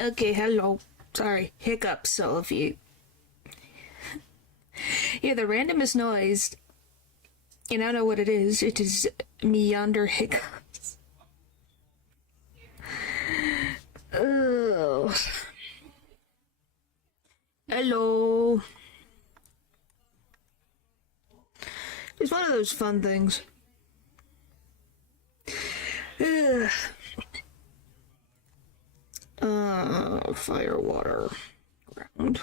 Okay, hello. Sorry, hiccups, so if you hear the randomest noise, and I know what it is me under hiccups. Oh. Hello. It's one of those fun things. Ugh. Fire, water, ground.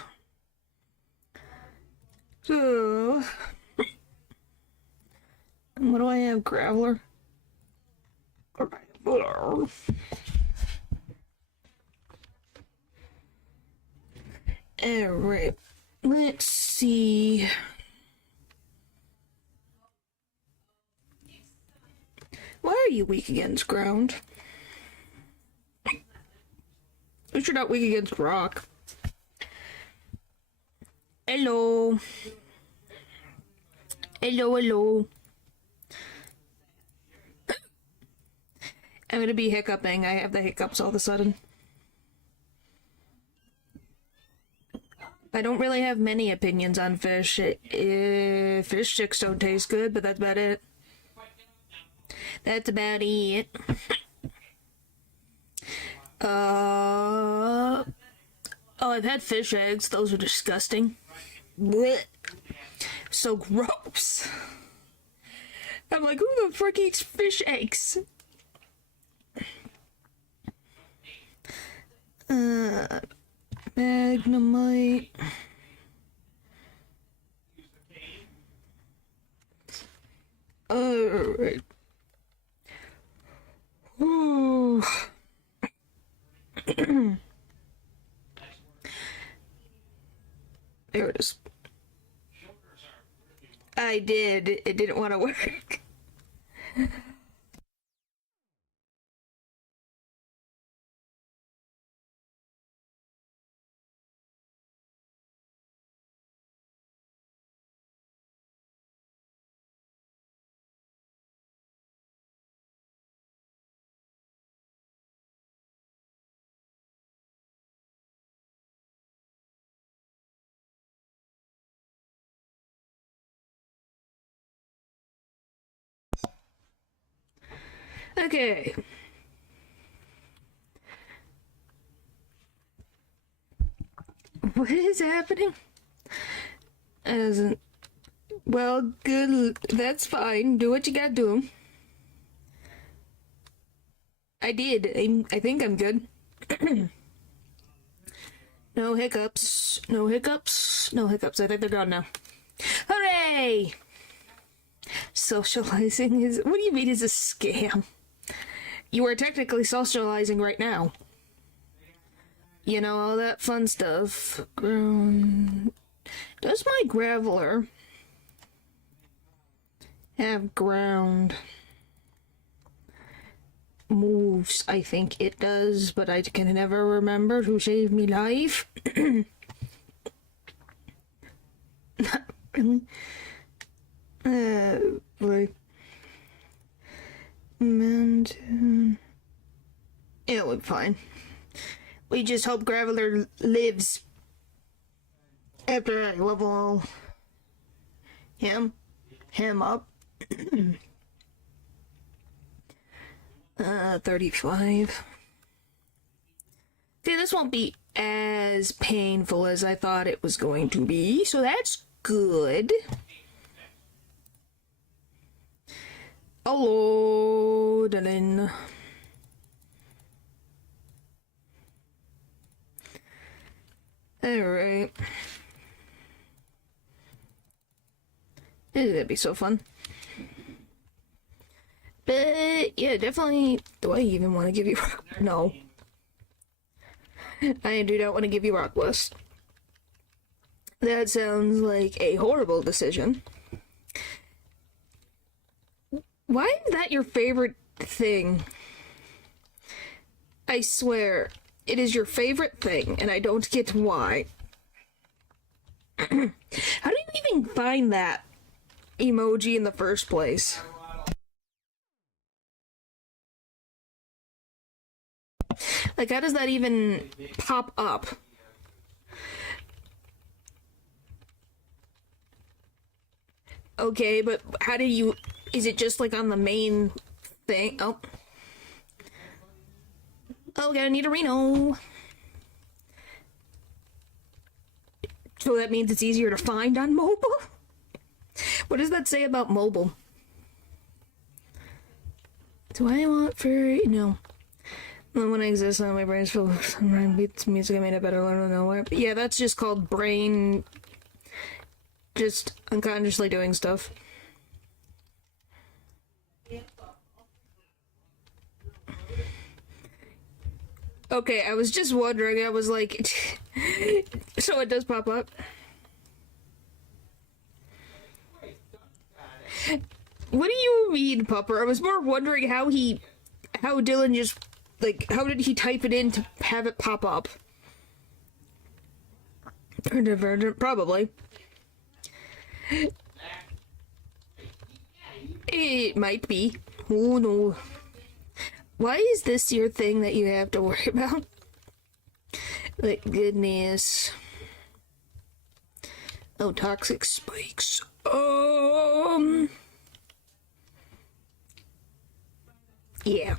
So, what do I have? Graveler? Graveler. Alright, let's see. Why are you weak against ground? At least you're not weak against rock. Hello. Hello. I'm gonna be hiccuping. I have the hiccups all of a sudden. I don't really have many opinions on fish. Fish sticks don't taste good, but that's about it. That's about it. Oh, I've had fish eggs. Those are disgusting. Blech. So gross. I'm like, who the frick eats fish eggs? Magnemite. Alright. Ooh. There it is. I did. It didn't want to work. Okay. What is happening? Well, good. That's fine. Do what you gotta do. I did. I think I'm good. No hiccups. No hiccups. No hiccups. I think they're gone now. Hooray! Socializing is... What do you mean is a scam? You are technically socializing right now. You know, all that fun stuff. Does my Graveler have ground moves? I think it does, but I can never remember to save me life. Not really. Boy. Mountain. It'll be fine. We just hope Graveler lives after I level him up. 35. See, this won't be as painful as I thought it was going to be, so that's good. Hello, Dylan. Alright. This is gonna be so fun. But, yeah, definitely... Do I even want to give you rock? No. I do not want to give you rock list. That sounds like a horrible decision. Why is that your favorite thing? I swear, it is your favorite thing, and I don't get why. How do you even find that emoji in the first place? Like, how does that even pop up? Okay, but how do you... Is it just, like, on the main thing? Oh. Oh, gotta need a Reno. So that means it's easier to find on mobile? What does that say about mobile? Do I want for... No. When I exist on my brain's filled with some beats music, I made it better learn to know where. Yeah, that's just called brain... Just unconsciously doing stuff. Okay, I was just wondering, I was like... So it does pop up? What do you mean, Pupper? I was more wondering how Dylan just, like, how did he type it in to have it pop up? Or Divergent, probably. It might be. Oh no. Why is this your thing that you have to worry about? Like, goodness. Oh, toxic spikes. Yeah.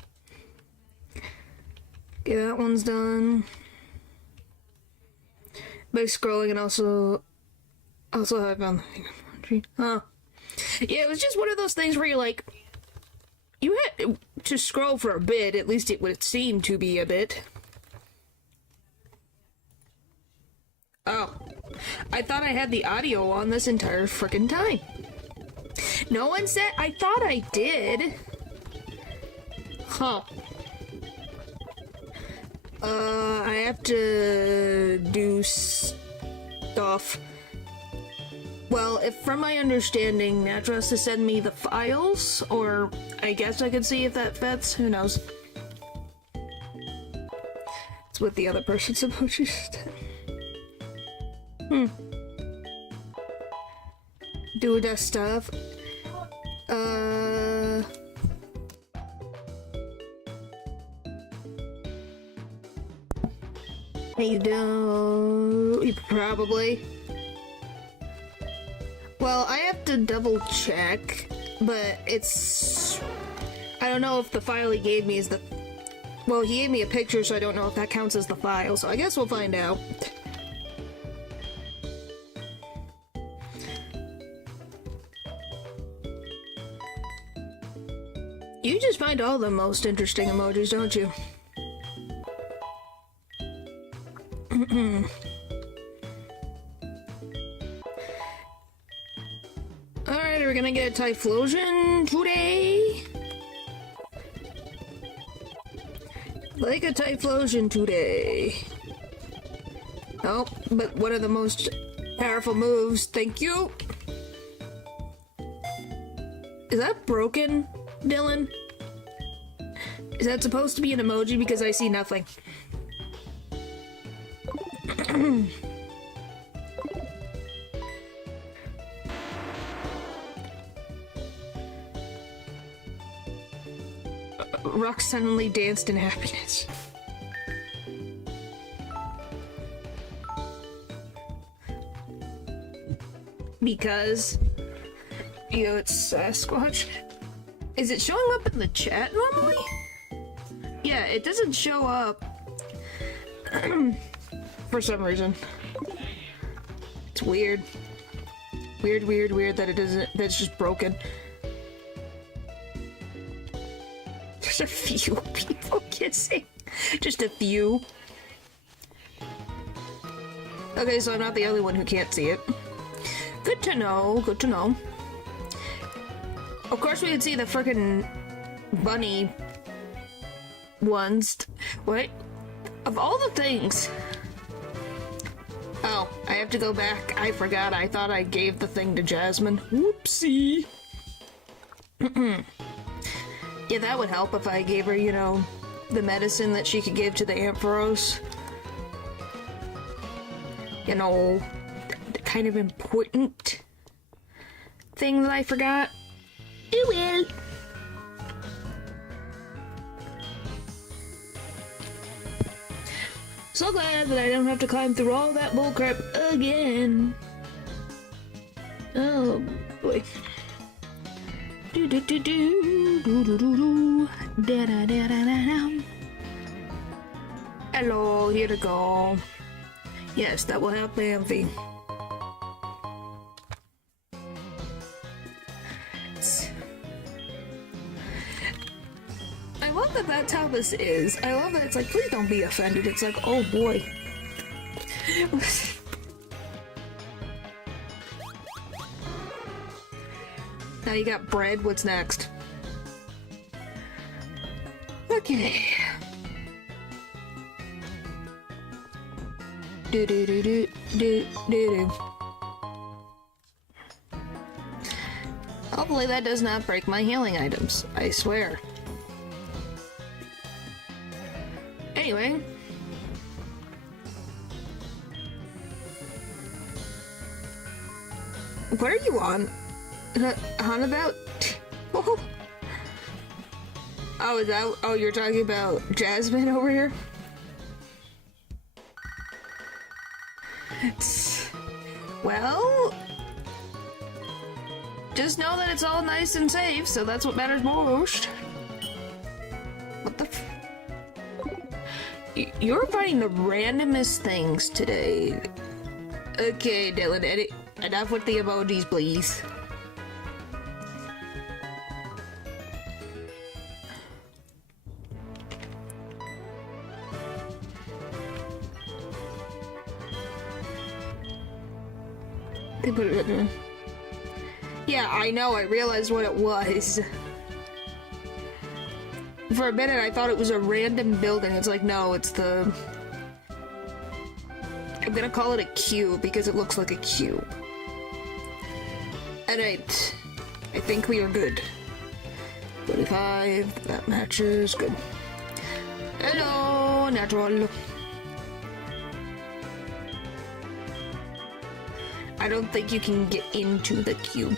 Okay, that one's done. By scrolling and also I found the huh. Yeah, it was just one of those things where you're like, you had to scroll for a bit, at least it would seem to be a bit. Oh. I thought I had the audio on this entire frickin' time. No one said I thought I did. Huh. I have to do stuff. Well, if from my understanding, Natural has to send me the files, or I guess I could see if that fits. Who knows? It's what the other person's supposed to. Do that stuff. You do. Probably. Well, I have to double check, but it's... I don't know if the file he gave me is the... Well, he gave me a picture, so I don't know if that counts as the file, so I guess we'll find out. You just find all the most interesting emojis, don't you? Alright, are we gonna get a Typhlosion today? Like a Typhlosion today. Oh, but one of the most powerful moves, thank you! Is that broken, Dylan? Is that supposed to be an emoji because I see nothing? Rock suddenly danced in happiness. Because, you know, it's Sasquatch. Is it showing up in the chat normally? Yeah, it doesn't show up for some reason. It's weird. Weird that it doesn't, that it's just broken. There's a few people kissing. Just a few. Okay, so I'm not the only one who can't see it. Good to know, good to know. Of course we can see the frickin' bunny ones. What? Of all the things. Oh, I have to go back. I forgot. I thought I gave the thing to Jasmine. Whoopsie. Yeah, that would help if I gave her, you know, the medicine that she could give to the Ampharos. You know, the kind of important thing that I forgot. It will. So glad that I don't have to climb through all that bullcrap again. Oh boy. Do do do do do do do do da da da da da. Hello, here to go. Yes, that will help Amphi. I love that that's how this is. I love that it's like, please don't be offended. It's like, oh boy. Now you got bread, what's next? Okay. Do do do do do do do. Hopefully that does not break my healing items, I swear. Anyway. What are you on? On about? Oh, is that? Oh, you're talking about Jasmine over here? Well, just know that it's all nice and safe, so that's what matters most. What the f- You're finding the randomest things today. Okay, Dylan, enough with the emojis, please. They put it in there. Yeah, I know, I realized what it was. For a minute, I thought it was a random building. It's like, no, it's the... I'm gonna call it a Q because it looks like a Q. Alright. I think we are good. 45, that matches, good. Hello, natural. I don't think you can get into the cube.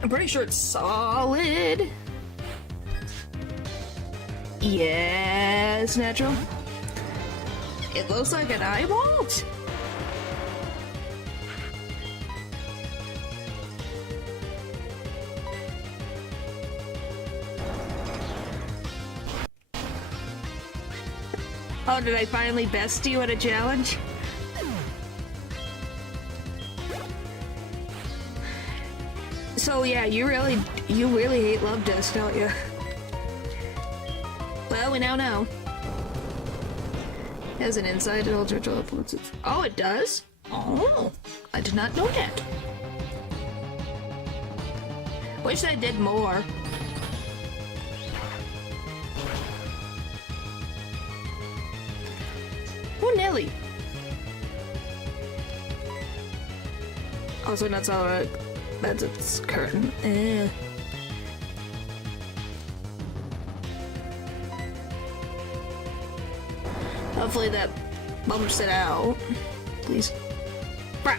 I'm pretty sure it's solid. Yes, natural. It looks like an eyeball. Oh, did I finally best you at a challenge? So yeah, you really hate Love Dust, don't you? Well, we now know. It has an inside, it ultra teleports it. Oh, it does? Oh, I did not know that. Wish I did more. Oh, Nelly. Also, that's alright. That's its curtain. Eh. Hopefully that bumps it out. Please. Brack!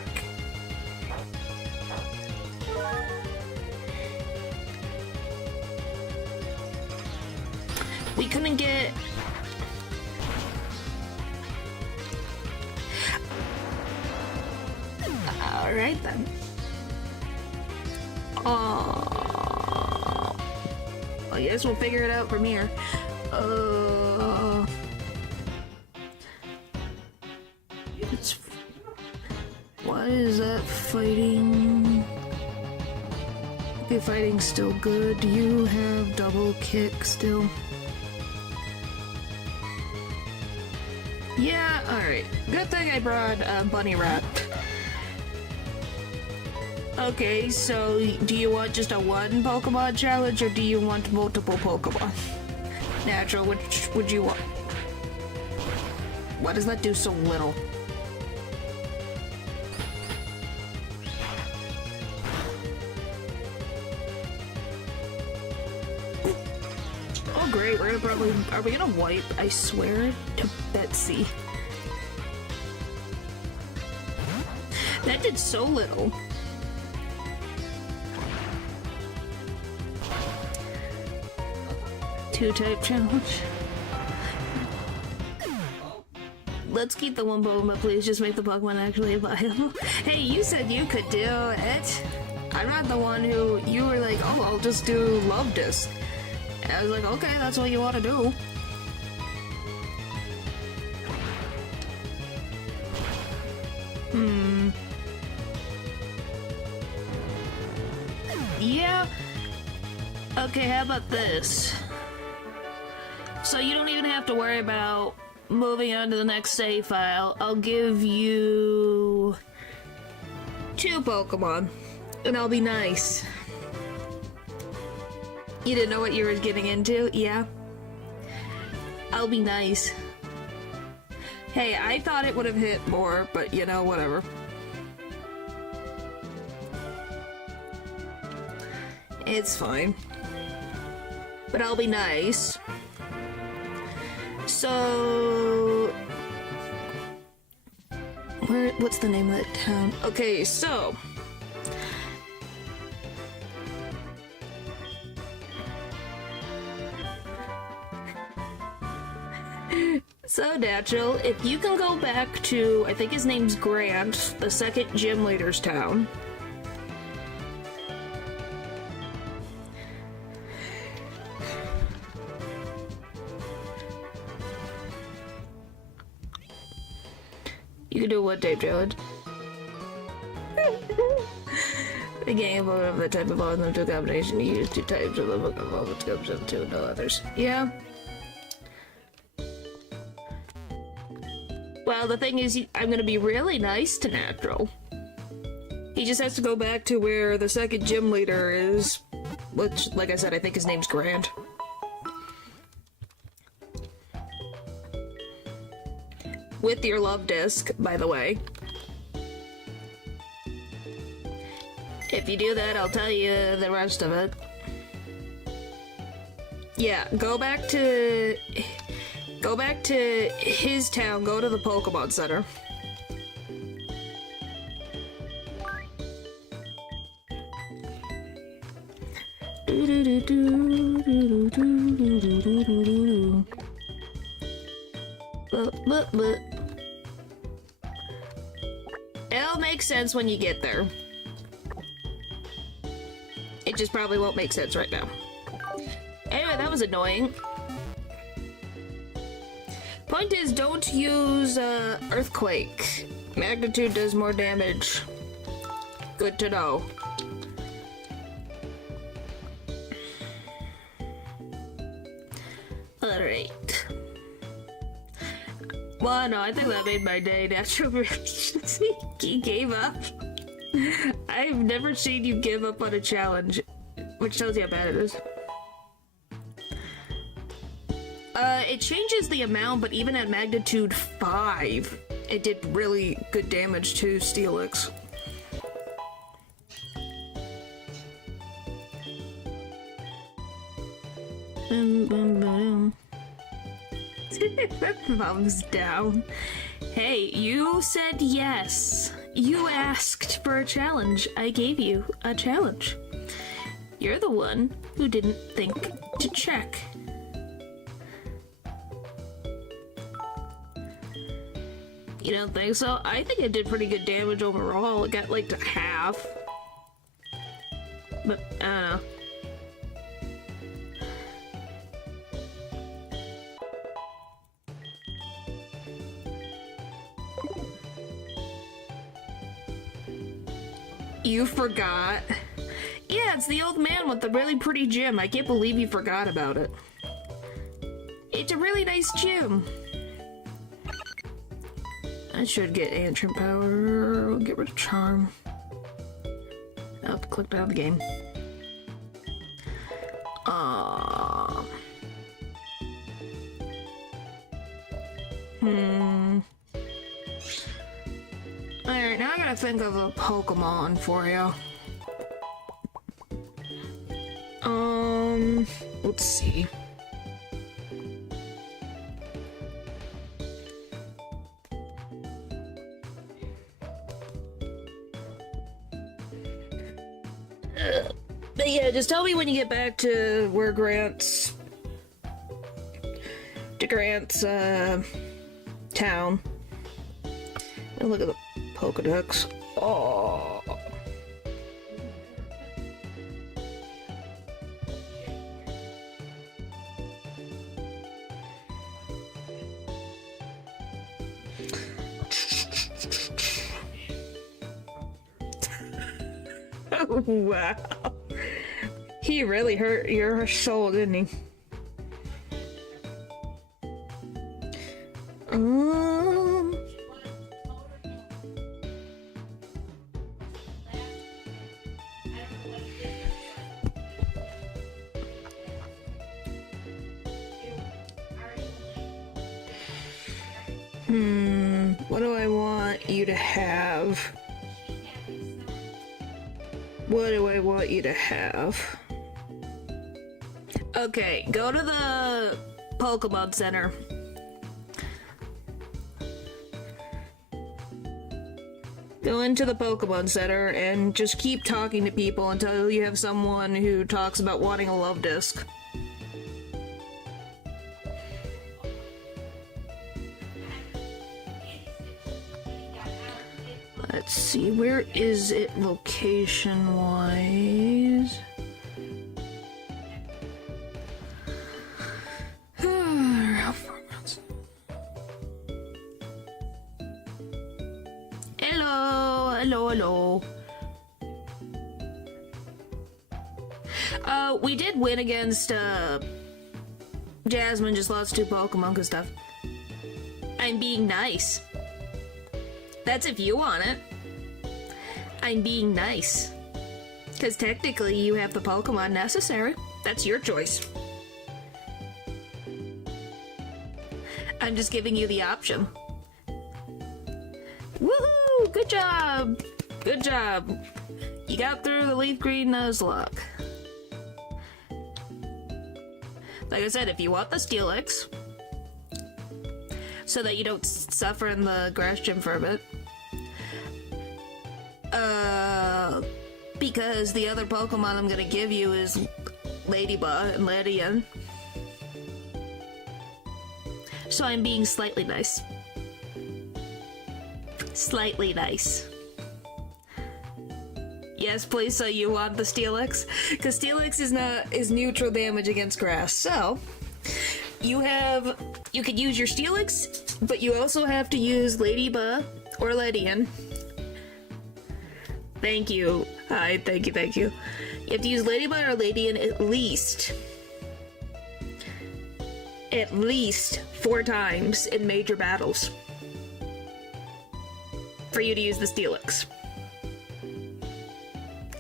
We couldn't get... Alright then. Oh, I guess we'll figure it out from here. It's... Why is that fighting? Okay, fighting's still good. You have double kick still. Yeah, alright. Good thing I brought Bunny Rat. Okay, so do you want just a one Pokemon challenge or do you want multiple Pokemon? Natural, which would you want? Why does that do so little? Oh great, we're gonna probably... Are we gonna wipe? I swear to Betsy. That did so little. Two-type challenge. let's keep the one Pokemon, but please just make the Pokemon actually viable. Hey, you said you could do it. I'm not the one who, you were like, oh, I'll just do Love Disc. And I was like, okay, that's what you want to do. Yeah. Okay, how about this? So you don't even have to worry about moving on to the next save file. I'll give you 2 Pokemon, and I'll be nice. You didn't know what you were getting into? Yeah? I'll be nice. Hey, I thought it would have hit more, but you know, whatever. It's fine. But I'll be nice. So... what's the name of that town? Okay, so... So, Natural, if you can go back to, I think his name's Grant, the second gym leader's town. You can do what type challenge? The game of the type of all them 2 combination. You use 2 types of the book of all the types of 2 and no others. Yeah. Well, the thing is, I'm gonna be really nice to Natural. He just has to go back to where the second gym leader is, which, like I said, I think his name's Grant. With your love disc, by the way. If you do that, I'll tell you the rest of it. Yeah, go back to his town, go to the Pokemon Center. It'll make sense when you get there. It just probably won't make sense right now. Anyway, that was annoying. Point is, don't use Earthquake. Magnitude does more damage. Good to know. Alright. Well, no, I think that made my day. Natural he gave up. I've never seen you give up on a challenge, which tells you how bad it is. It changes the amount, but even at magnitude 5, it did really good damage to Steelix. Thumbs down. Hey, you said yes. You asked for a challenge. I gave you a challenge. You're the one who didn't think to check. You don't think so? I think it did pretty good damage overall. It got like to half. But, I don't know. You forgot? Yeah, it's the old man with the really pretty gym. I can't believe you forgot about it. It's a really nice gym. I should get Ancient Power, get rid of Charm. Oh, clicked out of the game. Alright, now I gotta think of a Pokemon for you. Let's see. But yeah, just tell me when you get back to where Grant's town. And look at the Pokedex. Oh. Oh, wow. He really hurt your soul, didn't he? What do I want you to have? What do I want you to have? Okay, go to the Pokemon Center. Go into the Pokemon Center and just keep talking to people until you have someone who talks about wanting a love disc. Let's see, where is it location-wise? Hello. We did win against, Jasmine, just lost 2 Pokemon and stuff. I'm being nice. That's if you want it. I'm being nice. Because technically you have the Pokemon necessary. That's your choice. I'm just giving you the option. Woohoo! Good job! Good job! You got through the Leaf Green Nuzlocke. Like I said, if you want the Steelix, so that you don't suffer in the grass gym for a bit. Because the other Pokemon I'm gonna give you is Ladybug and Ledian. So I'm being slightly nice. Slightly nice. Yes, please, so you want the Steelix? Because Steelix is neutral damage against grass, so you could use your Steelix, but you also have to use Ladybug or Ledian. Thank you. Hi, thank you. You have to use Ladybug or Ledian at least 4 times in major battles for you to use the Steelix.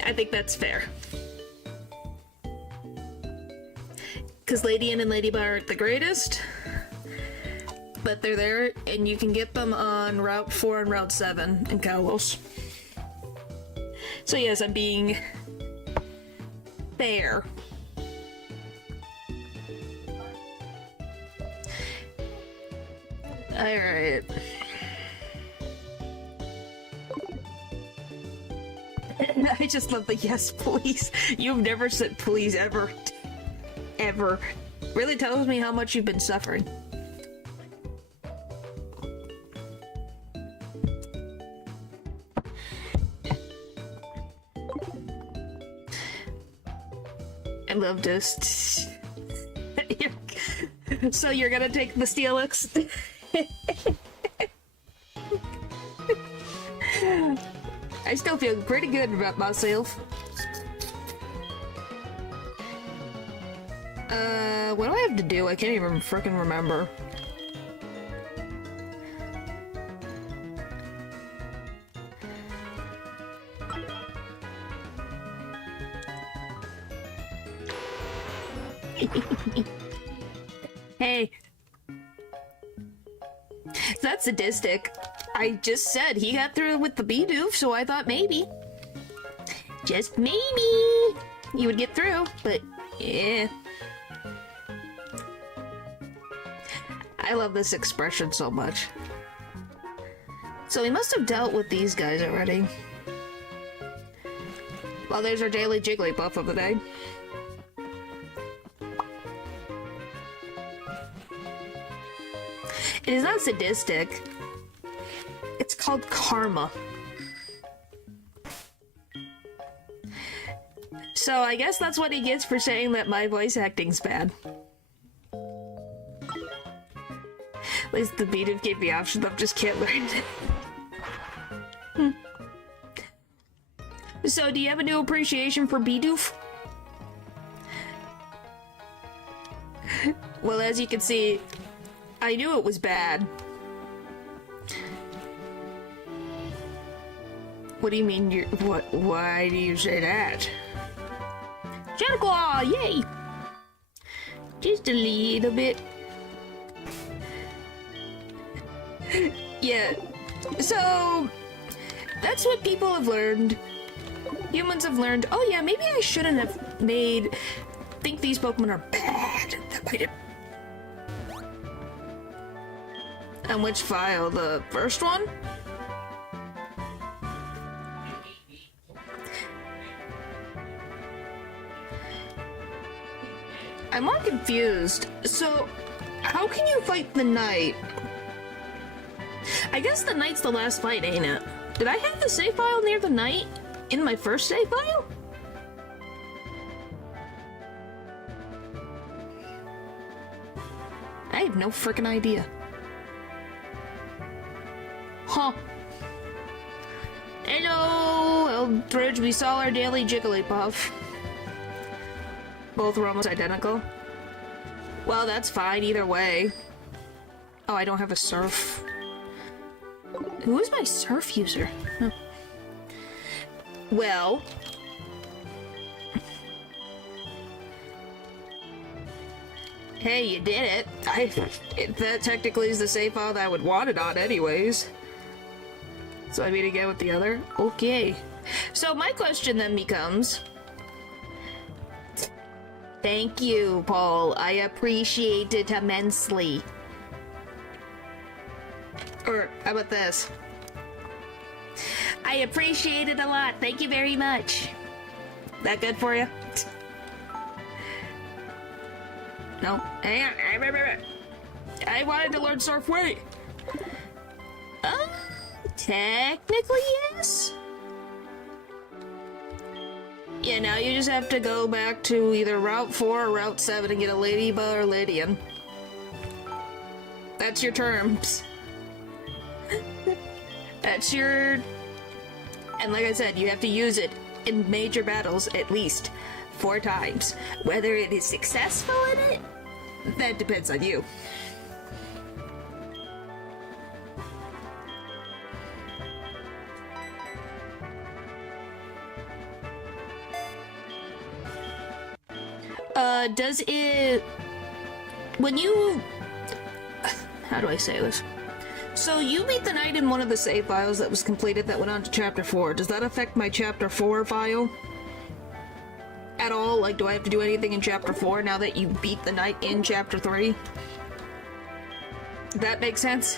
I think that's fair. Because Ledian and Ladybug aren't the greatest, but they're there, and you can get them on Route 4 and Route 7 in Kalos. So yes, I'm being fair. Alright. I just love the yes, please. You've never said please ever. Ever. Really tells me how much you've been suffering. I love this. So you're gonna take the Steelix? I still feel pretty good about myself. What do I have to do? I can't even frickin' remember. Hey. That's sadistic. I just said he got through with the Bidoof, so I thought maybe. Just maybe you would get through, but yeah. I love this expression so much. So we must have dealt with these guys already. Well, there's our daily Jigglypuff of the day. It is not sadistic. It's called karma. So I guess that's what he gets for saying that my voice acting's bad. At least the Bidoof gave the option of just can't learn it. So do you have a new appreciation for Bidoof? Well, as you can see, I knew it was bad. What do you mean you're- what- why do you say that? Shadow Claw, yay! Just a little bit. Yeah, so that's what people have learned. Humans have learned, oh yeah, maybe I shouldn't have think these Pokemon are bad. That might have... And which file? The first one? I'm more confused. So, how can you fight the knight? I guess the knight's the last fight, ain't it? Did I have the save file near the knight in my first save file? I have no frickin' idea. Huh. Hello, Eldridge. We saw our daily Jigglypuff. Both were almost identical. Well, that's fine either way. Oh, I don't have a surf. Who is my surf user? Huh. Well... Hey, you did it. That technically is the save file that I would want it on anyways. So I meet again with the other? Okay. So my question then becomes... Thank you, Paul. I appreciate it immensely. Or, how about this? I appreciate it a lot. Thank you very much. That good for you? No? Hang on. I wanted to learn Surf. Wait. Technically, yes. Yeah, now you just have to go back to either Route 4 or Route 7 and get a Ladybug or Lydian. That's your terms. That's your... And like I said, you have to use it in major battles at least 4 times. Whether it is successful in it, that depends on you. Does it... When you... How do I say this? So you beat the knight in one of the save files that was completed that went on to Chapter 4. Does that affect my Chapter 4 file? At all? Like, do I have to do anything in Chapter 4 now that you beat the knight in Chapter 3? That makes sense?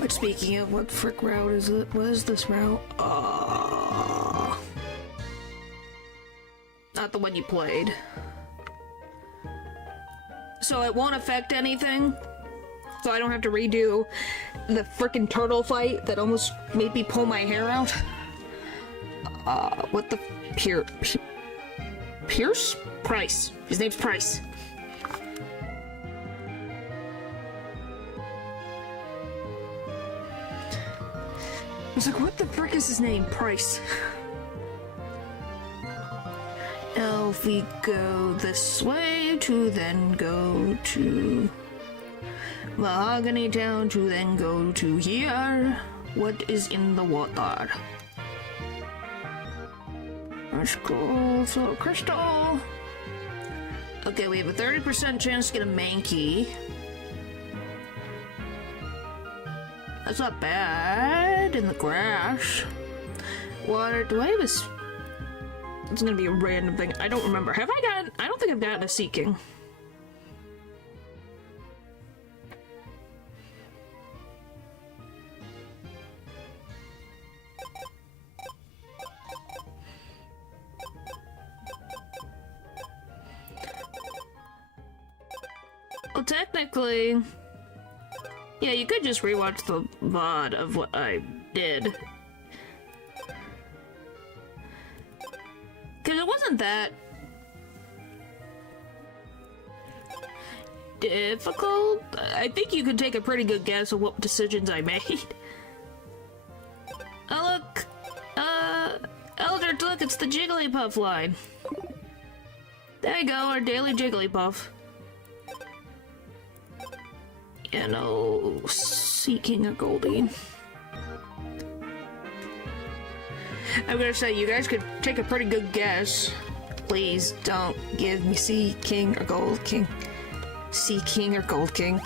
But speaking of, what frick route is it? What is this route? Not the one you played. So it won't affect anything? So I don't have to redo the frickin' turtle fight that almost made me pull my hair out? What the... Pierce? Price. His name's Price. I was like, what the frick is his name? Price. Now if we go this way to then go to Mahogany Town to then go to here. What is in the water? Let's go to Crystal. Okay, we have a 30% chance to get a Mankey. That's not bad in the grass. Water, do I have a... It's gonna be a random thing. I don't remember. Have I gotten... I don't think I've gotten a Seeking. Well, technically... Yeah, you could just rewatch the VOD of what I did. Because it wasn't that difficult. I think you could take a pretty good guess of what decisions I made. Oh look! Elder, look, it's the Jigglypuff line. There you go, our daily Jigglypuff. You know, seeking a Goldie. I'm gonna say, you guys could take a pretty good guess. Please don't give me Sea King or Gold King. Sea King or Gold King.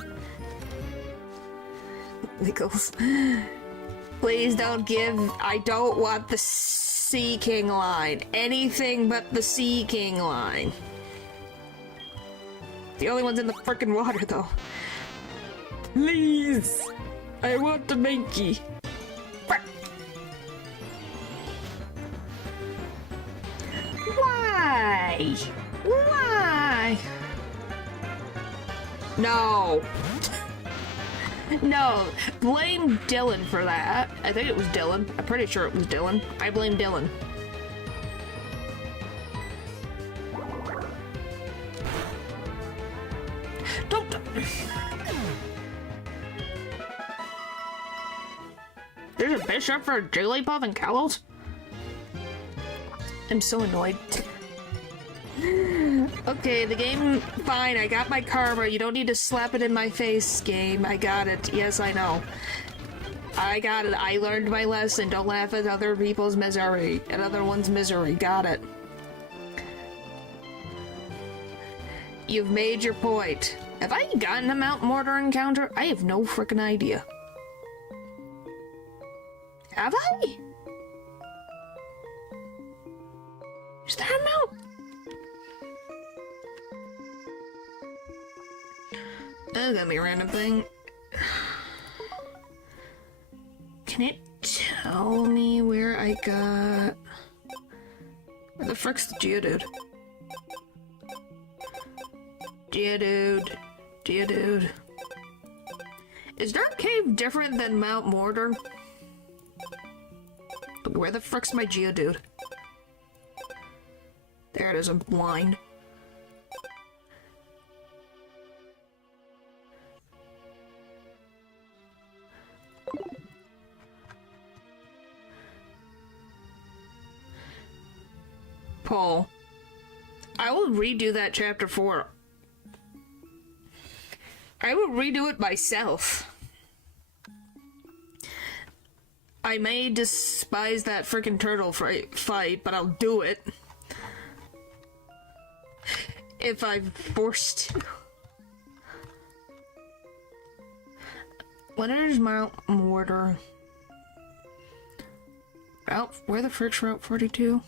Nichols. Please don't give. I don't want the Sea King line. Anything but the Sea King line. The only one's in the frickin' water, though. Please! I want the Mankey. Why? Why? No. No. Blame Dylan for that. I think it was Dylan. I'm pretty sure it was Dylan. I blame Dylan. Don't. There's a bishop for Jigglypuff and Kalos? I'm so annoyed. Okay, the game, fine, I got my karma. You don't need to slap it in my face, game. I got it. Yes, I know. I got it. I learned my lesson. Don't laugh at other people's misery. At other one's misery. Got it. You've made your point. Have I gotten a Mount Mortar encounter? I have no frickin' idea. Have I? Is that a Mount? That's gonna be a random thing. Can it tell me where I got... Where the frick's the Geodude? Geodude. Geodude. Is Dark Cave different than Mount Mortar? Where the frick's my Geodude? There it is, I'm blind. Paul, I will redo that chapter 4. I will redo it myself. I may despise that freaking turtle fight, but I'll do it. If I'm forced to. What is Mount Mortar? Where the frick's Route 42?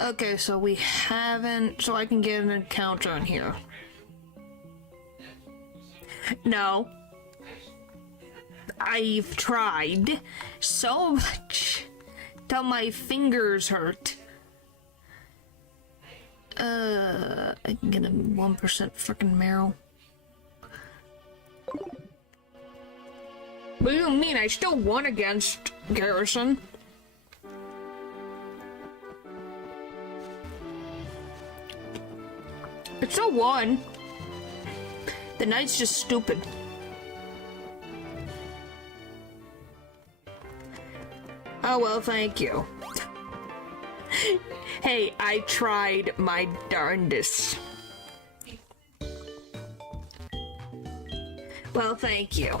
Okay, so we haven't, so I can get an encounter on here. No. I've tried so much till my fingers hurt. I can get a 1% frickin' marrow. What do you mean? I still won against Garrison. It's still won. The knight's just stupid. Oh well, thank you. Hey, I tried my darndest. Well, thank you.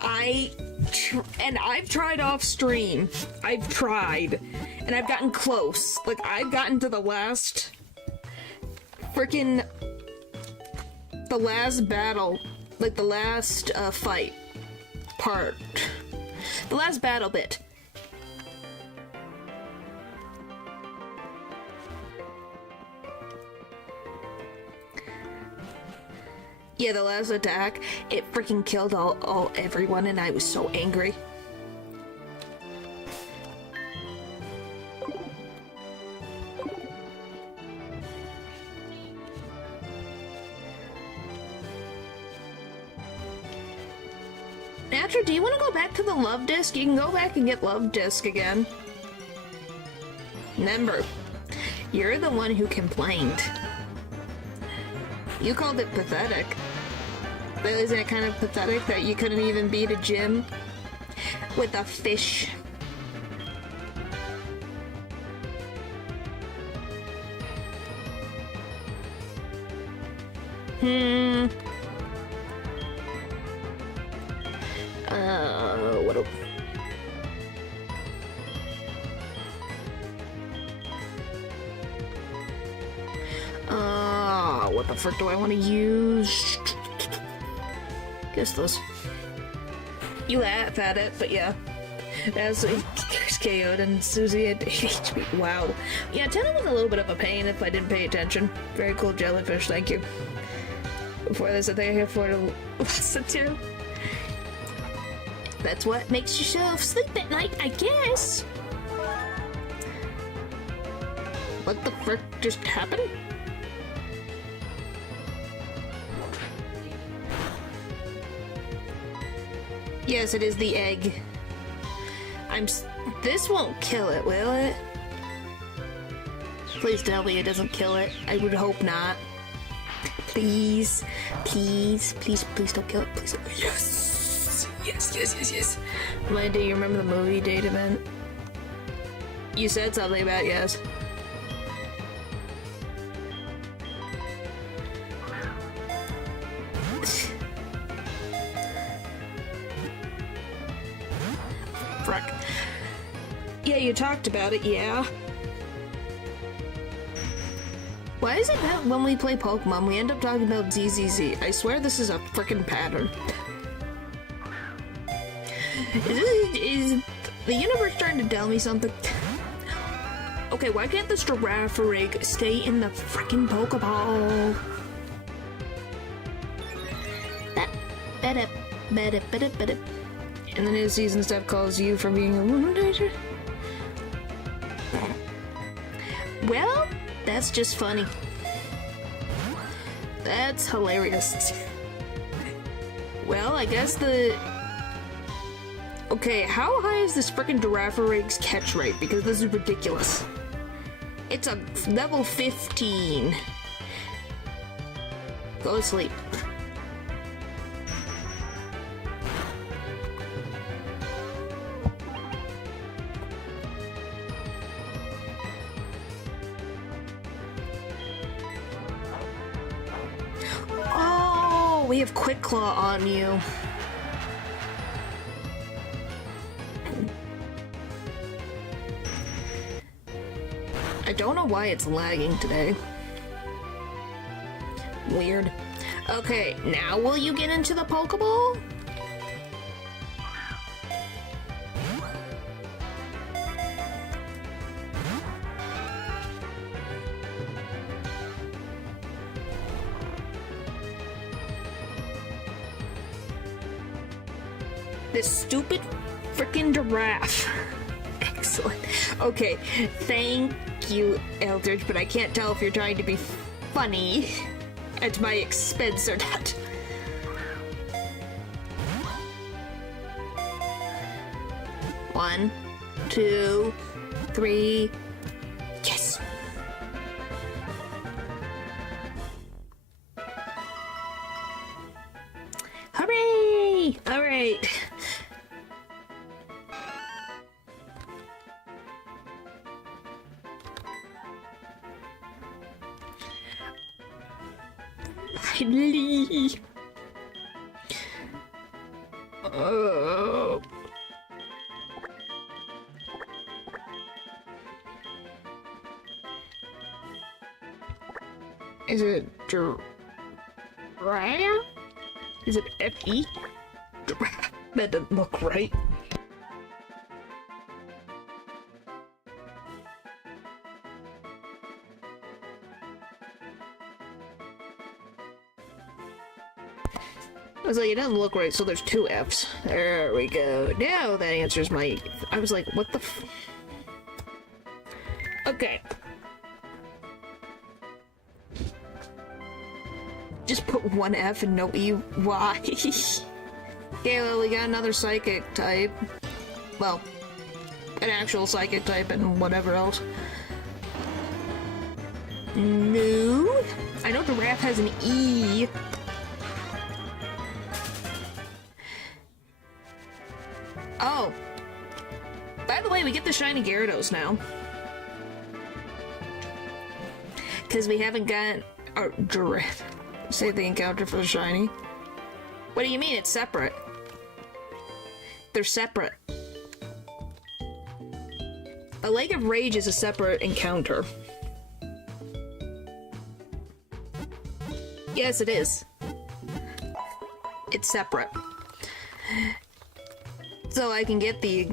I've tried off stream. I've tried. And I've gotten close. Like, I've gotten to the last... Freaking... The last battle. Like, the last, fight. Part. The last battle bit. Yeah, the last attack, it freaking killed everyone, and I was so angry. Natural, do you want to go back to the love disc? You can go back and get love disc again. Remember, you're the one who complained. You called it pathetic. But isn't it kind of pathetic that you couldn't even beat a gym with a fish? What the frick do I want to use? Guess this. You laugh at it, but yeah. That's KO'd and Susie had HP. Wow. Yeah, Tenna was a little bit of a pain if I didn't pay attention. Very cool jellyfish, thank you. Before this, I think I have to listen to. That's what makes yourself sleep at night, I guess. What the frick just happened? Yes, it is the egg. This won't kill it, will it? Please tell me it doesn't kill it. I would hope not. Please. Please. Please, please don't kill it. Please. Yes! Yes, yes, yes, yes. Remind, do you remember the movie date event? You said something about yes. Frick. Yeah, you talked about it, yeah. Why is it that when we play Pokemon, we end up talking about ZZZ? I swear this is a frickin' pattern. Is the universe trying to tell me something? Okay, why can't this giraffe rig stay in the frickin' Pokeball? And the new season stuff calls you for being a womanizer? Well, that's just funny. That's hilarious. Well, I guess the... Okay, how high is this frickin' giraffe rig's catch rate? Because this is ridiculous. It's a level 15. Go to sleep. Oh, we have Quick Claw on you. I don't know why it's lagging today. Weird. Okay, now will you get into the Pokeball? This stupid frickin' giraffe. Excellent. Okay, thank you, Eldridge, but I can't tell if you're trying to be funny at my expense or not. One, two, three. Yes! Hooray! Alright. Finally. Is it Giraffe? Is it F-E? Giraffe. That doesn't look right. I was like, it doesn't look right, so there's two F's. There we go. Now that answers my... I was like, what the f... Okay. Just put one F and no E. Why? Okay, well, we got another psychic type. Well, an actual psychic type and whatever else. No. I know giraffe has an E. Oh. By the way, we get the shiny Gyarados now. Because we haven't got our giraffe. Save the encounter for the shiny. What do you mean it's separate? They're separate. A Lake of Rage is a separate encounter. Yes, it is. It's separate. So I can get the...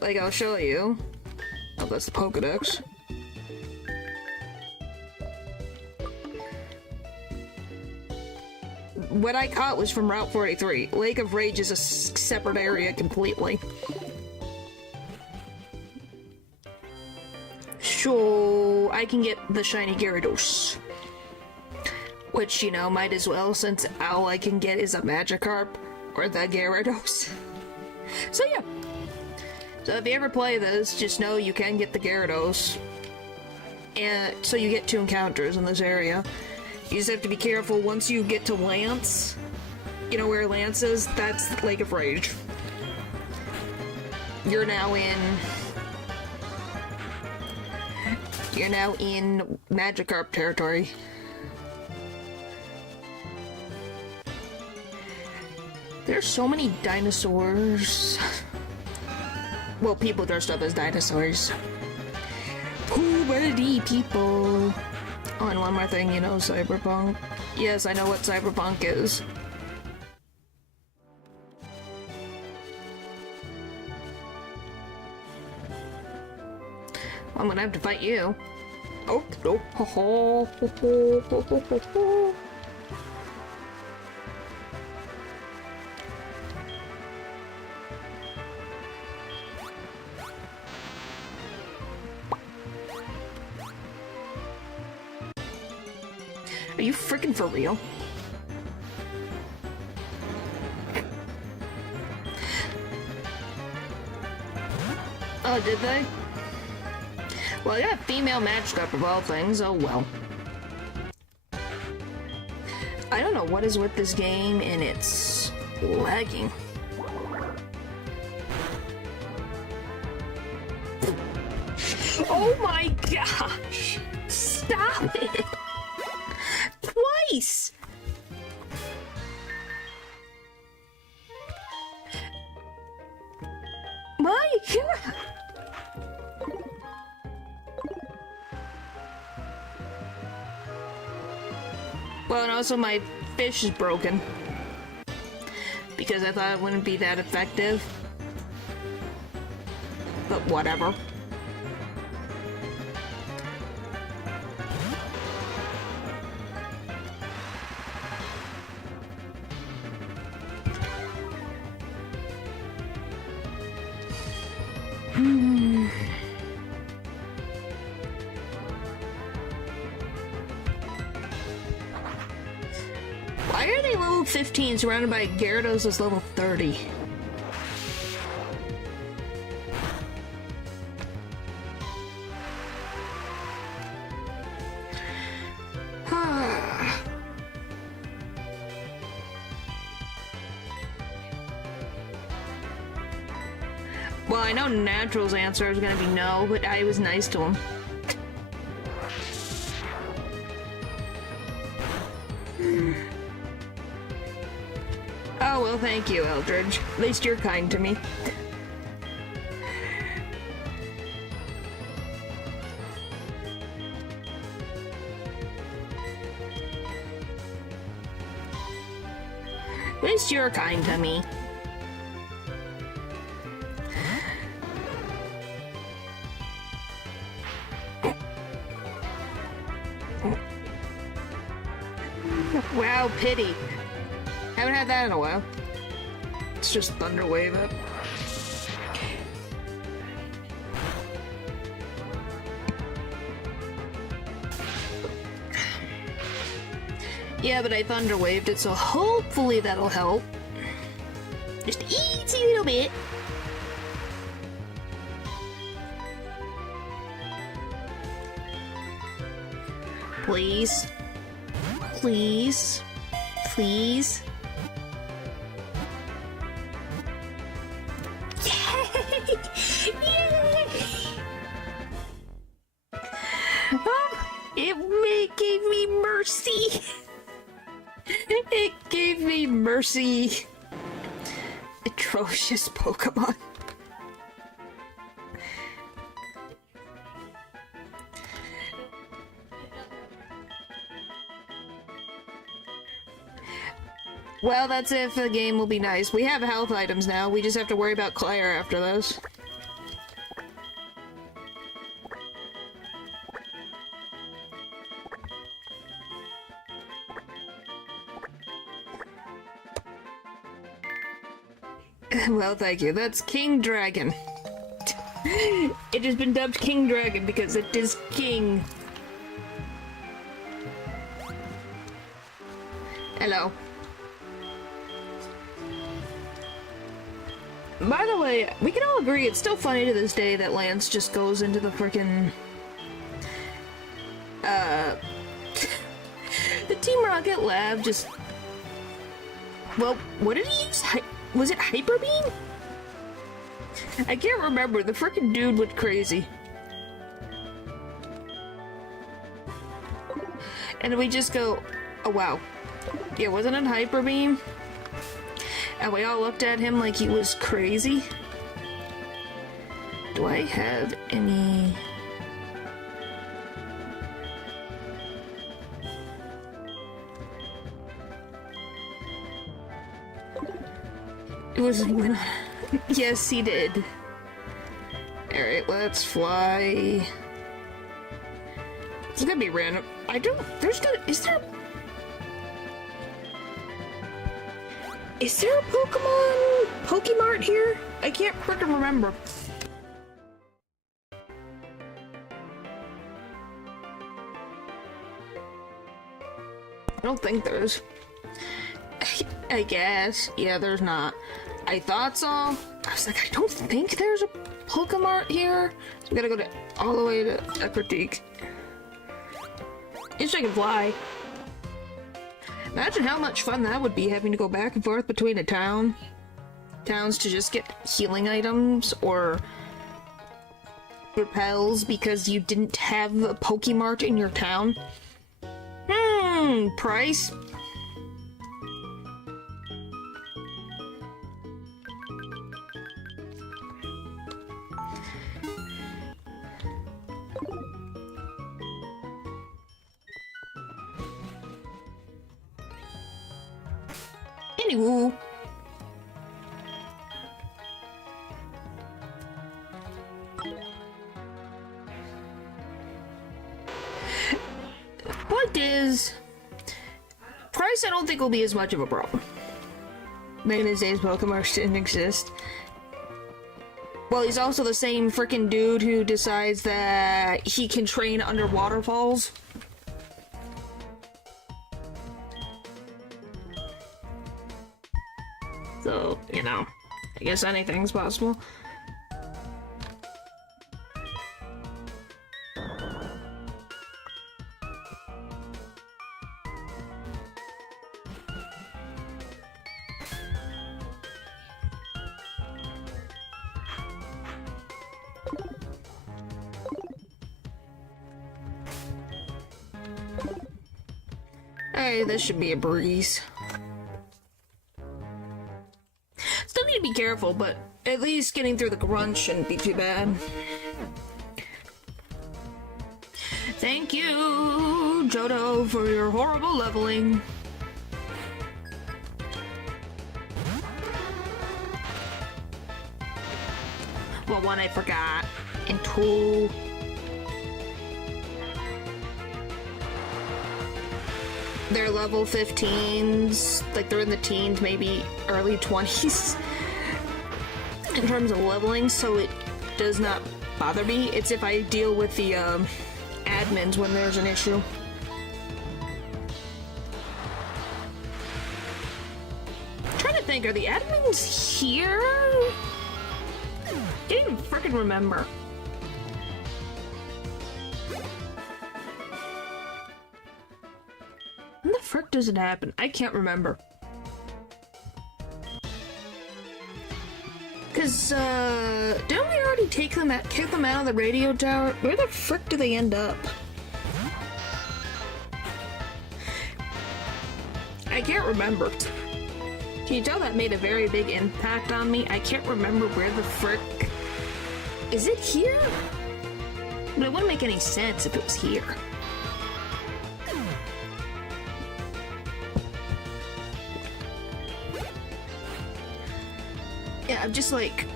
Like, I'll show you. Oh, that's the Pokedex. What I caught was from Route 43. Lake of Rage is a separate area completely. So I can get the shiny Gyarados. Which, you know, might as well, since all I can get is a Magikarp or the Gyarados. So yeah. So if you ever play this, just know you can get the Gyarados. And so you get 2 encounters in this area. You just have to be careful once you get to Lance. You know where Lance is? That's Lake of Rage. You're now in Magikarp territory. There's so many dinosaurs. Well, people dressed up as dinosaurs. Puberty people. Oh, and one more thing, you know, cyberpunk. Yes, I know what cyberpunk is. I'm gonna have to fight you. Oh, no. Ho, ho, ho, ho, ho, ho, ho, ho. Are you freaking for real? Oh, did they? Well, I got a female Magikarp of all things, oh well. I don't know what is with this game, and it's lagging. Oh my gosh! Stop it! Twice! My God! Well, and also my fish is broken. Because I thought it wouldn't be that effective. But whatever. Why are they level 15 surrounded by Gyarados that's level 30? Well, I know Natural's answer is gonna be no, but I was nice to him. Oh, well, thank you, Eldridge. At least you're kind to me. At least you're kind to me. Wow, pity. Haven't had that in a while. It's just Thunder Wave it. Yeah, but I thunder waved it, so hopefully that'll help. Just easy little bit. Please. Please. Please. Yay! Yay! It gave me mercy. It gave me mercy. Atrocious Pokemon. Well, that's it for the game. Will be nice. We have health items now. We just have to worry about Claire after this. Well, thank you. That's King Dragon. It has been dubbed King Dragon because it is king. Hello. By the way, we can all agree it's still funny to this day that Lance just goes into the frickin' the Team Rocket lab just... Well, what did he use? Was it Hyper Beam? I can't remember. The frickin' dude went crazy. And we just go, oh wow. Yeah, wasn't it Hyper Beam? And we all looked at him like he was crazy. Do I have any... It was when... Yes, he did. Alright, let's fly. It's gonna be random. I don't... There's gonna... Is there a Pokemon Pokemart here? I can't frickin' remember. I don't think there's. I guess. Yeah, there's not. I thought so. I was like, I don't think there's a Pokemart here. So we gotta go all the way to Critique. At least I can fly. Imagine how much fun that would be, having to go back and forth between towns to just get healing items or repels because you didn't have a Pokemart in your town. Price? Anywho. Point is, price I don't think will be as much of a problem. Back in his days, Pokemon didn't exist. Well, he's also the same freaking dude who decides that he can train under waterfalls. So, you know, I guess anything's possible. Hey, this should be a breeze. Still need to be careful, but at least getting through the grunt shouldn't be too bad. Thank you, Johto, for your horrible leveling. Well, one I forgot, and two... They're level 15s, like they're in the teens, maybe early 20s in terms of leveling, so it does not bother me. It's if I deal with the admins when there's an issue. to think, are the admins here? Can't even freaking remember. When the frick does it happen? I can't remember. Cause, didn't we already kick them out of the radio tower? Where the frick do they end up? I can't remember. Can you tell that made a very big impact on me? I can't remember where the frick... Is it here? But it wouldn't make any sense if it was here. Yeah, I'm just like...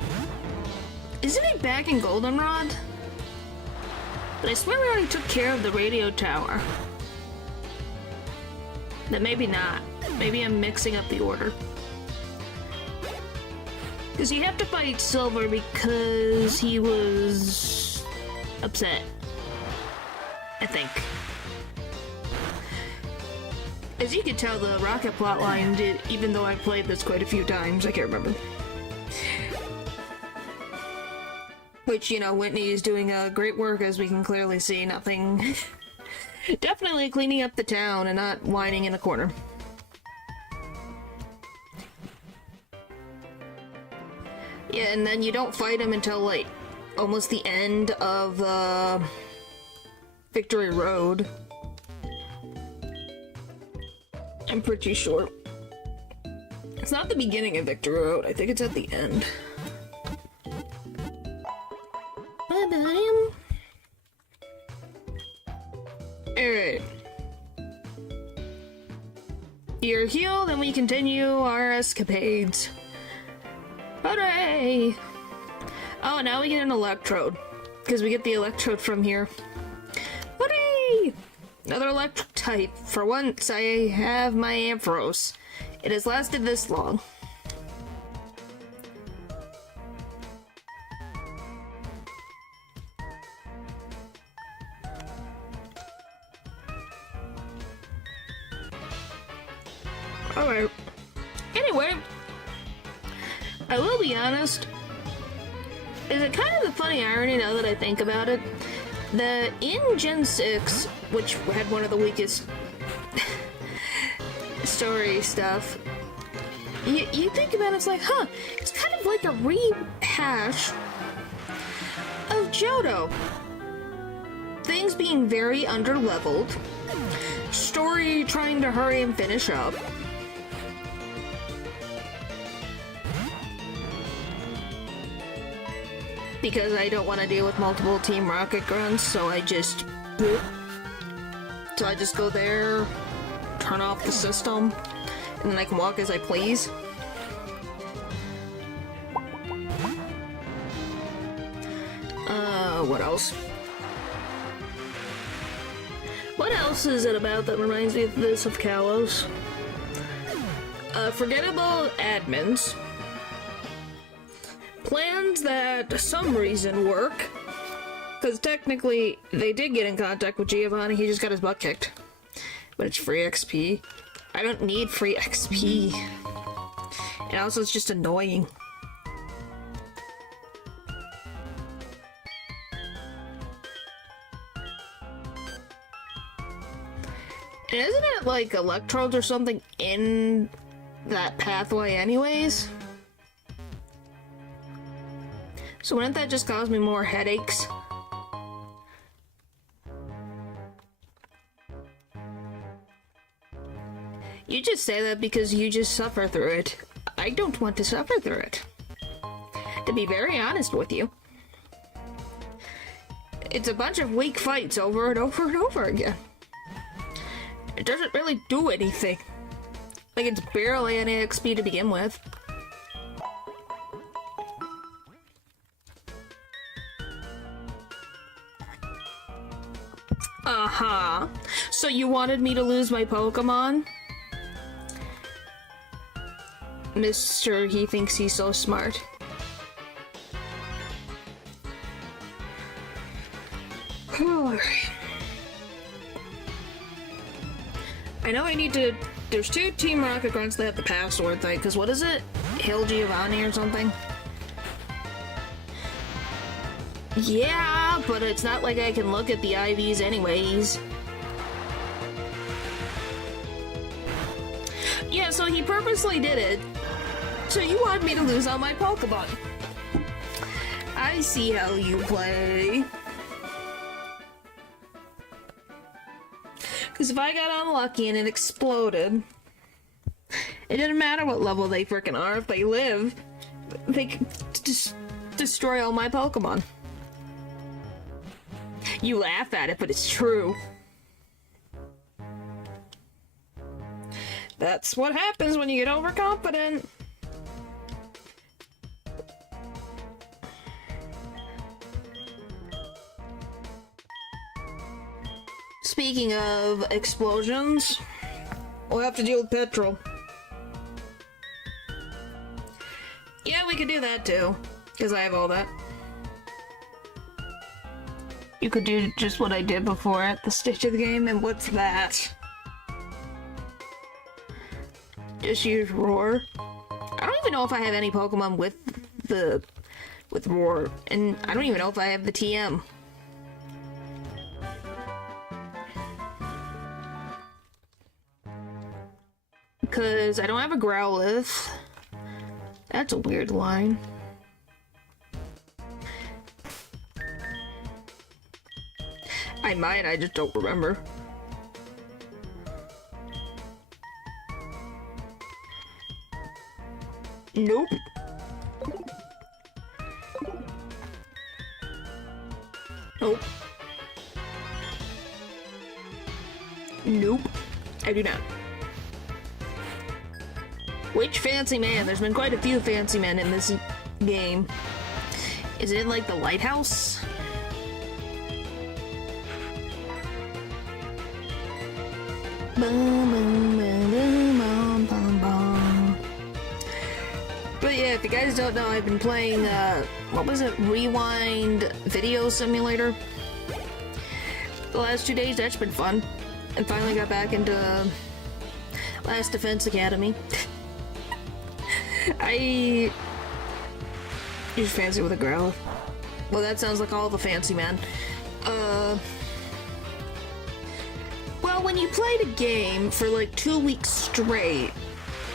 Isn't it back in Goldenrod? But I swear we already took care of the radio tower. Then maybe not. Maybe I'm mixing up the order. Because you have to fight Silver because he was... upset. I think. As you can tell, the Rocket plotline did, even though I've played this quite a few times, I can't remember. Which, you know, Whitney is doing great work, as we can clearly see. Nothing... Definitely cleaning up the town and not whining in a corner. Yeah, and then you don't fight him until, like, almost the end of, Victory Road. I'm pretty sure. It's not the beginning of Victory Road, I think it's at the end. Alright. You're healed and we continue our escapades. Hooray! Oh, now we get an electrode. Because we get the electrode from here. Hooray! Another electric type. For once, I have my Ampharos. It has lasted this long. Alright. Anyway, I will be honest. Is it kind of a funny irony now that I think about it? That in Gen 6, which had one of the weakest story stuff, you think about it, it's like, huh, it's kind of like a rehash of Johto. Things being very underleveled, story trying to hurry and finish up. Because I don't want to deal with multiple Team Rocket grunts, so I just go there, turn off the system, and then I can walk as I please. What else? What else is it about that reminds me of this of Kalos? Forgettable admins. Plans that for some reason work. Because technically, they did get in contact with Giovanni, he just got his butt kicked. But it's free XP. I don't need free XP. And also, it's just annoying. And isn't it like electrodes or something in that pathway anyways? So wouldn't that just cause me more headaches? You just say that because you just suffer through it. I don't want to suffer through it. To be very honest with you. It's a bunch of weak fights over and over and over again. It doesn't really do anything. Like, it's barely any XP to begin with. Uh-huh. So you wanted me to lose my Pokemon? Mr. He thinks he's so smart. Alright. I know I need to there's 2 Team Rocket grunts that have the password thing, because what is it? Hill Giovanni or something? Yeah, but it's not like I can look at the IVs anyways. Yeah, so he purposely did it. So you want me to lose all my Pokemon. I see how you play. Because if I got unlucky and it exploded, it didn't matter what level they frickin' are. If they live, they could just destroy all my Pokemon. You laugh at it, but it's true. That's what happens when you get overconfident. Speaking of explosions, we'll have to deal with petrol. Yeah, we could do that too, because I have all that. You could do just what I did before at the stage of the game, and what's that? Just use Roar. I don't even know if I have any Pokemon with Roar, and I don't even know if I have the TM. Because I don't have a Growlithe. That's a weird line. I might, I just don't remember. Nope. Nope. Nope. I do not. Which fancy man? There's been quite a few fancy men in this game. Is it like the lighthouse? But yeah, if you guys don't know, I've been playing, what was it? Rewind Video Simulator. The last 2 days, that's been fun. And finally got back into Last Defense Academy. I use fancy with a Growlithe. Well, that sounds like all the fancy men. Well, when you play the game for like 2 weeks straight,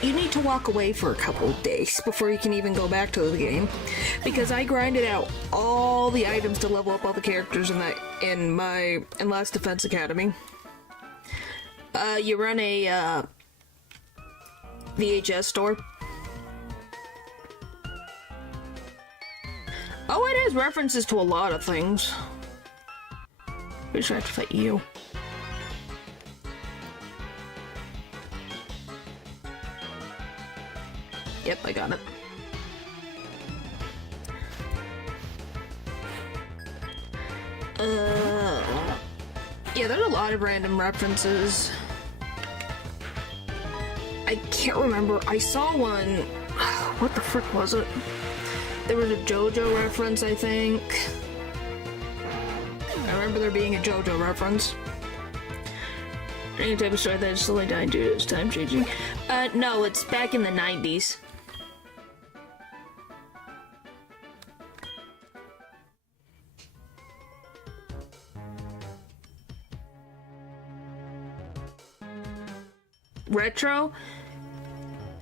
you need to walk away for a couple of days before you can even go back to the game. Because I grinded out all the items to level up all the characters in Last Defense Academy. You run a VHS store. Oh, it has references to a lot of things. Pretty sure I have to fight you. Yep, I got it. Yeah, there's a lot of random references. I can't remember. I saw one. What the frick was it? There was a JoJo reference, I think. I remember there being a JoJo reference. Any type of story that is slowly dying due to its time changing. No, it's back in the 90s. Retro?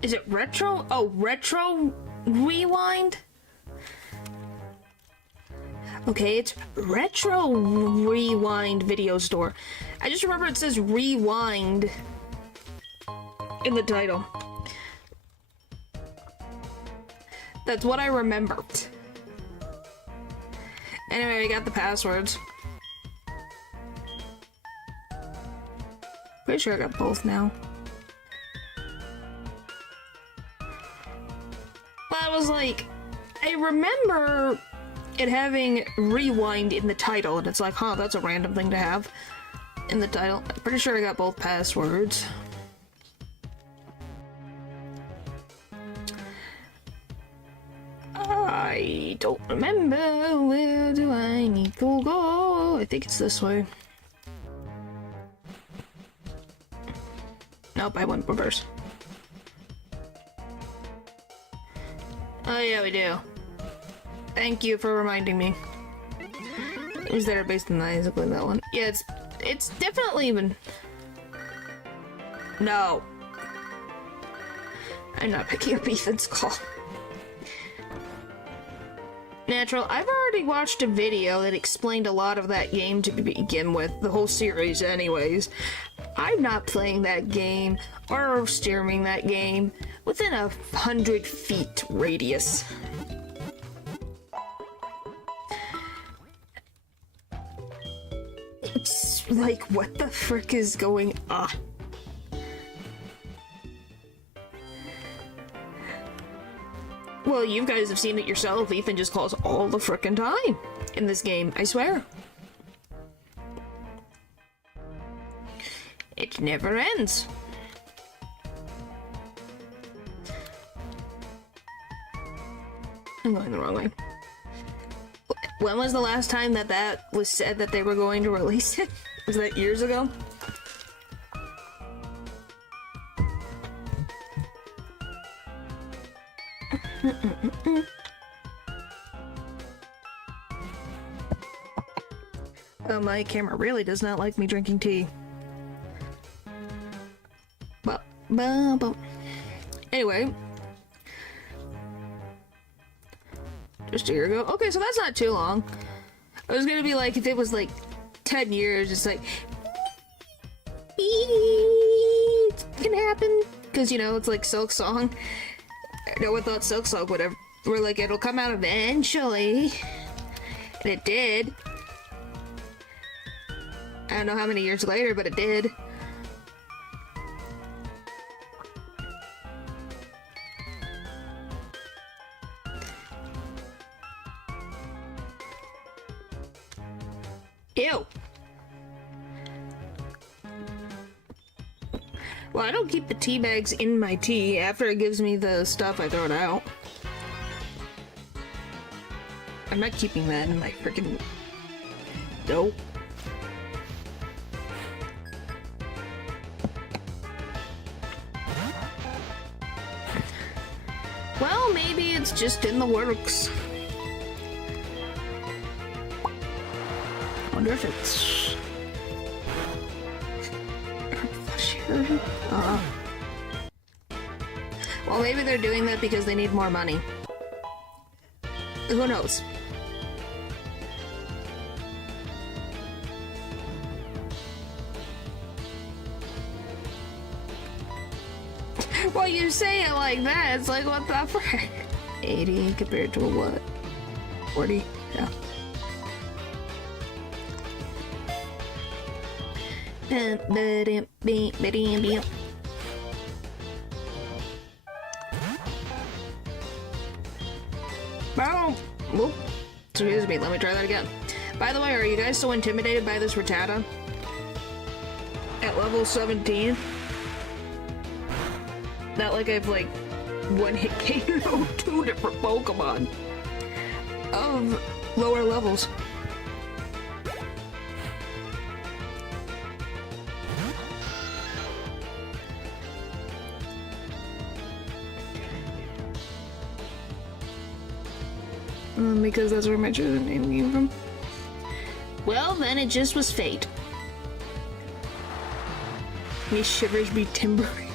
Is it retro? Oh, retro rewind? Okay, it's Retro Rewind Video Store. I just remember it says Rewind in the title. That's what I remember. Anyway, I got the passwords. Pretty sure I got both now. But I was like, I remember it having rewind in the title, and it's like, huh, that's a random thing to have in the title. I'm pretty sure I got both passwords. I don't remember. Where do I need to go? I think it's this way. Nope, I went reverse. Oh yeah, we do. Thank you for reminding me. Is there based on basically that one? Yeah, it's definitely even. No. I'm not picking up Ethan's call. Natural, I've already watched a video that explained a lot of that game to begin with, the whole series anyways. I'm not playing that game or streaming that game within 100 feet radius. It's like, what the frick is going on? Well, you guys have seen it yourself. Ethan just calls all the frickin' time in this game, I swear. It never ends. I'm going the wrong way. When was the last time that was said that they were going to release it? Was that years ago? Oh, my camera really does not like me drinking tea. Anyway. Just a year ago. Okay, so that's not too long. I was gonna be like, if it was like 10 years, it's like, it can happen. Because, you know, it's like Silk Song. No one thought Silk Song would ever. We're like, it'll come out eventually. And it did. I don't know how many years later, but it did. Ew. Well, I don't keep the tea bags in my tea. After it gives me the stuff, I throw it out. I'm not keeping that in my freaking dough. Well, maybe it's just in the works. I wonder if it's... Well, maybe they're doing that because they need more money. Who knows? Well, you say it like that, it's like, what the frick? 80 compared to a what? 40? Yeah. Whoop. Excuse me, let me try that again. By the way, are you guys so intimidated by this Rattata? At level 17? Not like I've like one-hit KO 2 different Pokemon of lower levels. Because that's where my chosen name came from. Well, then it just was fate. Me shivers be timbering.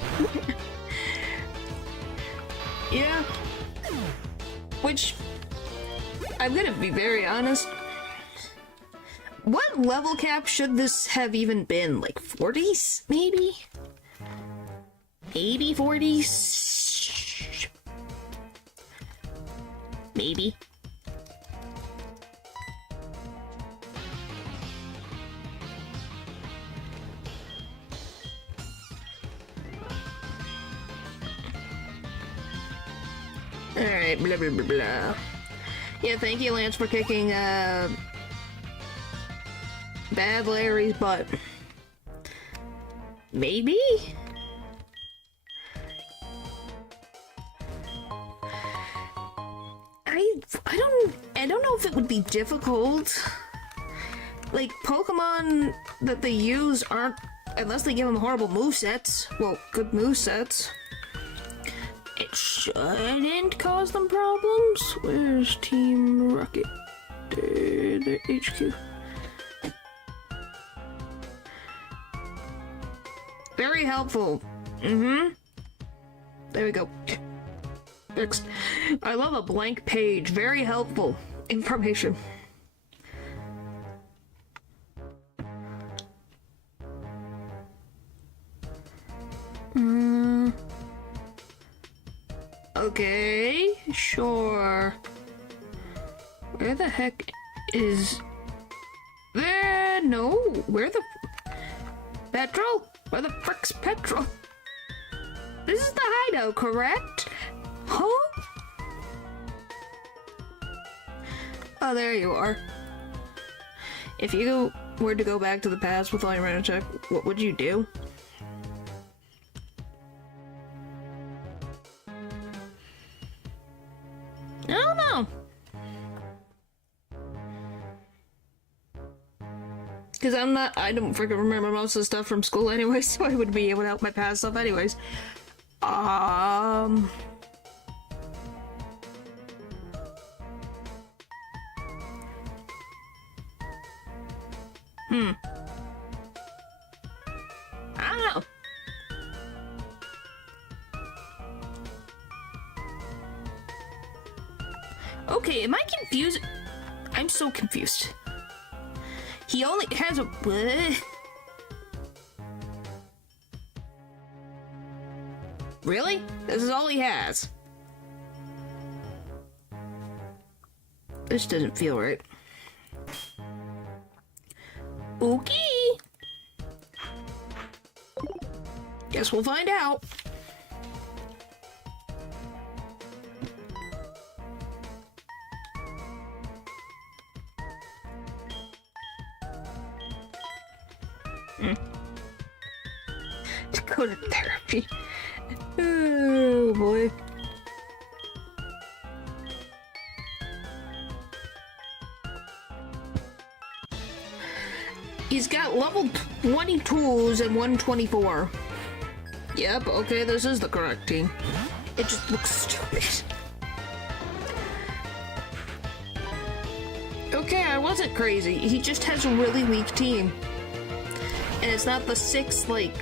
Yeah. Which, I'm gonna be very honest. What level cap should this have even been? Like 40s, maybe? Maybe 40s? Maybe. Alright, blah blah blah blah. Yeah, thank you, Lance, for kicking, Bad Larry's butt. Maybe? I don't know if it would be difficult. Like, Pokemon that they use aren't unless they give him horrible movesets. Well, good movesets. It shouldn't cause them problems. Where's Team Rocket? Their HQ. Very helpful. There we go. Fixed. I love a blank page. Very helpful information. Okay, sure. Where the heck is there? No, where the petrol? Where the frick's petrol? This is the hideout, correct? Huh? Oh, there you are. If you were to go back to the past with all your random check, what would you do? I don't know. Because I don't freaking remember most of the stuff from school anyway, so I would be able to help my past stuff anyways. I don't know. Okay, am I confused? I'm so confused. He only has a... Really? This is all he has? This doesn't feel right. Okay. Guess we'll find out. To go to therapy. Oh boy. He's got level 22s and 124. Yep, okay, this is the correct team. It just looks stupid. Okay, I wasn't crazy. He just has a really weak team. And it's not the 6, like,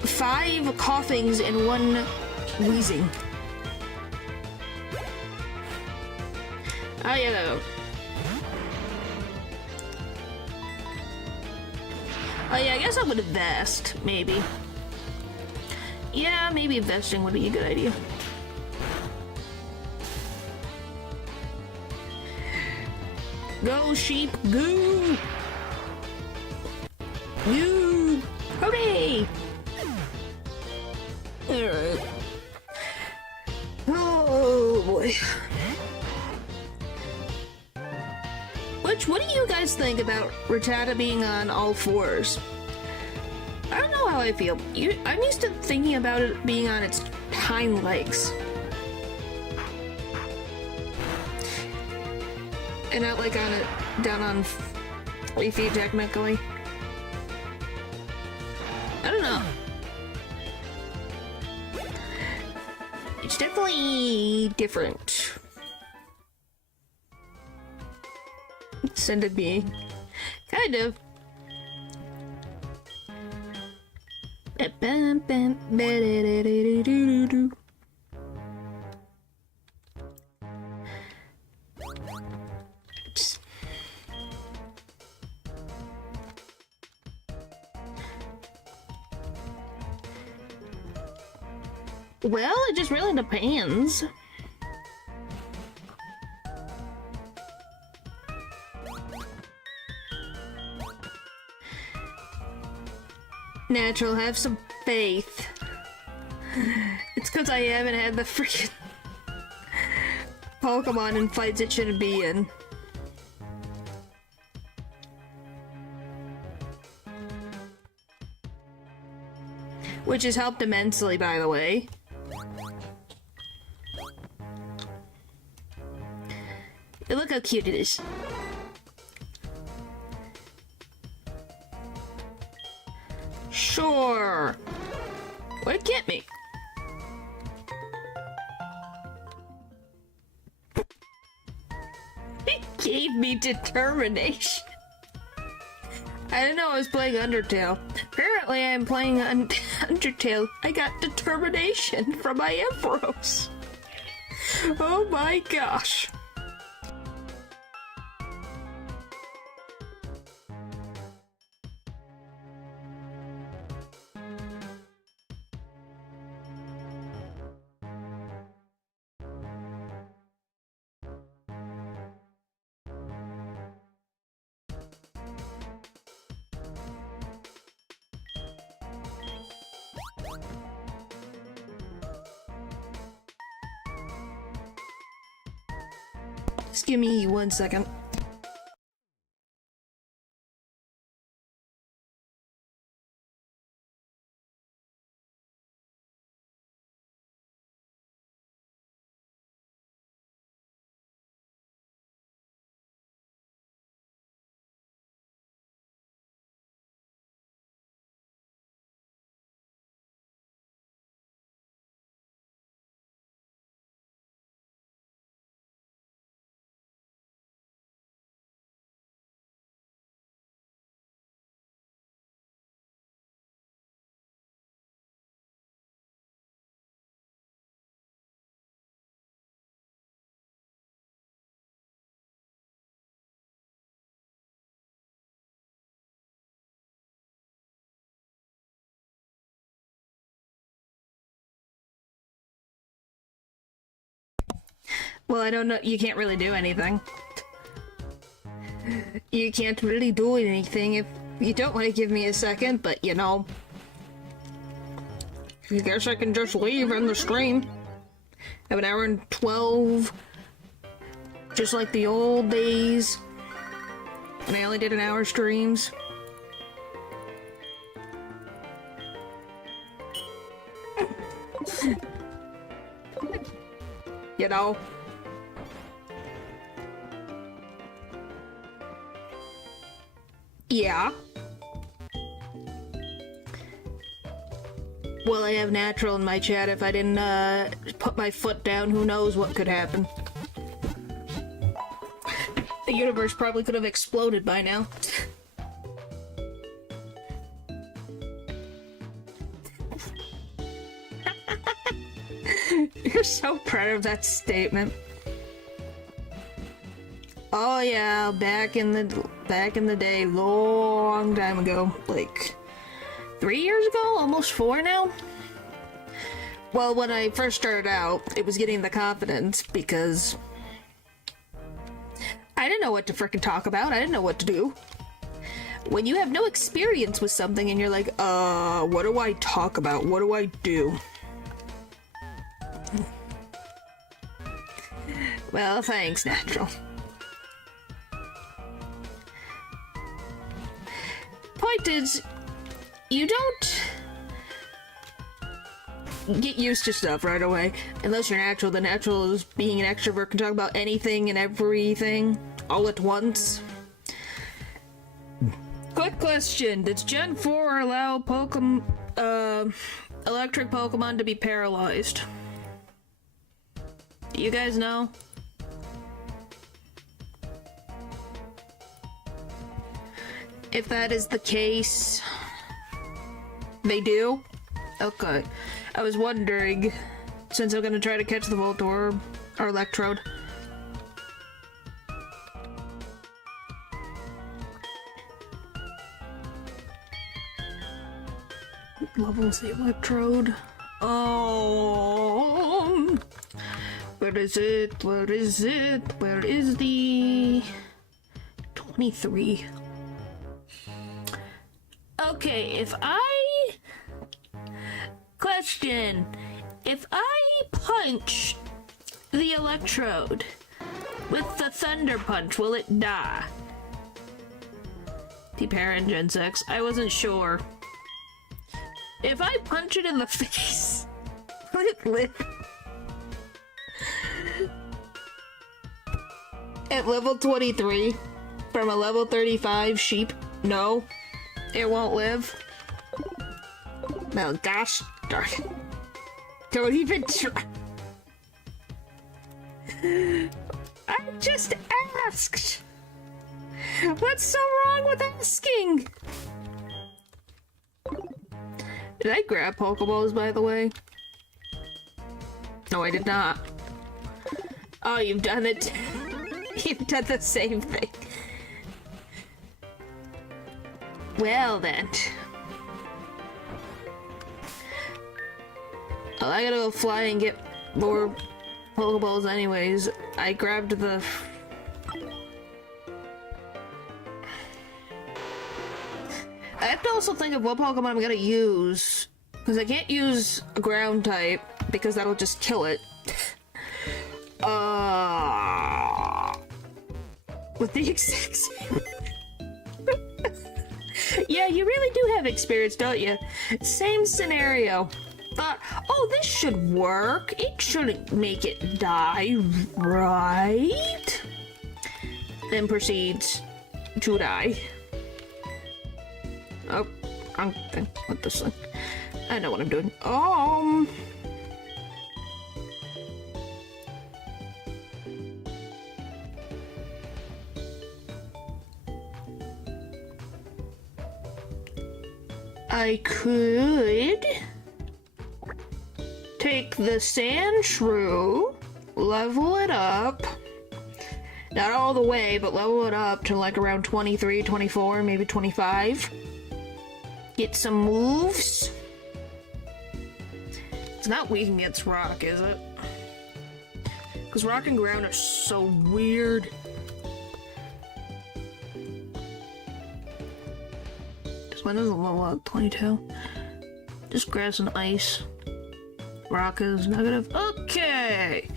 5 coughings and 1 wheezing. Oh yeah. Oh yeah, I guess I would invest, maybe. Yeah, maybe investing would be a good idea. Go, sheep, go! Go! Hooray! Alright. Oh boy. What do you guys think about Rattata being on all 4s? I don't know how I feel. I'm used to thinking about it being on its hind legs. And not like on it down on 3 feet technically. I don't know. It's definitely different. Send being. Kind of. Well, it just really depends. Natural, have some faith. It's because I haven't had the freaking Pokemon in fights it shouldn't be in. Which has helped immensely, by the way. Look how cute it is. Sure. What get me? It gave me determination. I didn't know I was playing Undertale. Apparently I'm playing Undertale. I got determination from my Emperos. Oh my gosh. Just give me 1 second. Well, I don't know. You can't really do anything. You can't really do anything if you don't want to give me a second, but you know. I guess I can just leave in the stream. I have an hour and 12. Just like the old days. And I only did an hour streams. You know. Yeah. Well, I have natural in my chat. If I didn't put my foot down, who knows what could happen. The universe probably could have exploded by now. You're so proud of that statement. Oh yeah, back in the day, long time ago, like 3 years ago, almost 4 now. Well, when I first started out, it was getting the confidence because I didn't know what to frickin' talk about. I didn't know what to do. When you have no experience with something and you're like, what do I talk about? What do I do? Well, thanks, Natural. Point is, you don't get used to stuff right away. Unless you're natural. The natural is being an extrovert, can talk about anything and everything all at once. Quick question. Does Gen 4 allow electric Pokemon to be paralyzed? Do you guys know? If that is the case, they do? Okay. I was wondering, since I'm gonna try to catch the Voltorb, or Electrode. What level's the Electrode? Oh, where is it? Where is it? Where is the 23? Okay, if I punch the Electrode with the Thunder Punch, will it die? T-Parent Gen 6, I wasn't sure. If I punch it in the face, will it live? At level 23, from a level 35 sheep, no, it won't live. Well, gosh darn it. Don't even try. I just asked. What's so wrong with asking? Did I grab Pokeballs, by the way? No, I did not. Oh, you've done it. You've done the same thing. Well then. Well, I gotta go fly and get more Pokeballs anyways. I grabbed the... I have to also think of what Pokemon I'm gonna use. Because I can't use a ground type, because that'll just kill it. With the exact same... Yeah, you really do have experience, don't you? Same scenario. Thought, oh, this should work. It shouldn't make it die, right? Then proceeds to die. Oh, I'm gonna put this in. I know what I'm doing. I could take the sand shrew, level it up, not all the way, but level it up to like around 23, 24, maybe 25. Get some moves. It's not weak against rock, is it? Because rock and ground are so weird. When does it level up? 22. Just grass and ice. Rock is negative. Okay!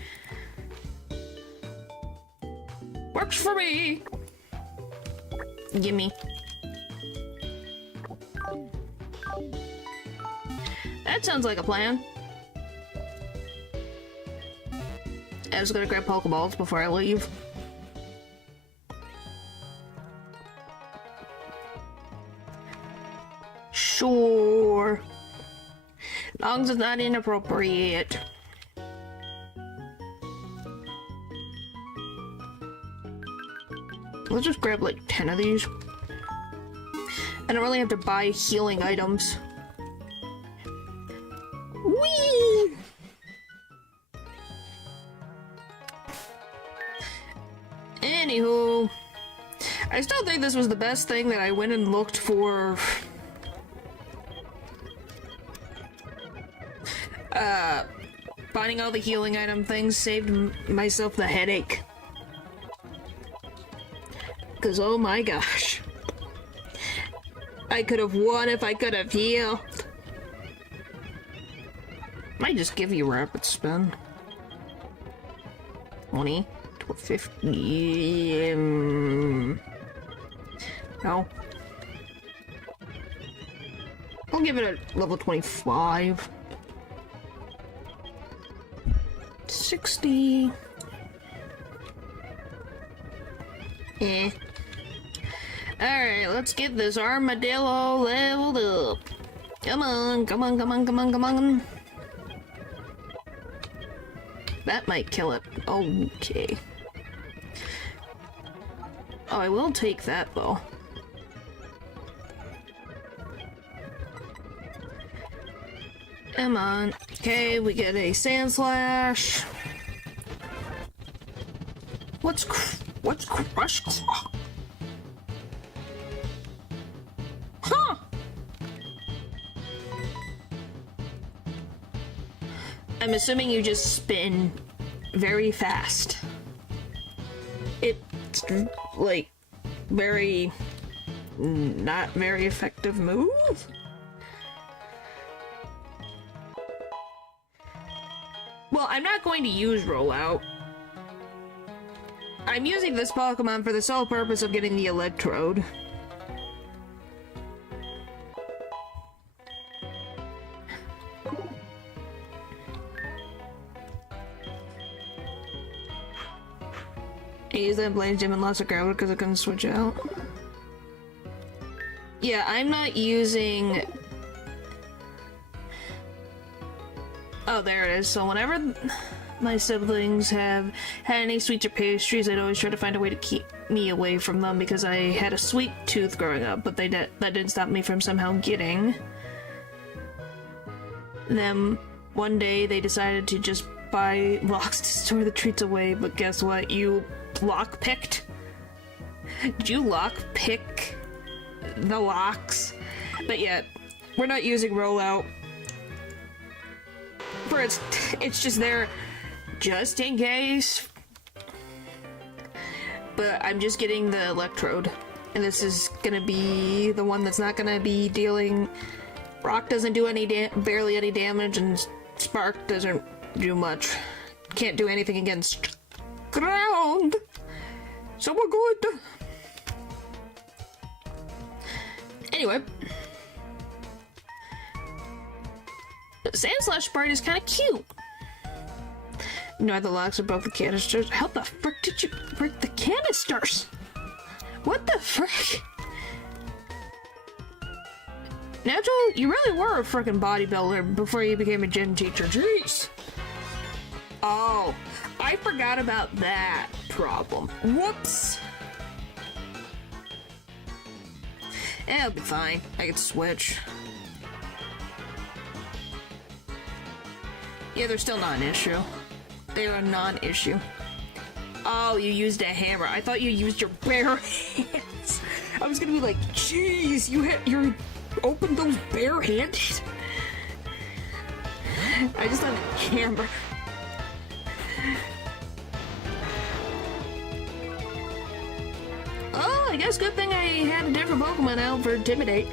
Works for me! Gimme. That sounds like a plan. I was gonna grab Pokeballs before I leave. Sure. Long as it's not inappropriate. Let's just grab like 10 of these. I don't really have to buy healing items. Whee! Anywho, I still think this was the best thing that I went and looked for. Finding all the healing item things saved myself the headache. Cause oh my gosh. I could have won if I could have healed. Might just give you rapid spin. 20 to 50. No. I'll give it a level 25. 60. Eh. Alright, let's get this armadillo leveled up. Come on, come on, come on, come on, come on. That might kill it. Okay. Oh, I will take that though. Come on. Okay, we get a Sand Slash. What's Crush Claw? Huh! I'm assuming you just spin very fast. It's like very not very effective move. Well, I'm not going to use Rollout. I'm using this Pokemon for the sole purpose of getting the Electrode. I used that Blade Gym and lost a ground because I couldn't switch out. Yeah, I'm not using Oh, there it is. So whenever my siblings have had any sweets or pastries, I'd always try to find a way to keep me away from them because I had a sweet tooth growing up, but that didn't stop me from somehow getting them. One day they decided to just buy locks to store the treats away, but guess what? You lock-picked? Did you lock-pick the locks? But yet, we're not using rollout. For it's just there just in case. But I'm just getting the electrode. And this is gonna be the one that's not gonna be dealing... Rock doesn't do barely any damage, and Spark doesn't do much. Can't do anything against ground. So we're good. Anyway. Sand Slash Sprite is kind of cute. No, the locks above the canisters. How the frick did you break the canisters? What the frick? Natural, you really were a frickin' bodybuilder before you became a gym teacher. Jeez. Oh, I forgot about that problem. Whoops. It'll be fine. I can switch. Yeah, they're still not an issue. They're a non-issue. Oh, you used a hammer. I thought you used your bare hands. I was gonna be like, jeez, you opened those bare-handed? I just had a hammer. Oh, I guess good thing I had a different Pokemon out for Intimidate.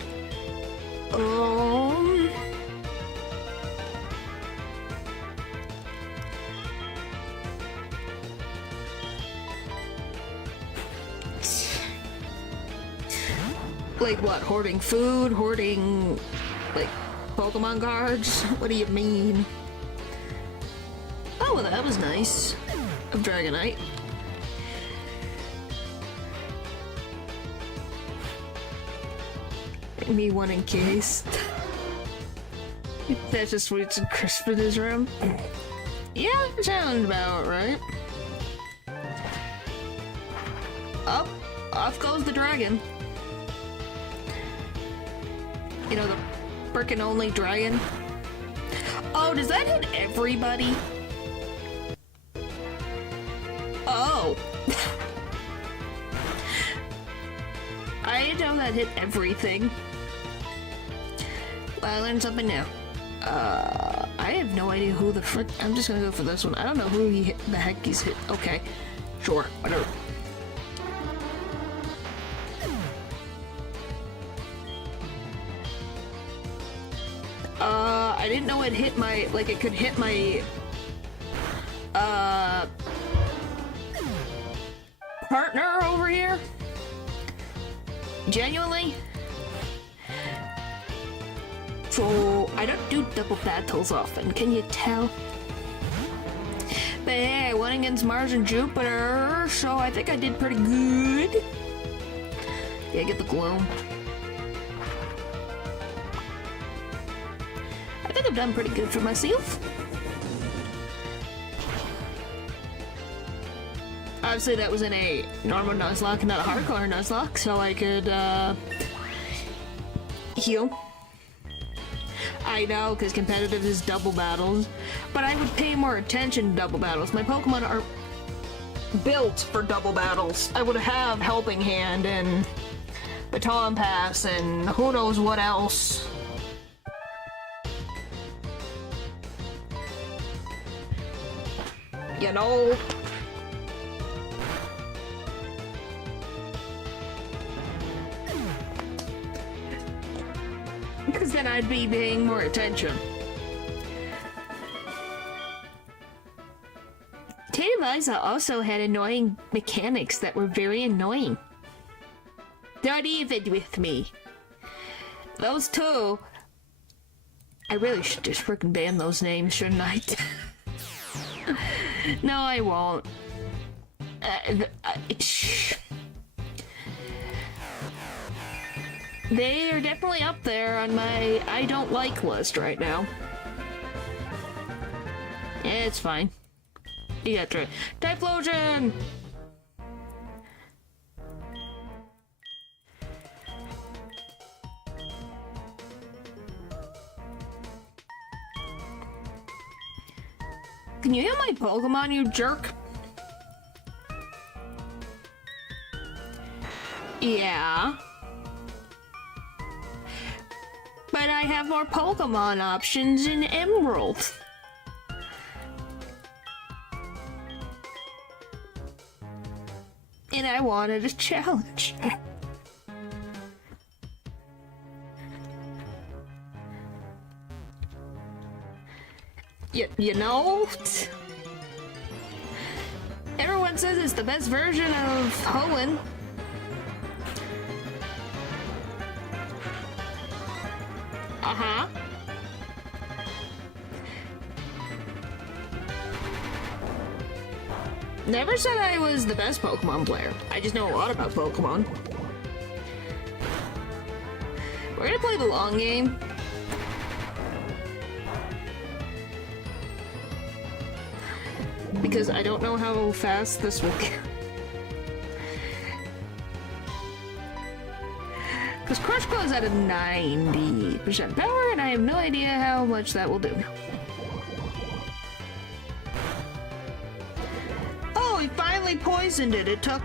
Like what? Hoarding food? Hoarding, like, Pokemon cards? What do you mean? Oh, well, that was nice. Of Dragonite. Me one in case. That's just sweets and crisp in his room. Yeah, sounds about right. Up, off goes the dragon. You know, the frickin' only dragon. Oh, does that hit everybody? Oh. I didn't know that hit everything. Well, I learned something new. I have no idea who the frick... I'm just gonna go for this one. I don't know who the heck he's hit. Okay. Sure. Whatever. I didn't know it hit my... Like, it could hit my... partner over here? Genuinely? So, I don't do double battles often, can you tell? But hey, I won against Mars and Jupiter, so I think I did pretty good. Yeah, get the gloom. I think I've done pretty good for myself. Obviously, that was in a normal Nuzlocke, not a hardcore Nuzlocke, so I could, heal. I know, because competitive is double battles, but I would pay more attention to double battles. My Pokemon are built for double battles. I would have Helping Hand and Baton Pass and who knows what else. You know? Because then I'd be paying more attention. Teddieliza also had annoying mechanics that were very annoying. Not even with me. Those two... I really should just frickin' ban those names, shouldn't I? No, I won't. They are definitely up there on my I don't like list right now. Yeah, it's fine. You got to Typhlosion! Can you hit my Pokemon, you jerk? Yeah. But I have more Pokemon options in Emerald. And I wanted a challenge. You know? Everyone says it's the best version of Hoenn. Uh-huh. Never said I was the best Pokemon player. I just know a lot about Pokemon. We're gonna play the long game. Because I don't know how fast this will get. Because Crush goes at a 90% power, and I have no idea how much that will do. Oh, he finally poisoned it. It took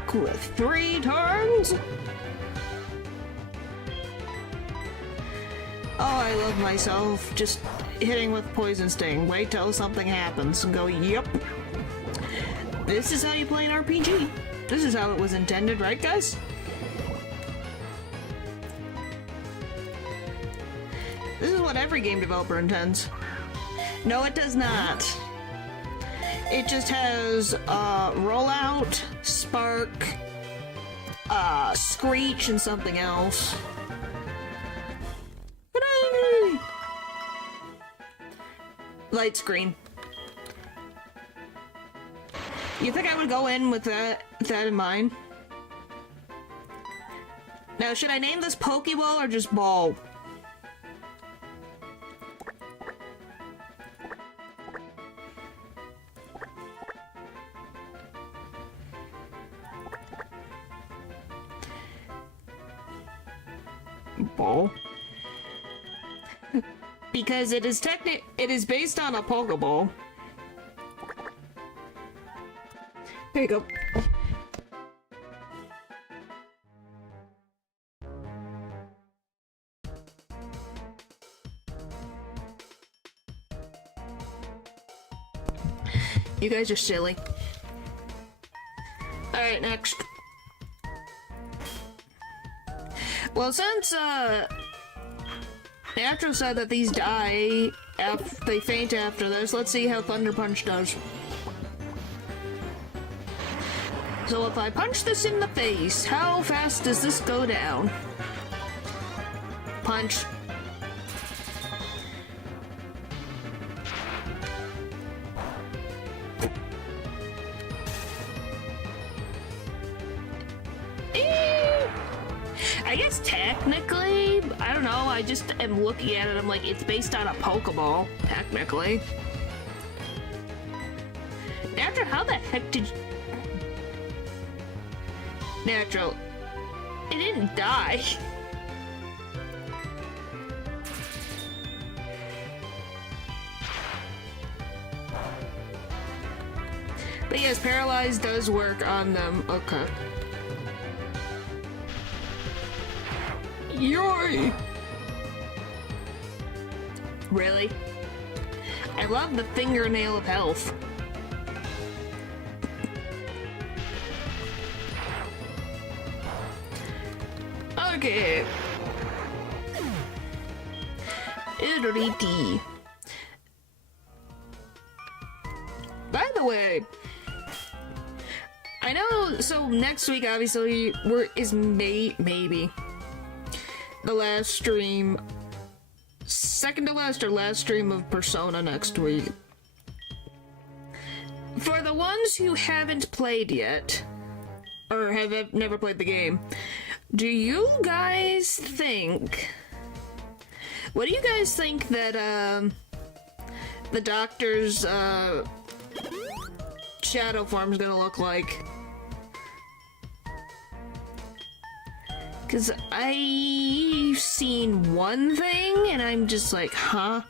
3 turns? Oh, I love myself. Just hitting with Poison Sting. Wait till something happens and go, yep. This is how you play an RPG. This is how it was intended, right, guys? This is what every game developer intends. No, it does not. It just has Rollout, Spark, Screech, and something else. Hooray! Light screen. You think I would go in with that in mind? Now, should I name this Pokeball or just Ball? Ball? Because it is based on a Pokeball. There you go. You guys are silly. Alright, next. Well, since, Natural said that these die after they faint after this, let's see how Thunder Punch does. So if I punch this in the face, how fast does this go down? Punch. I guess technically, I don't know, I just am looking at it, I'm like, it's based on a Pokeball, technically. Natural, how the heck did you... Natural, it didn't die. But yes, Paralyzed does work on them. Okay. Yoy! Really? I love the fingernail of health. Okay. Itty. By the way, I know, so next week obviously maybe the last stream, second to last or last stream of Persona next week. For the ones who haven't played yet, or have never played the game, do you guys think, what do you guys think that, the doctor's, shadow form's gonna look like. Cause I've seen one thing and I'm just like, huh?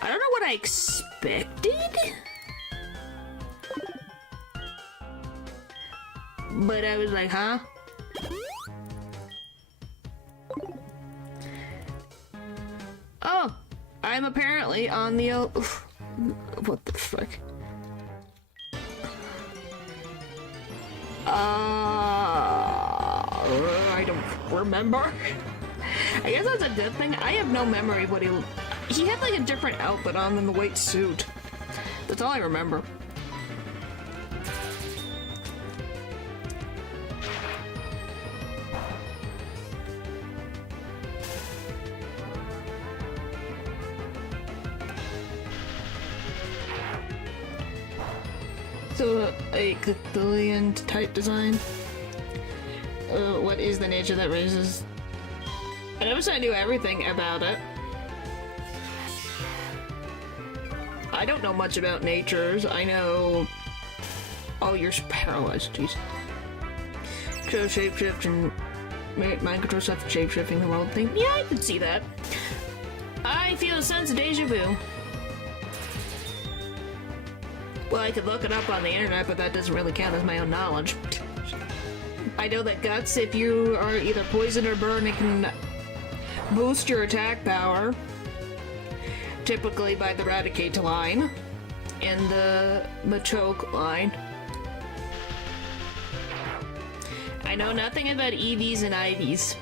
I don't know what I expected. But I was like, huh? Oh, I'm apparently on the what the fuck? I don't remember. I guess that's a good thing. I have no memory of what he had like a different outfit on than the white suit. That's all I remember. So, a Cthulhian type design. What is the nature that raises? I never said I knew everything about it. I don't know much about natures. I know... Oh, you're paralyzed, jeez. Control shapeshift and... Mind control stuff, shapeshifting the world thing. Yeah, I can see that. I feel a sense of deja vu. Well, I could look it up on the internet, but that doesn't really count as my own knowledge. I know that guts, if you are either poisoned or burned, it can boost your attack power. Typically by the Eradicate line and the Machoke line. I know nothing about EVs and IVs.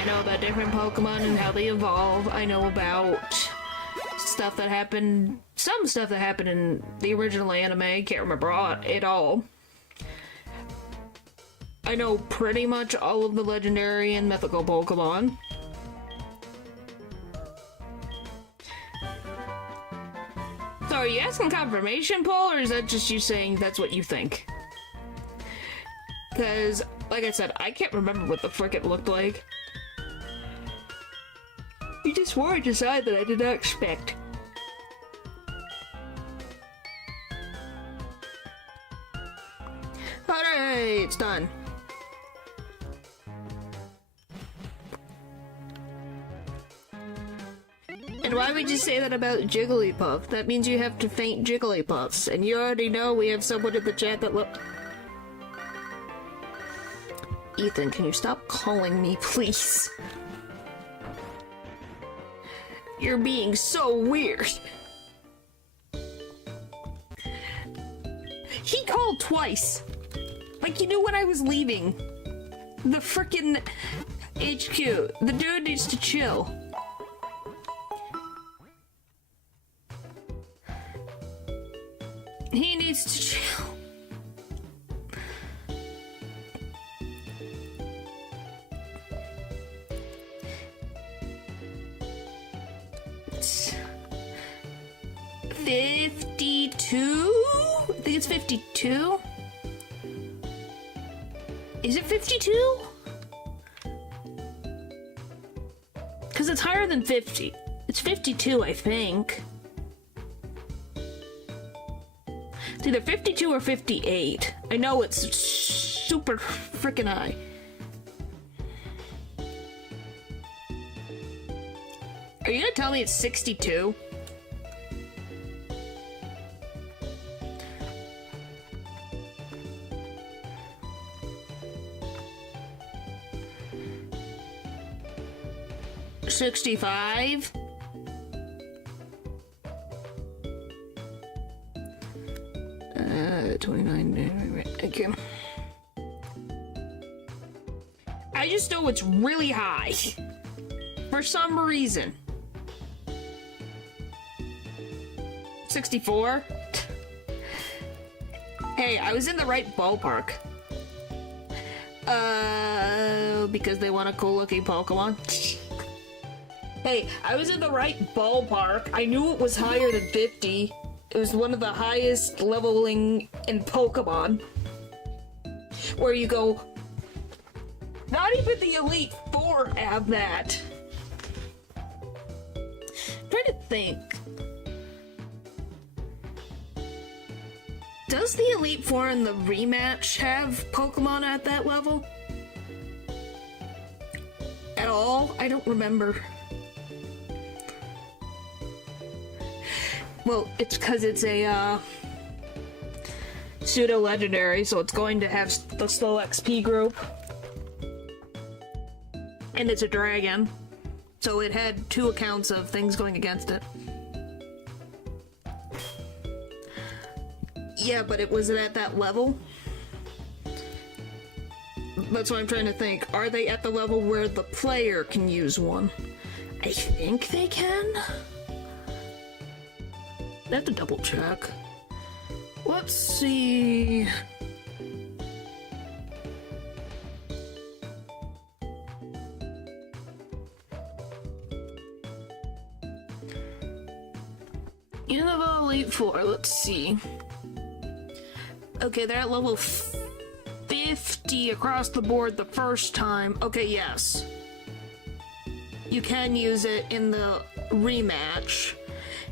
I know about different Pokemon and how they evolve. I know about stuff that happened, some stuff that happened in the original anime. I can't remember it all. I know pretty much all of the legendary and mythical Pokemon. So are you asking confirmation, Paul, or is that just you saying that's what you think? Because, like I said, I can't remember what the frick it looked like. You just swore a design that I did not expect. Alright, it's done. And why would you say that about Jigglypuff? That means you have to faint Jigglypuffs, and you already know we have someone in the chat that look. Ethan, can you stop calling me, please? You're being so weird. He called twice. Like, you knew when I was leaving. The frickin' HQ. The dude needs to chill. He needs to chill. It's 52? I think it's 52. Is it 52? Because it's higher than 50. It's 52, I think. It's either 52 or 58. I know it's super freaking high. Are you gonna tell me it's 62? $65? 29. Okay. I just know it's really high. For some reason. 64? Hey, I was in the right ballpark. Because they want a cool looking Pokemon. Hey, I was in the right ballpark. I knew it was higher than 50. It was one of the highest leveling in Pokemon. Where you go... Not even the Elite Four have that. trying to think. Does the Elite Four in the rematch have Pokemon at that level? At all? I don't remember. Well, it's because it's a, pseudo-legendary, so it's going to have the slow XP group. And it's a dragon. So it had 2 accounts of things going against it. Yeah, but was it at that level? That's what I'm trying to think. Are they at the level where the player can use one? I think they can. I have to double check. Let's see. Unova Elite Four, let's see. Okay, they're at level 50 across the board the first time. Okay, yes. You can use it in the rematch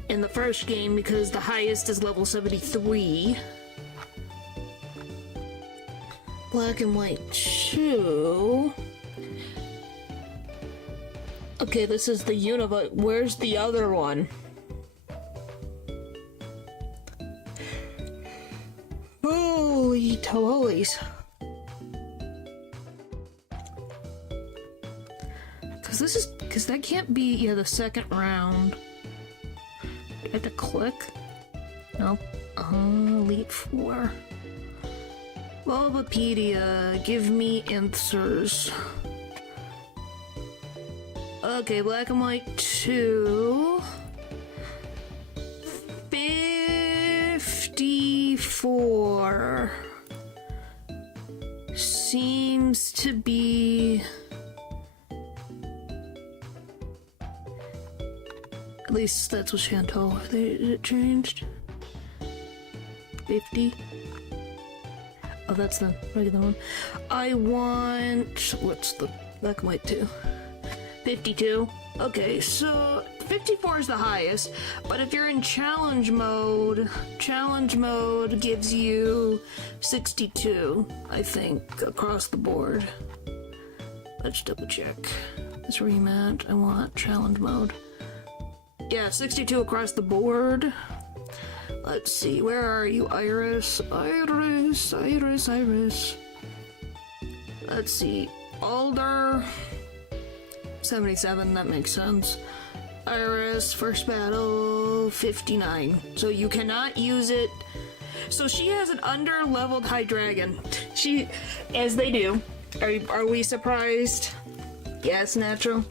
in the first game because the highest is level 73. Black and White 2. Okay, this is the Unova. Where's the other one? Holy tamales. Because that can't be, yeah, the second round. Do I have to click? Nope. Elite Four. Bulbapedia, give me answers. Okay, Black and White 2. 54 seems to be, at least that's what Chantal, is it changed? 50? Oh, that's the regular one. I want, what's the Black and White 2? 52. Okay, so 54 is the highest, but if you're in challenge mode gives you 62, I think, across the board. Let's double check. This rematch, I want challenge mode. Yeah, 62 across the board. Let's see, where are you, Iris? Iris. Let's see, Alder. 77, that makes sense. Iris, first battle, 59. So you cannot use it. So she has an under-leveled Hydreigon. She, as they do. Are we surprised? Yes, natural.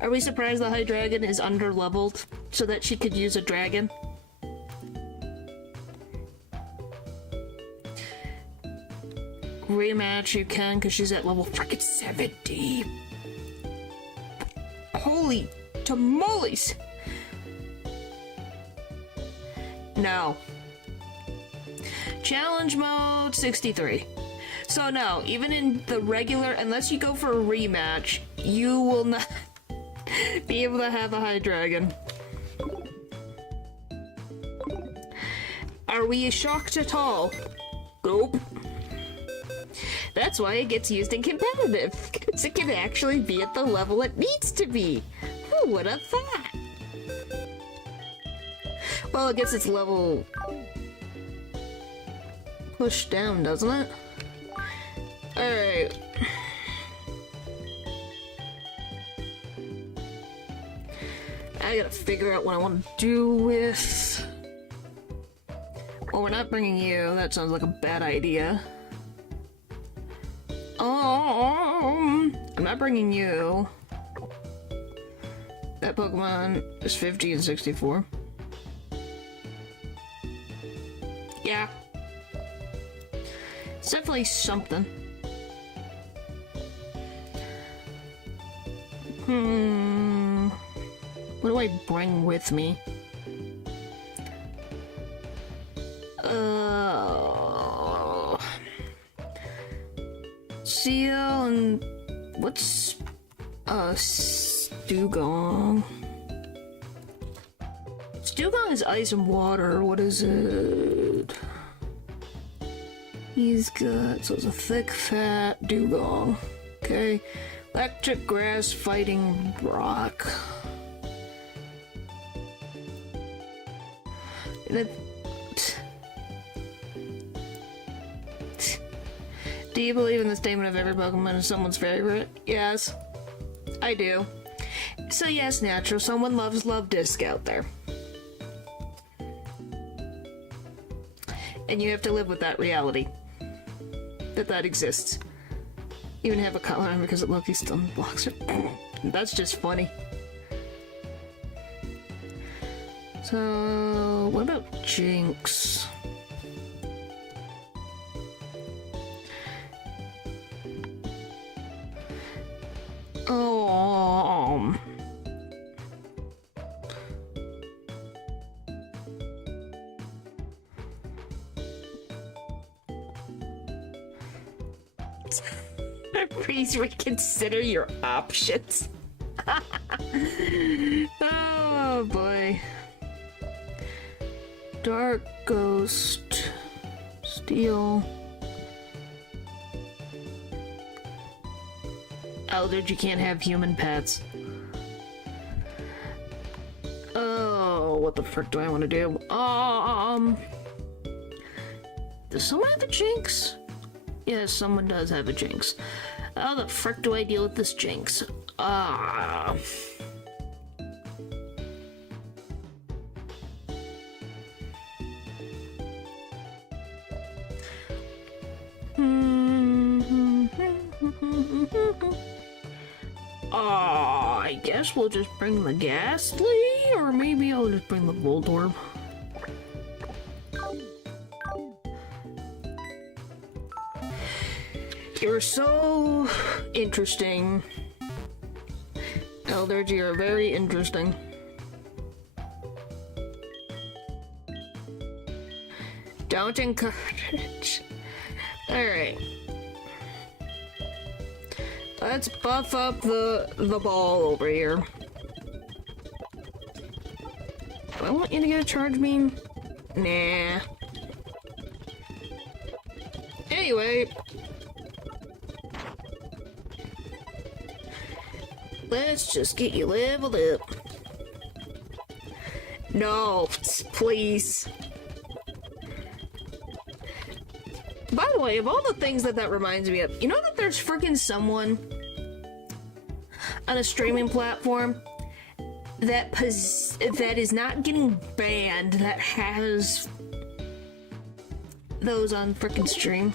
Are we surprised the Hydreigon is under-leveled so that she could use a dragon? Rematch you can because she's at level frickin' 70. Holy tamales! No. Challenge mode 63. So no, even in the regular, unless you go for a rematch, you will not be able to have a Hydreigon. Are we shocked at all? Nope. That's why it gets used in competitive, because it can actually be at the level it needs to be. Who would have thought? Well, it gets its level pushed down, doesn't it? Alright. I gotta figure out what I want to do with... Well, we're not bringing you. That sounds like a bad idea. I'm not bringing you. That Pokemon is 50 and 64. Yeah. It's definitely something. What do I bring with me? Seal and what's Dugong. Dugong is ice and water. What is it? He's got, so it's a thick, fat dugong. Okay. Electric grass fighting rock. Do you believe in the statement of every Pokemon is someone's favorite? Yes, I do. So yes, natural. Someone loves Disc out there. And you have to live with that reality. That exists. Even have a color on because it Loki still blocks it. That's just funny. So, what about Jinx? Oh. Please reconsider your options. Oh boy. Dark Ghost. Steel. Eldritch, you can't have human pets. Oh, what the frick do I want to do? Does someone have a Jinx? Yes, someone does have a Jinx. How the frick do I deal with this Jinx? I guess we'll just bring the Ghastly, or maybe I'll just bring the Voltorb. You're so interesting. Eldritch, you're very interesting. Don't encourage. Alright. Let's buff up the ball over here. Do I want you to get a charge beam? Nah. Anyway. Let's just get you leveled up. No, please. By the way, of all the things that reminds me of, you know that there's freaking someone on a streaming platform that is not getting banned that has those on freaking stream?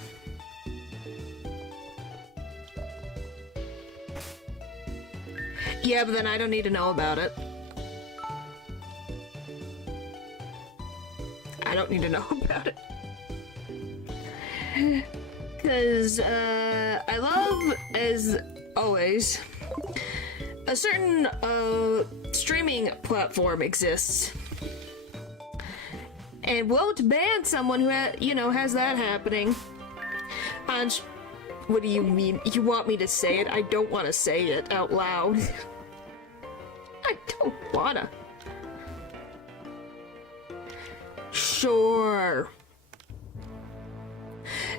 Yeah, but then I don't need to know about it. I don't need to know about it. Because, I love, as always, a certain, streaming platform exists. And won't ban someone who, has that happening. What do you mean? You want me to say it? I don't want to say it out loud. I don't wanna. Sure.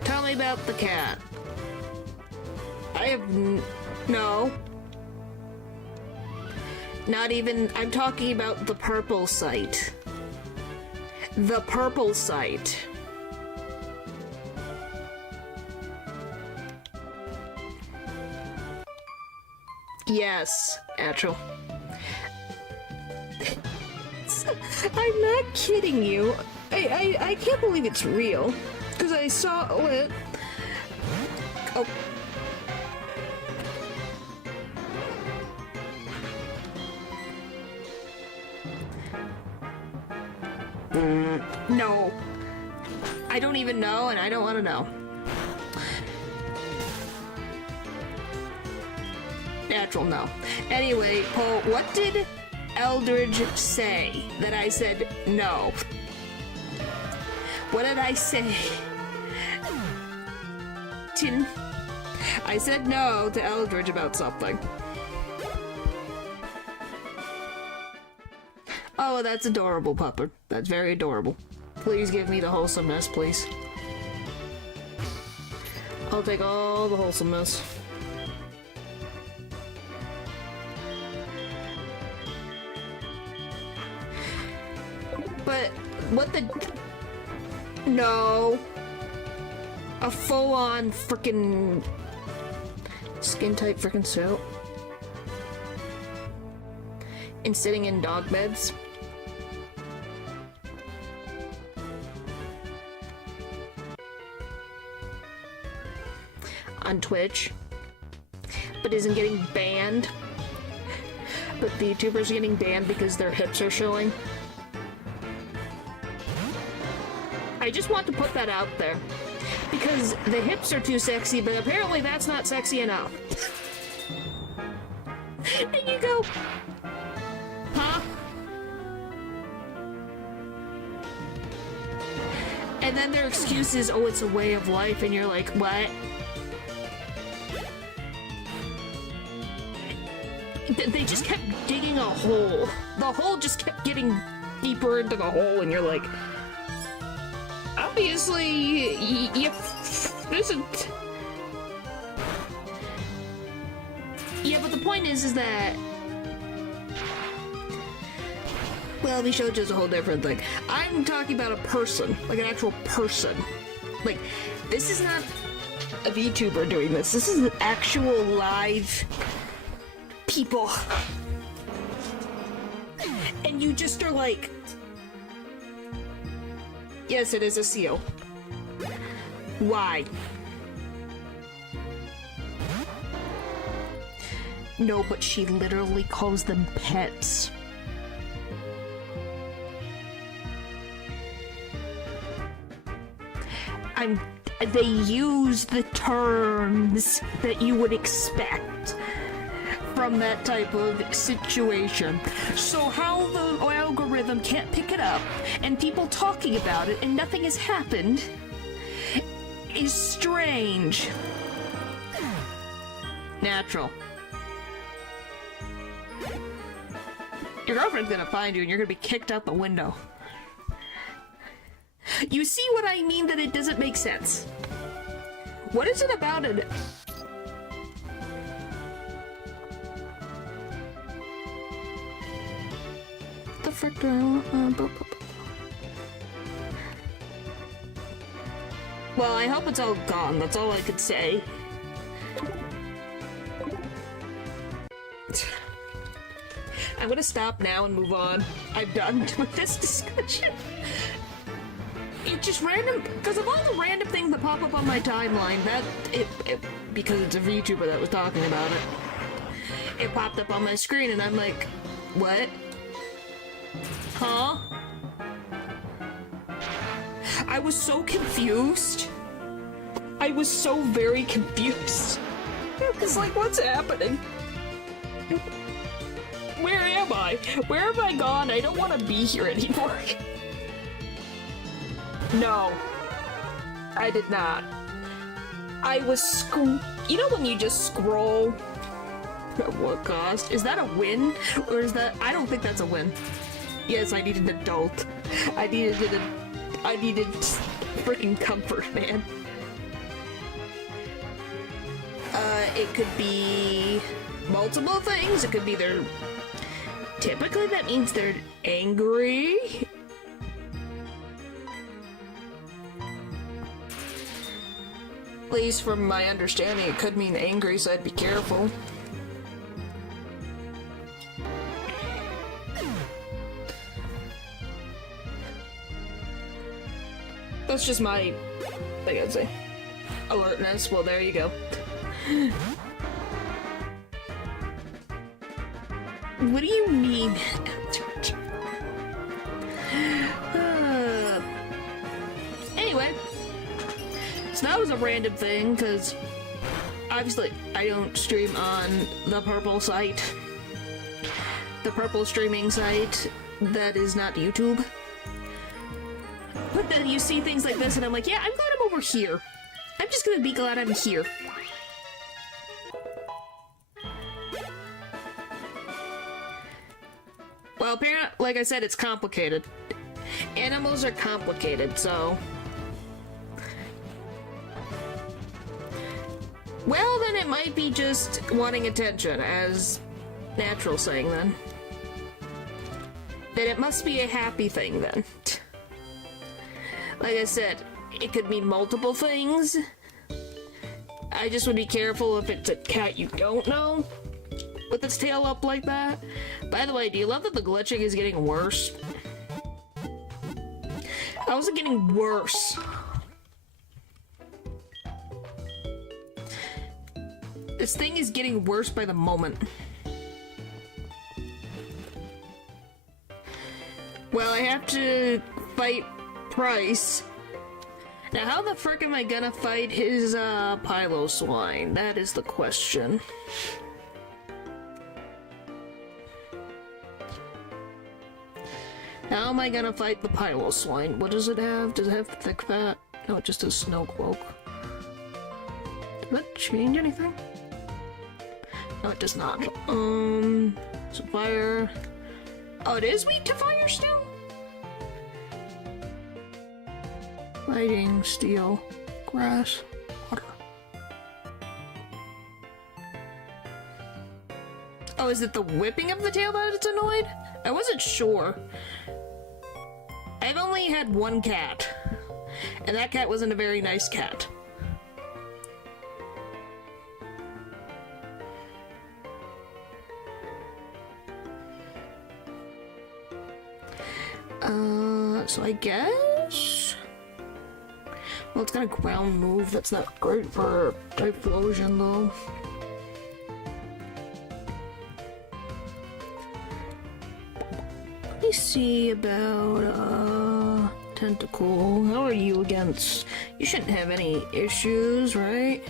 Tell me about the cat. I have no. Not even. I'm talking about the purple site. The purple site. Yes, Atchel. I'm not kidding you. I can't believe it's real. Because I saw it. Oh. No. I don't even know, and I don't want to know. Natural, no. Anyway, Paul, what did Eldridge say that I said no? What did I say? I said no to Eldridge about something. Oh, that's adorable, Pupper. That's very adorable. Please give me the wholesomeness, please. I'll take all the wholesomeness. But, what the... No. A full-on frickin' skin-tight frickin' suit. And sitting in dog beds. On Twitch. But isn't getting banned. But the YouTubers are getting banned because their hips are showing. I just want to put that out there. Because the hips are too sexy, but apparently that's not sexy enough. And you go... Huh? And then their excuse is, oh, it's a way of life, and you're like, what? They just kept digging a hole. The hole just kept getting deeper into the hole, and you're like... Obviously, isn't... Yeah, but the point is that... Well, Bishojo's a whole different thing. I'm talking about a person, like an actual person. Like, this is not a VTuber doing this. This is an actual live people. And you just are like... Yes, it is a seal. Why? No, but she literally calls them pets. They use the terms that you would expect from that type of situation. So how the algorithm can't pick it up, and people talking about it, and nothing has happened, is strange. Natural. Your girlfriend's gonna find you, and you're gonna be kicked out the window. You see what I mean, that it doesn't make sense? What is it about it? The frick do I want? Well, I hope it's all gone. That's all I could say. I'm gonna stop now and move on. I'm done with this discussion. It's just random, because of all the random things that pop up on my timeline, because it's a VTuber that was talking about it, it popped up on my screen, and I'm like, what? Huh? I was so confused. I was so very confused. It's like, what's happening? Where am I? Where have I gone? I don't want to be here anymore. No. I did not. I was you know when you just scroll? At what cost? Is that a win? Or is that... I don't think that's a win. Yes, I need an adult. I needed freaking comfort, man. It could be multiple things. It could be they're... Typically that means they're angry. At least from my understanding, it could mean angry, so I'd be careful. That's just my thing I'd say. Alertness, well there you go. What do you mean? Anyway. So that was a random thing, because obviously I don't stream on the Purple site. The Purple streaming site that is not YouTube. But then you see things like this and I'm like, yeah, I'm glad I'm over here. I'm just gonna be glad I'm here. Well, apparently, like I said, it's complicated. Animals are complicated, so... Well, then it might be just wanting attention, as Natural saying, then. Then it must be a happy thing, then. Like I said, it could mean multiple things. I just would be careful if it's a cat you don't know with its tail up like that. By the way, do you love that the glitching is getting worse? How is it getting worse? This thing is getting worse by the moment. Well, I have to fight Price. Now, how the frick am I gonna fight his, Piloswine? That is the question. How am I gonna fight the Piloswine? What does it have? Does it have thick fat? No, it just has snow cloak. Does that change anything? No, it does not. So fire. Oh, it is weak to fire still? Lighting, steel, grass, water. Oh, is it the whipping of the tail that it's annoyed? I wasn't sure. I've only had one cat, and that cat wasn't a very nice cat. So I guess... Well, it's got a ground move. That's not great for Typhlosion, though. Let me see about, Tentacle. How are you against... You shouldn't have any issues, right?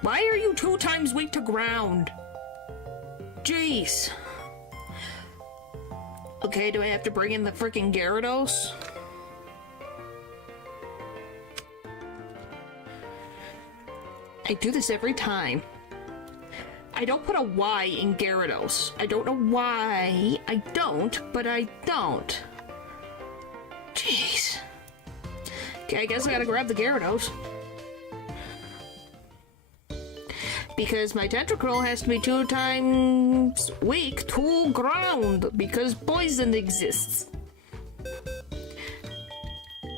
Why are you 2 times weak to ground? Jeez. Okay, do I have to bring in the freaking Gyarados? I do this every time. I don't put a Y in Gyarados. I don't know why I don't, but I don't. Jeez. Okay, I guess I gotta grab the Gyarados. Because my Tentacruel has to be 2 times weak to ground, because poison exists.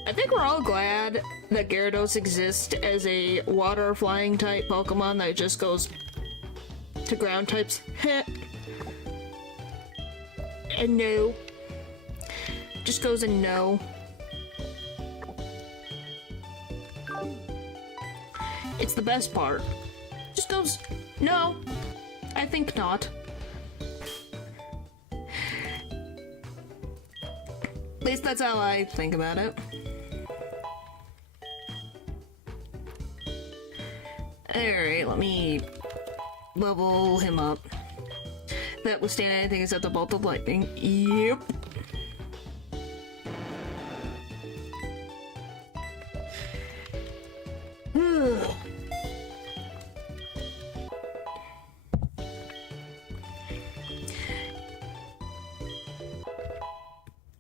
I think we're all glad that Gyarados exists as a water flying type Pokemon that just goes to ground types. And no. Just goes and no. It's the best part. Just goes, no, I think not. At least that's how I think about it. Alright, let me level him up. That withstand anything except the bolt of lightning. Yep.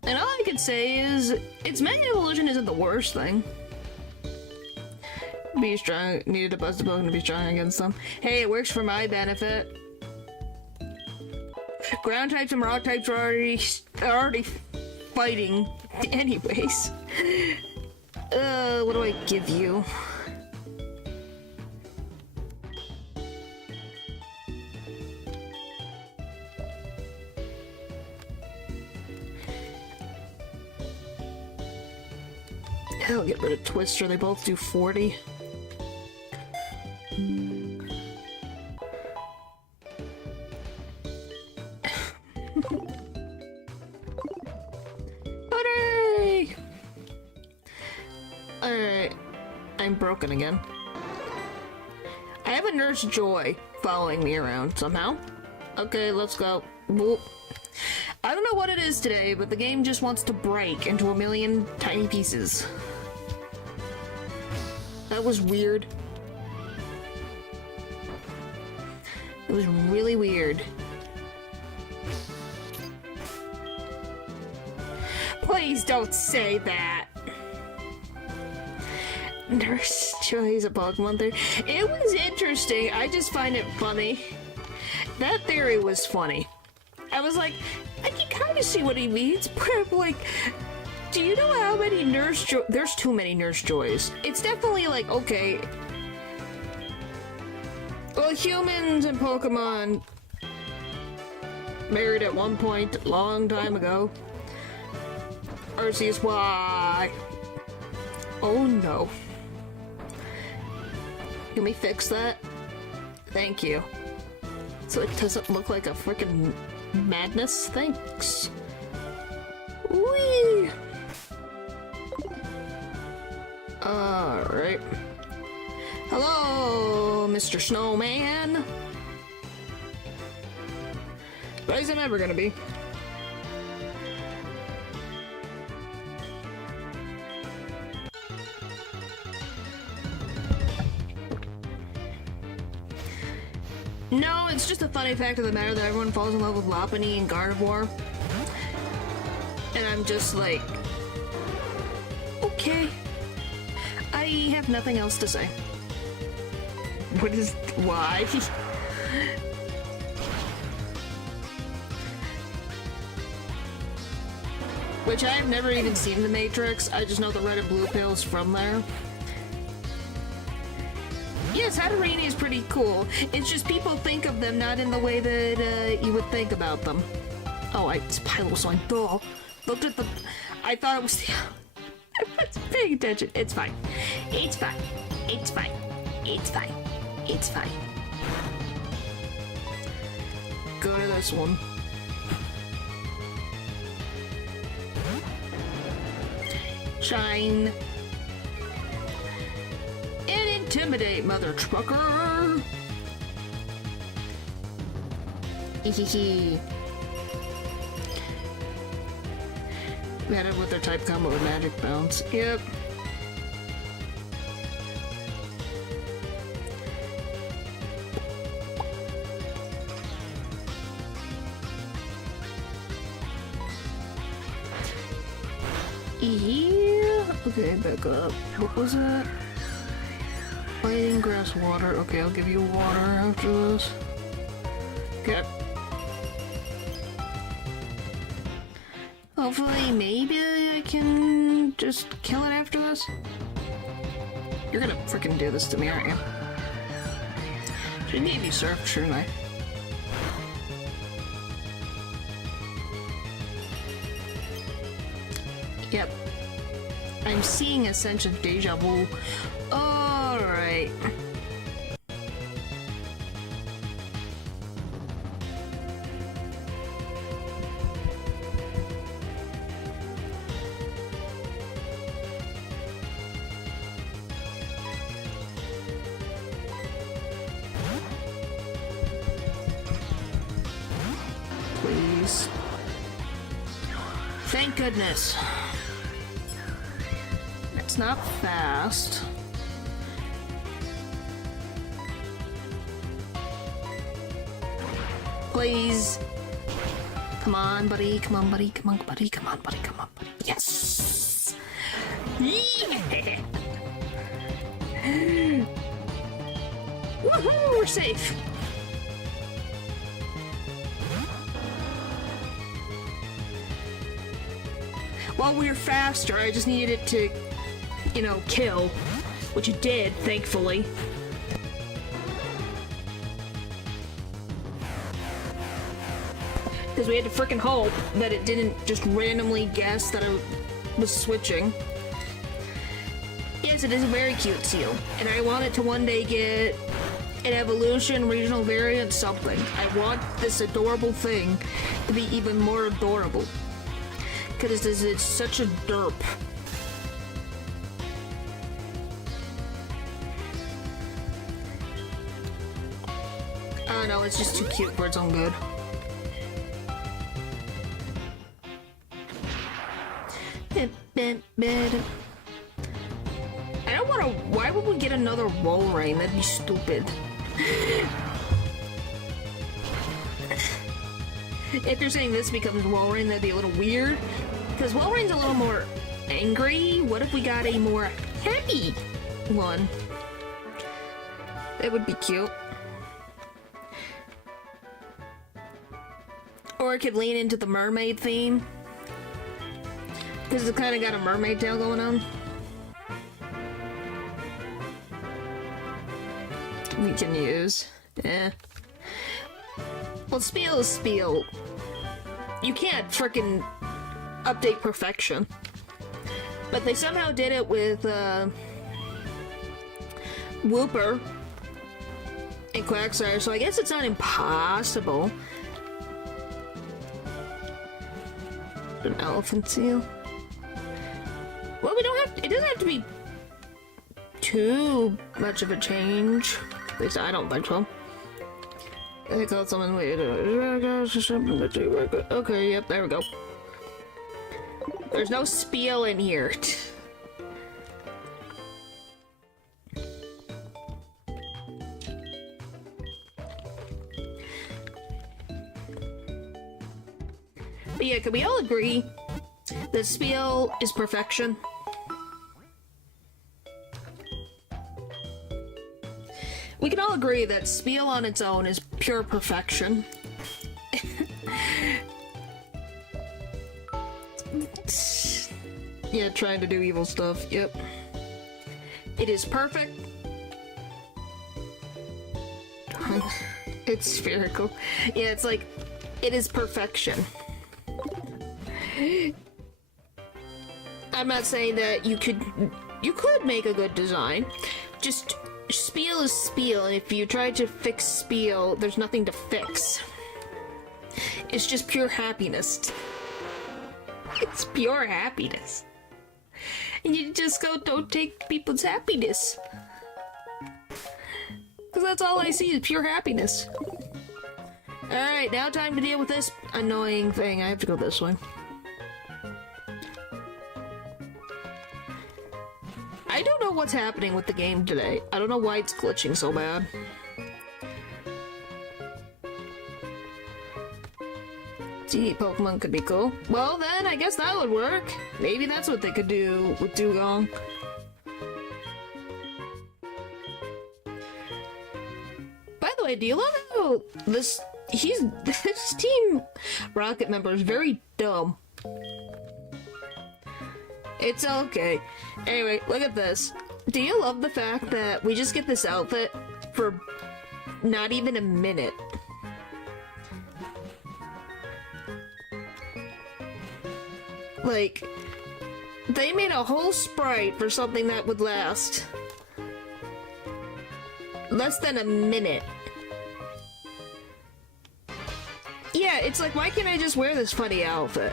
And all I could say is, its Mega Evolution isn't the worst thing. Be strong, needed to buzz the Pokemon to be strong against them. Hey, it works for my benefit. Ground types and rock types are already fighting anyways. What do I give you? I'll get rid of Twister, they both do 40. Hooray! Alright, I'm broken again. I have a Nurse Joy following me around somehow. Okay, let's go. Boop. I don't know what it is today, but the game just wants to break into a million tiny pieces. That was weird. It was really weird. Please don't say that. Nurse Joy's a Pokemon theory. It was interesting. I just find it funny. That theory was funny. I was like, I can kind of see what he means, but I'm like, do you know how many Nurse Joy? There's too many Nurse Joys. It's definitely like, okay. Well, humans and Pokemon married at one point, long time ago. Arceus, why? Oh no. Can we fix that? Thank you. So it doesn't look like a freaking madness? Thanks. Whee! Alright. Hello, Mr. Snowman. Why is it ever gonna be? No, it's just a funny fact of the matter that everyone falls in love with Lopunny and Gardevoir. And I'm just like, okay. I have nothing else to say. What is... why? Which I've never even seen The Matrix. I just know the red and blue pills from there. Yes, Hatterene is pretty cool. It's just people think of them not in the way that you would think about them. Oh, it's Piloswine. Duh. Looked at the... I thought it was the... I wasn't paying attention. It's fine. It's fine. It's fine. It's fine. It's fine. Go to this one. Shine. And intimidate, mother trucker. Hehehe. Met it with their type combo with magic bounce. Yep. Yeah. Okay, back up. What was that? Fighting grass water. Okay, I'll give you water after this. Okay. Hopefully, maybe I can just kill it after this. You're gonna freaking do this to me, aren't you? Should need me surf, shouldn't I? Yep. I'm seeing a sense of deja vu. Alright. Please. Thank goodness. It's not fast. Please. Come on, buddy. Come on, buddy. Come on, buddy. Come on, buddy. Come on, buddy. Yes! Yeah! Woohoo! We're safe. Well, we're faster. I just needed it to, you know, kill. Which it did, thankfully. Because we had to frickin' hope that it didn't just randomly guess that I was switching. Yes, it is a very cute seal. And I want it to one day get an evolution, regional variant, something. I want this adorable thing to be even more adorable. Because it's such a derp. Oh no, it's just too cute for its own good. I don't want to. Why would we get another roll rain? That'd be stupid. If you're saying this becomes Walrein, that'd be a little weird. Because Walrein's a little more angry. What if we got a more happy one? That would be cute. Or it could lean into the mermaid theme. Because it's kind of got a mermaid tail going on. We can use. Yeah. Well, Spiel is Spiel. You can't frickin' update perfection. But they somehow did it with, Wooper and Quagsire, so I guess it's not impossible. An elephant seal. Well, we don't have. It doesn't have to be too much of a change. At least I don't think so. I called someone. Okay, yep, there we go. There's no spiel in here. But yeah, can we all agree that spiel is perfection? We can all agree that spiel on its own is pure perfection. Yeah, trying to do evil stuff, yep. It is perfect. It's spherical. Yeah, it's like, it is perfection. I'm not saying that you could make a good design. Just spiel is spiel, and if you try to fix spiel, there's nothing to fix. It's just pure happiness. It's pure happiness. And you just go, don't take people's happiness. Because that's all I see is pure happiness. Alright, now time to deal with this annoying thing. I have to go this way. I don't know what's happening with the game today. I don't know why it's glitching so bad. Gee, Pokemon could be cool. Well then, I guess that would work. Maybe that's what they could do with Dugong. By the way, do you love how this Team Rocket member is very dumb. It's okay. Anyway, look at this. Do you love the fact that we just get this outfit for not even a minute? Like, they made a whole sprite for something that would last less than a minute. Yeah, it's like, why can't I just wear this funny outfit?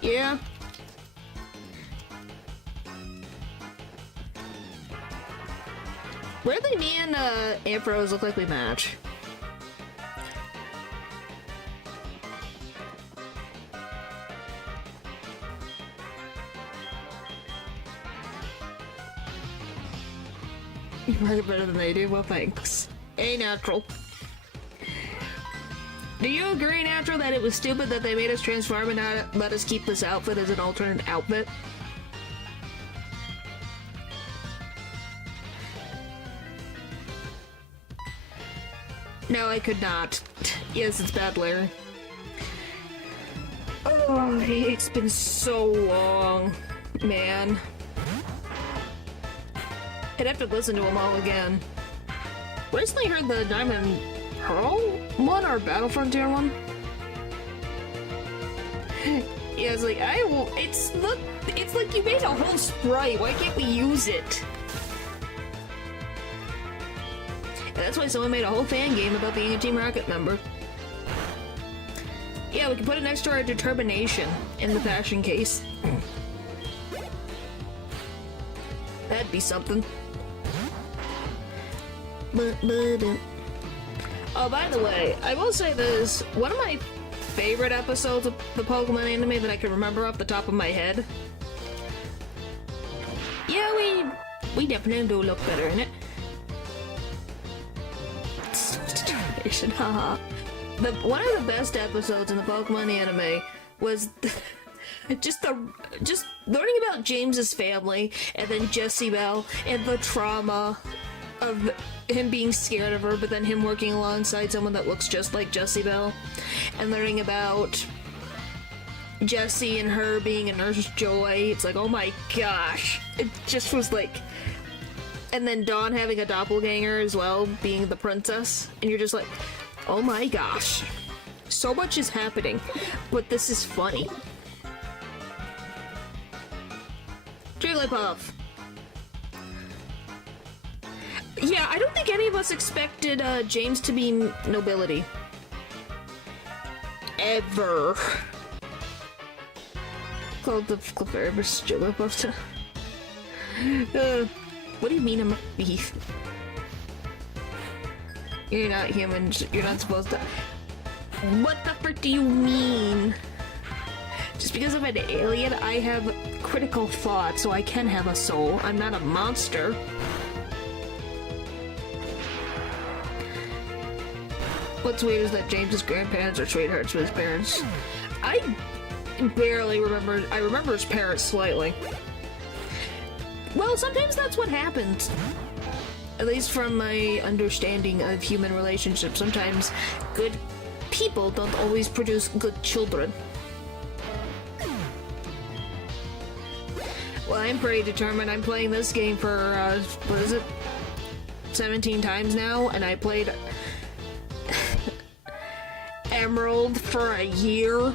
Yeah. Weirdly, me and Ambrose look like we match. You work it better than they do? Well, thanks. Hey, Natural. Do you agree, Natural, that it was stupid that they made us transform and not let us keep this outfit as an alternate outfit? No, I could not. Yes, it's bad, Larry. Oh, it's been so long, man. I'd have to listen to them all again. Recently heard the Diamond Pearl one or Battle Frontier one. Yeah, it's like it's like you made a whole sprite. Why can't we use it? And that's why someone made a whole fan game about being a Team Rocket member. Yeah, we can put it next to our determination in the fashion case. That'd be something. Oh, by the way, I will say this. One of my favorite episodes of the Pokemon anime that I can remember off the top of my head. Yeah, we definitely do look better in it. discrimination, haha. One of the best episodes in the Pokemon anime was just learning about James's family, and then Jessie Bell, and the trauma of him being scared of her, but then him working alongside someone that looks just like Jessie Bell, and learning about Jessie and her being a Nurse Joy. It's like, oh my gosh. It just was like... And then Dawn having a doppelganger as well, being the princess. And you're just like, oh my gosh. So much is happening, but this is funny. Jigglypuff. Yeah, I don't think any of us expected James to be nobility. Ever. Called the Clefairbus Jigglypuff. What do you mean I'm a beef? You're not human. You're not supposed to. What the frick do you mean? Just because I'm an alien, I have critical thought, so I can have a soul. I'm not a monster. What's weird is that James's grandparents are sweethearts with his parents. I barely remember. I remember his parents slightly. Well, sometimes that's what happens. At least from my understanding of human relationships, sometimes good people don't always produce good children. Well, I'm pretty determined. I'm playing this game for, what is it? 17 times now, and I played Emerald for a year.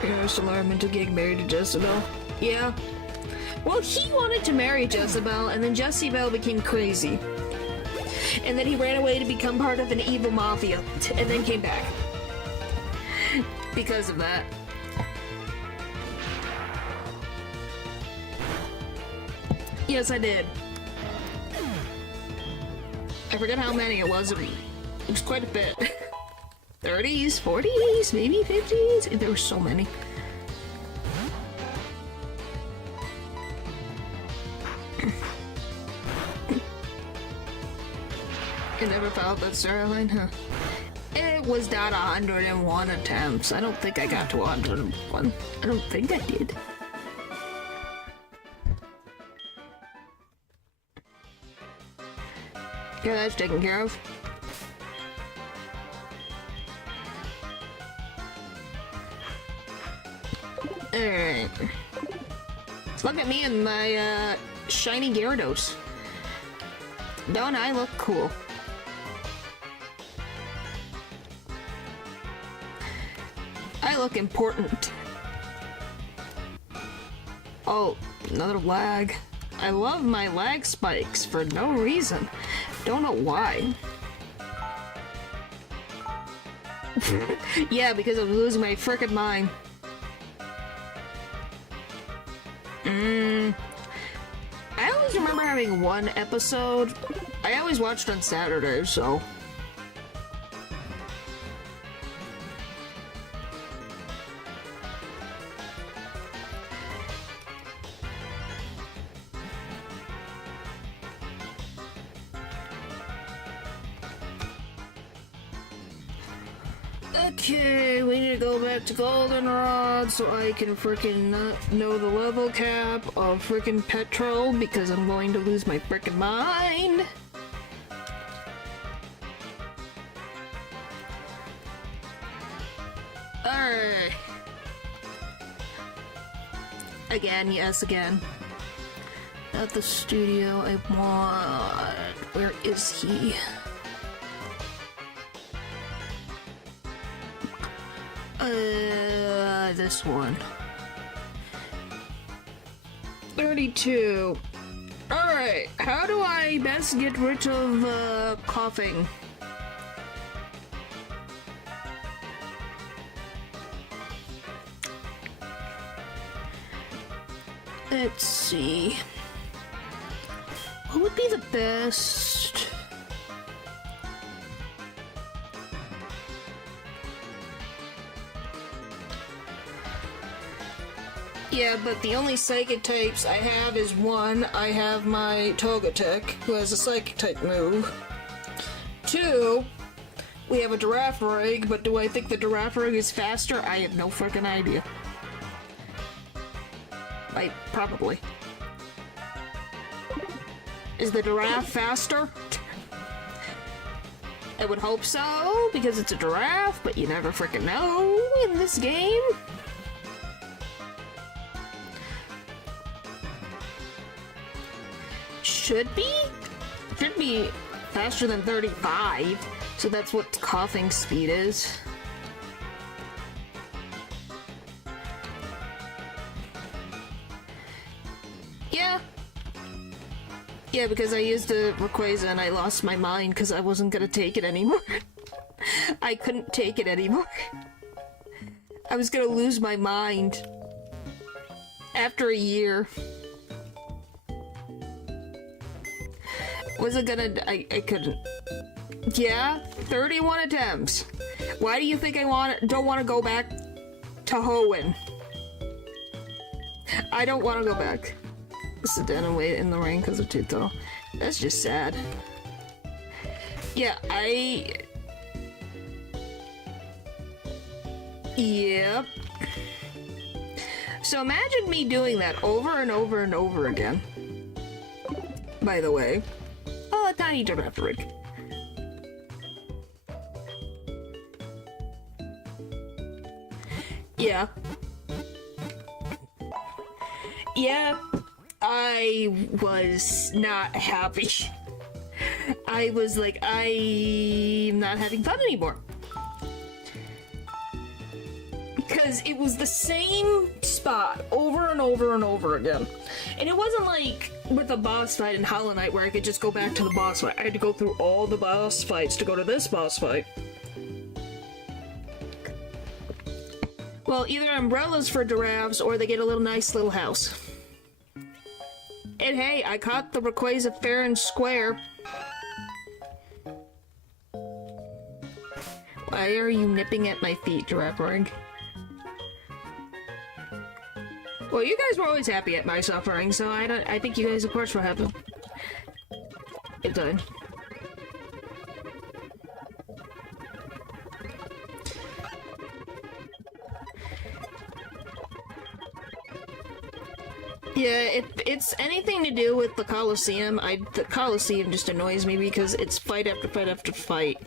Here's alarm into getting married to Jezebel. Yeah. Well, he wanted to marry Jezebel, and then Jessie Bell became crazy. And then he ran away to become part of an evil mafia, and then came back. Because of that. Yes, I did. I forget how many it was. It was quite a bit. 30s, 40s, maybe 50s. There were so many. I never followed that storyline, huh? It was not 101 attempts. I don't think I got to 101. I don't think I did. Yeah, that's taken care of. Alright. Look at me and my, shiny Gyarados. Don't I look cool? I look important. Oh, another lag. I love my lag spikes for no reason. Don't know why. Yeah, because I'm losing my frickin' mind. I always remember having one episode. I always watched on Saturdays, so... Okay, we need to go back to Goldenrod so I can frickin' know the level cap of frickin' Petrol because I'm going to lose my frickin' mind. Alright. Again, yes, again. At the studio, I want... Where is he? This one. 32. Alright, how do I best get rid of, coughing? Let's see. What would be the best? Yeah, but the only psychic types I have is one. I have my Togetic, who has a psychic type move. 2, we have a Girafarig, but do I think the Girafarig is faster? I have no freaking idea. Probably. Is the giraffe faster? I would hope so, because it's a giraffe, but you never freaking know in this game. Should be faster than 35, so that's what coughing speed is. Yeah, because I used a Rayquaza and I lost my mind because I wasn't gonna take it anymore. I couldn't take it anymore. I was gonna lose my mind after a year. I couldn't. Yeah, 31 attempts. Why do you think I don't want to go back to Hoenn? I don't want to go back. Sit down and wait in the rain because I'm too tall. That's just sad. Yeah, Yep. So imagine me doing that over and over and over again. By the way. Oh, a tiny Girafarig. Yeah. Yeah. I was not happy. I was like, I'm not having fun anymore. Because it was the same spot over and over and over again. And it wasn't like with a boss fight in Hollow Knight where I could just go back to the boss fight. I had to go through all the boss fights to go to this boss fight. Well, either umbrellas for giraffes or they get a nice little house. And hey, I caught the Rayquaza fair and square. Why are you nipping at my feet, Girafarig? Well, you guys were always happy at my suffering, so I think you guys, of course, were happy. It's done. Yeah, if it's anything to do with the Coliseum, the Coliseum just annoys me because it's fight after fight after fight.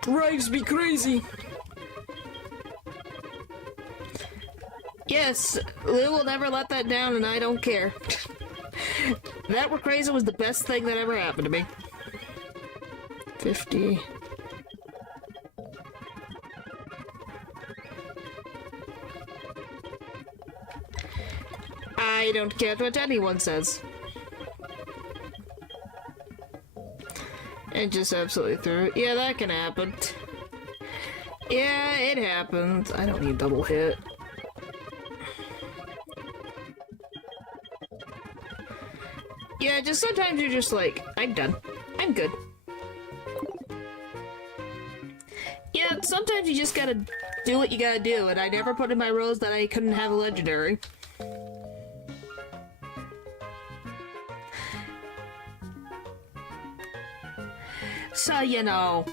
Drives me crazy. Yes, Lou will never let that down and I don't care. That Rayquaza was the best thing that ever happened to me. 50. I don't care what anyone says. And just absolutely threw it. Yeah, that can happen. Yeah, it happens. I don't need double hit. Yeah, just sometimes you're just like, I'm done. I'm good. Yeah, sometimes you just gotta do what you gotta do, and I never put in my rules that I couldn't have a legendary. So, you know,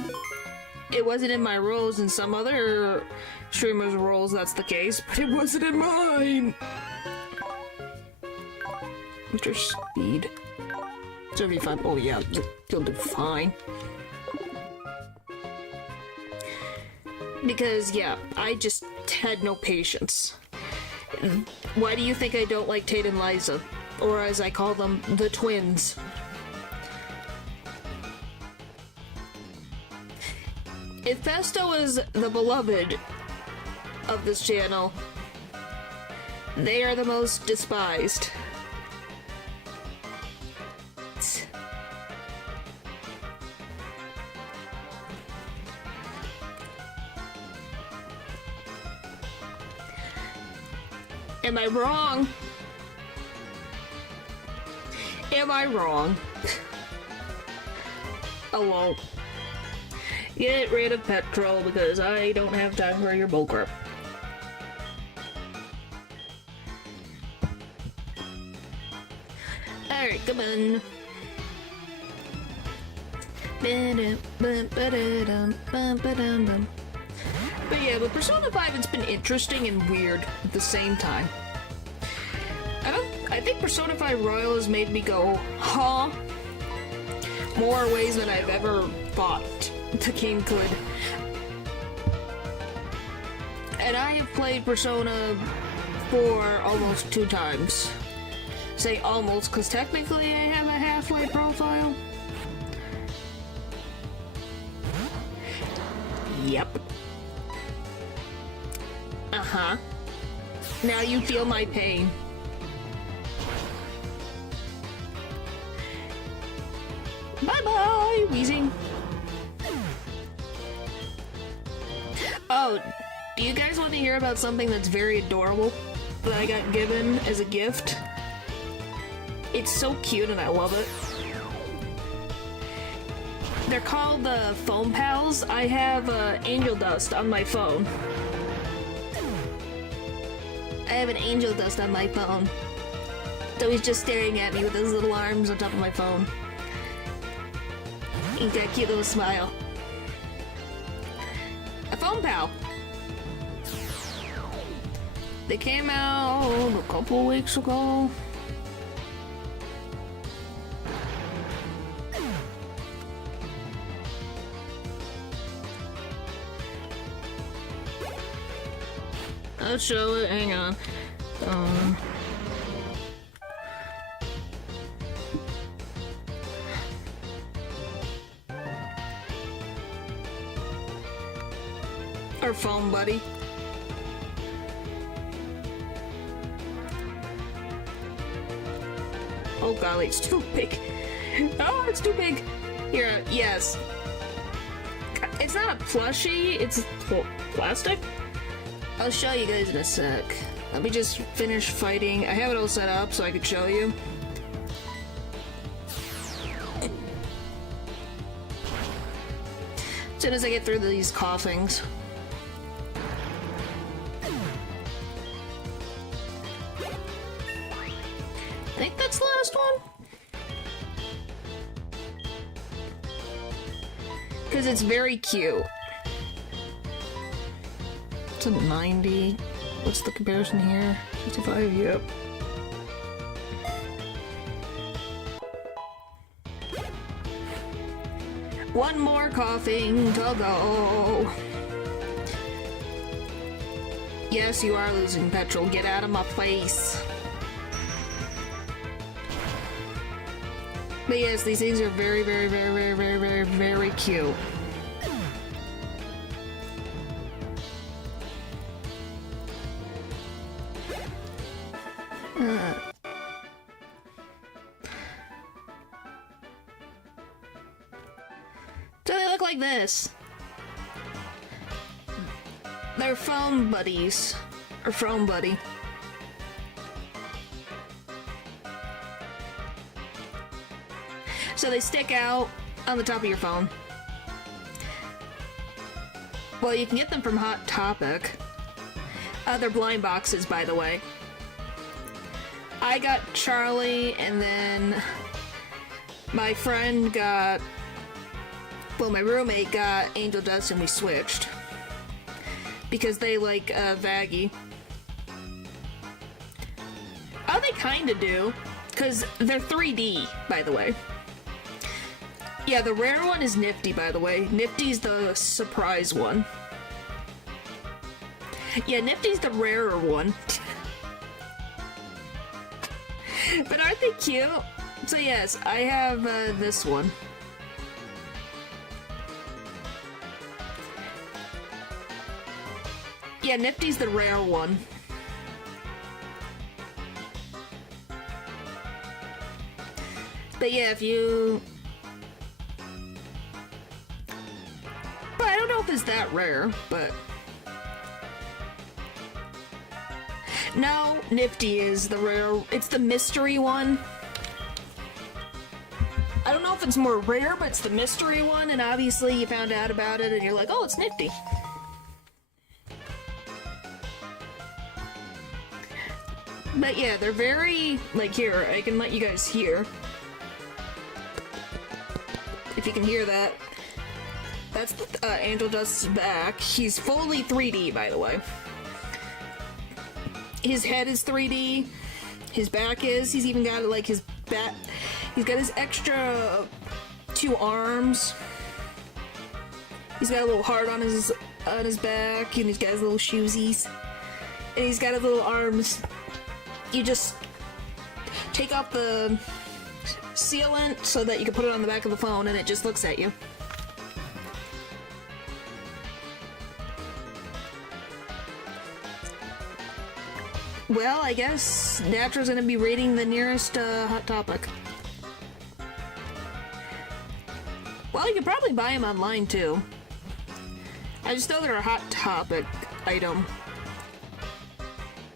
it wasn't in my rules. In some other streamers' rules, that's the case, but it wasn't in mine. What's your speed? 75. Oh, yeah, you'll do fine. Because, yeah, I just had no patience. Why do you think I don't like Tate and Liza? Or as I call them, the twins. If Festo is the beloved of this channel, they are the most despised. Am I wrong? Am I wrong? Oh well. Get rid of petrol because I don't have time for your bullcrap. Alright, come on. But yeah, with Persona 5, it's been interesting and weird at the same time. I think Persona 5 Royal has made me go, huh? More ways than I've ever thought the game could. And I have played Persona 4 almost 2 times. Say almost, because technically I have a halfway profile. Yep. Uh-huh. Now you feel my pain. Bye-bye, wheezing. Oh, do you guys want to hear about something that's very adorable that I got given as a gift? It's so cute and I love it. They're called Foam Pals. I have angel dust on my phone. I have an angel dust on my phone. So he's just staring at me with his little arms on top of my phone. He's got a cute little smile. A Foam Pal. They came out a couple weeks ago. I'll show it, hang on. Our phone buddy. Oh golly, it's too big. Oh, it's too big. Here, yes. It's not a plushie, it's plastic. I'll show you guys in a sec. Let me just finish fighting. I have it all set up so I could show you. As soon as I get through these coughings. I think that's the last one. Because it's very cute. It's a 90. What's the comparison here? 65, yep. One more coughing to go. Yes, you are losing petrol. Get out of my face. But yes, these things are very, very, very, very, very, very, very cute. So they look like this. They're phone buddies. Or phone buddy. So they stick out on the top of your phone. Well, you can get them from Hot Topic. They're blind boxes, by the way. I got Charlie, and then my friend got... Well, my roommate got Angel Dust, and we switched. Because they like Vaggie. Oh, they kinda do. Because they're 3D, by the way. Yeah, the rare one is Nifty, by the way. Nifty's the surprise one. Yeah, Nifty's the rarer one. But aren't they cute? So yes, I have this one. Yeah, Nifty's the rare one. But yeah, if you... But I don't know if it's that rare, but... No, Nifty is the rare... It's the mystery one. I don't know if it's more rare, but it's the mystery one, and obviously you found out about it and you're like, oh, it's Nifty. But yeah, they're very, like, here, I can let you guys hear. If you can hear that. That's Angel Dust's back. He's fully 3D, by the way. His head is 3D. His back is. He's even got, like, his back. He's got his extra 2 arms. He's got a little heart on his back, and he's got his little shoesies. And he's got his little arms. You just take off the sealant so that you can put it on the back of the phone, and it just looks at you. Well, I guess Natural's gonna be rating the nearest Hot Topic. Well, you could probably buy them online too. I just know they're a Hot Topic item.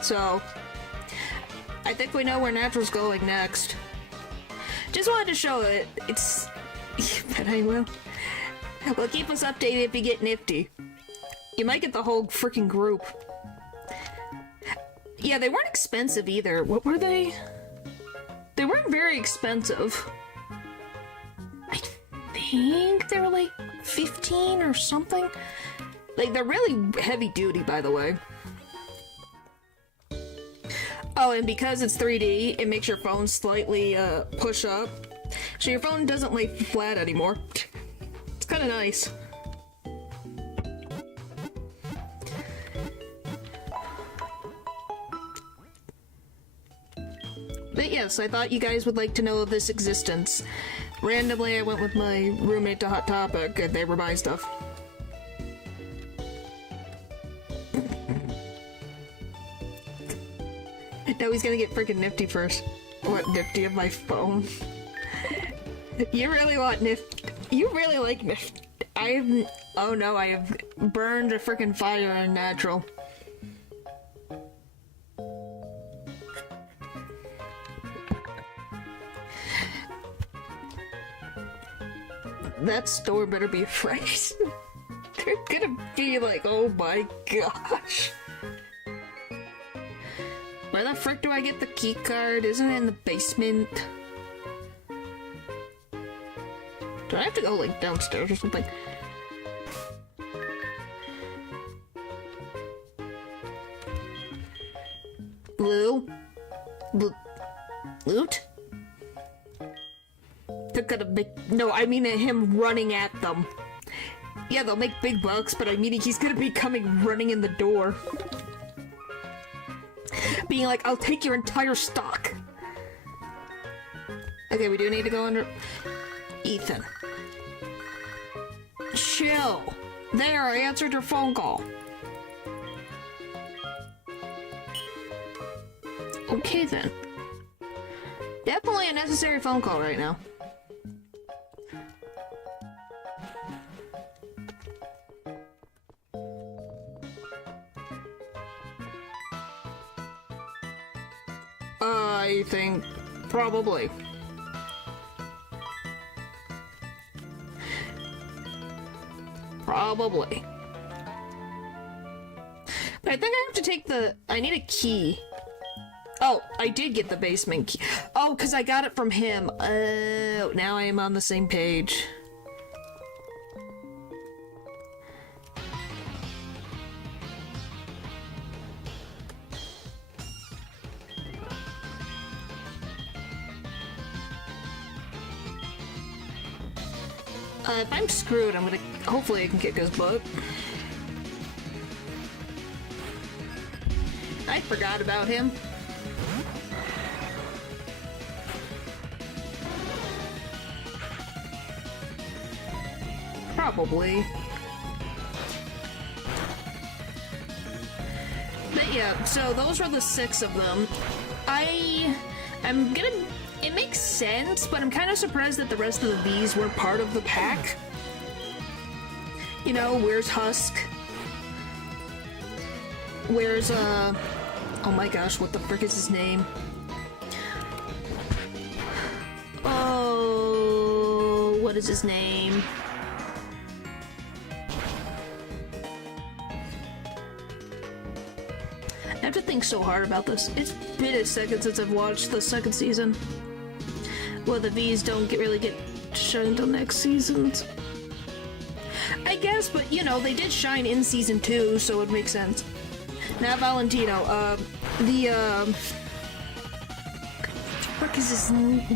So, I think we know where Natural's going next. Just wanted to show it. It's... but I will. Well, keep us updated if you get nifty. You might get the whole freaking group. Yeah, they weren't expensive either. What were they? They weren't very expensive. I think they were like 15 or something. Like, they're really heavy duty, by the way. Oh, and because it's 3D, it makes your phone slightly push up. So your phone doesn't lay flat anymore. It's kind of nice. But yes, I thought you guys would like to know of this existence. Randomly, I went with my roommate to Hot Topic, and they were buying stuff. No, he's gonna get freaking nifty first. What nifty of my phone? You really want nifty? You really like nifty? Oh no, I have burned a freaking fire in Natural. That store better be afraid. They're gonna be like, oh my gosh. Where the frick do I get the key card? Isn't it in the basement? Do I have to go like downstairs or something? Loot? They're gonna make... No, I mean him running at them. Yeah, they'll make big bucks, but I mean he's gonna be coming running in the door. Being like, I'll take your entire stock. Okay, we do need to go under... Ethan. Chill. There, I answered your phone call. Okay then. Definitely a necessary phone call right now. I think probably. Probably. But I think I have to take the... I need a key. Oh, I did get the basement key. Oh, because I got it from him. Oh, now I am on the same page. If I'm screwed, I'm gonna... Hopefully I can kick his butt. I forgot about him. Probably. But yeah, so those were the 6 of them. I'm gonna... It makes sense, but I'm kind of surprised that the rest of the V's were part of the pack. You know, where's Husk? Where's, oh my gosh, what the frick is his name? Oh, what is his name? I have to think so hard about this. It's been a second since I've watched the second season. Well, the V's don't really get shown until next season. I guess, but you know, they did shine in season 2, so it makes sense. Now, Valentino,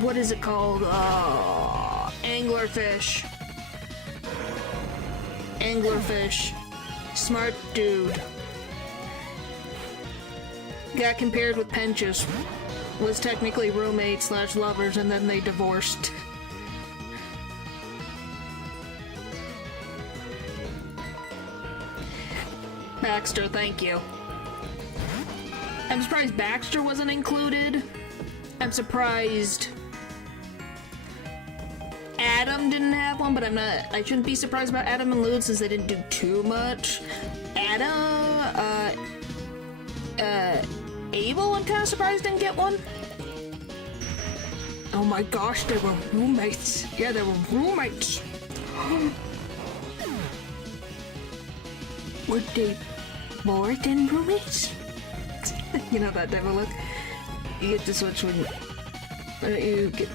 what is it called? Anglerfish. Anglerfish. Smart dude. Got compared with Penchus. Was technically roommates / lovers, and then they divorced. Baxter, thank you. I'm surprised Baxter wasn't included. I'm surprised Adam didn't have one, but I shouldn't be surprised about Adam and Lude since they didn't do too much. Abel, I'm kind of surprised didn't get one. Oh my gosh, they were roommates. Yeah, they were roommates. Were they more than roommates? You know that type of look? You get to switch when you get...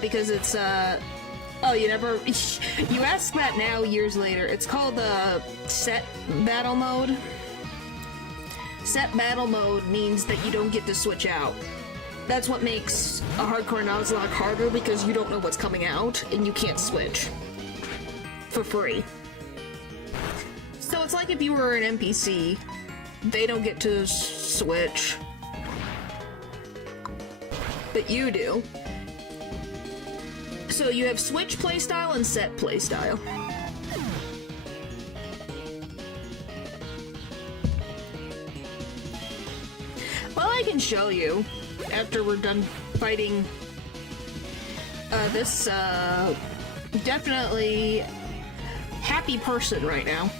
because it's, oh, you never... You ask that now, years later. It's called, set battle mode. Set battle mode means that you don't get to switch out. That's what makes a hardcore Nuzlocke harder, because you don't know what's coming out, and you can't switch. For free. So it's like if you were an NPC, they don't get to switch. But you do. So you have switch playstyle and set playstyle. Well, I can show you after we're done fighting this definitely happy person right now.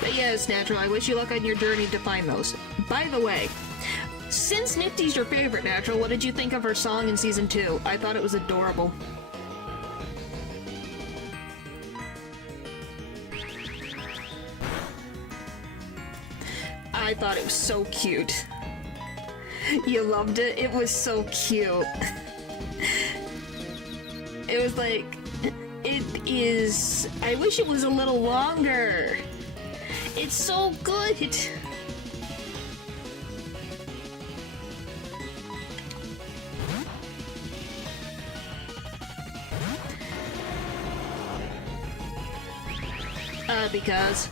But yeah, it's natural. I wish you luck on your journey to find those. By the way, since Nifty's your favorite, Natural, what did you think of her song in Season 2? I thought it was adorable. I thought it was so cute. You loved it? It was so cute. It was like... It is... I wish it was a little longer. It's so good. Because...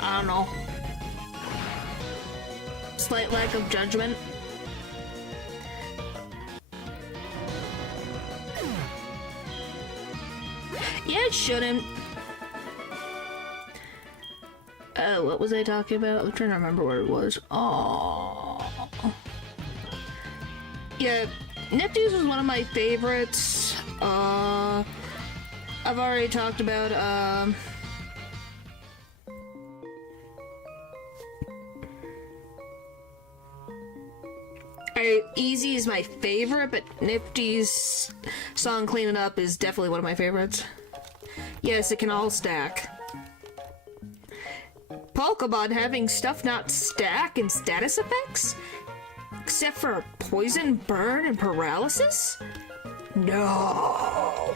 I don't know. Slight lack of judgment. Yeah, it shouldn't. What was I talking about? I'm trying to remember where it was. Oh. Yeah, Nifty's was one of my favorites. I've already talked about, Easy is my favorite, but Nifty's song Cleaning Up is definitely one of my favorites. Yes, it can all stack. Pokemon having stuff not stack and status effects? Except for poison, burn, and paralysis? No.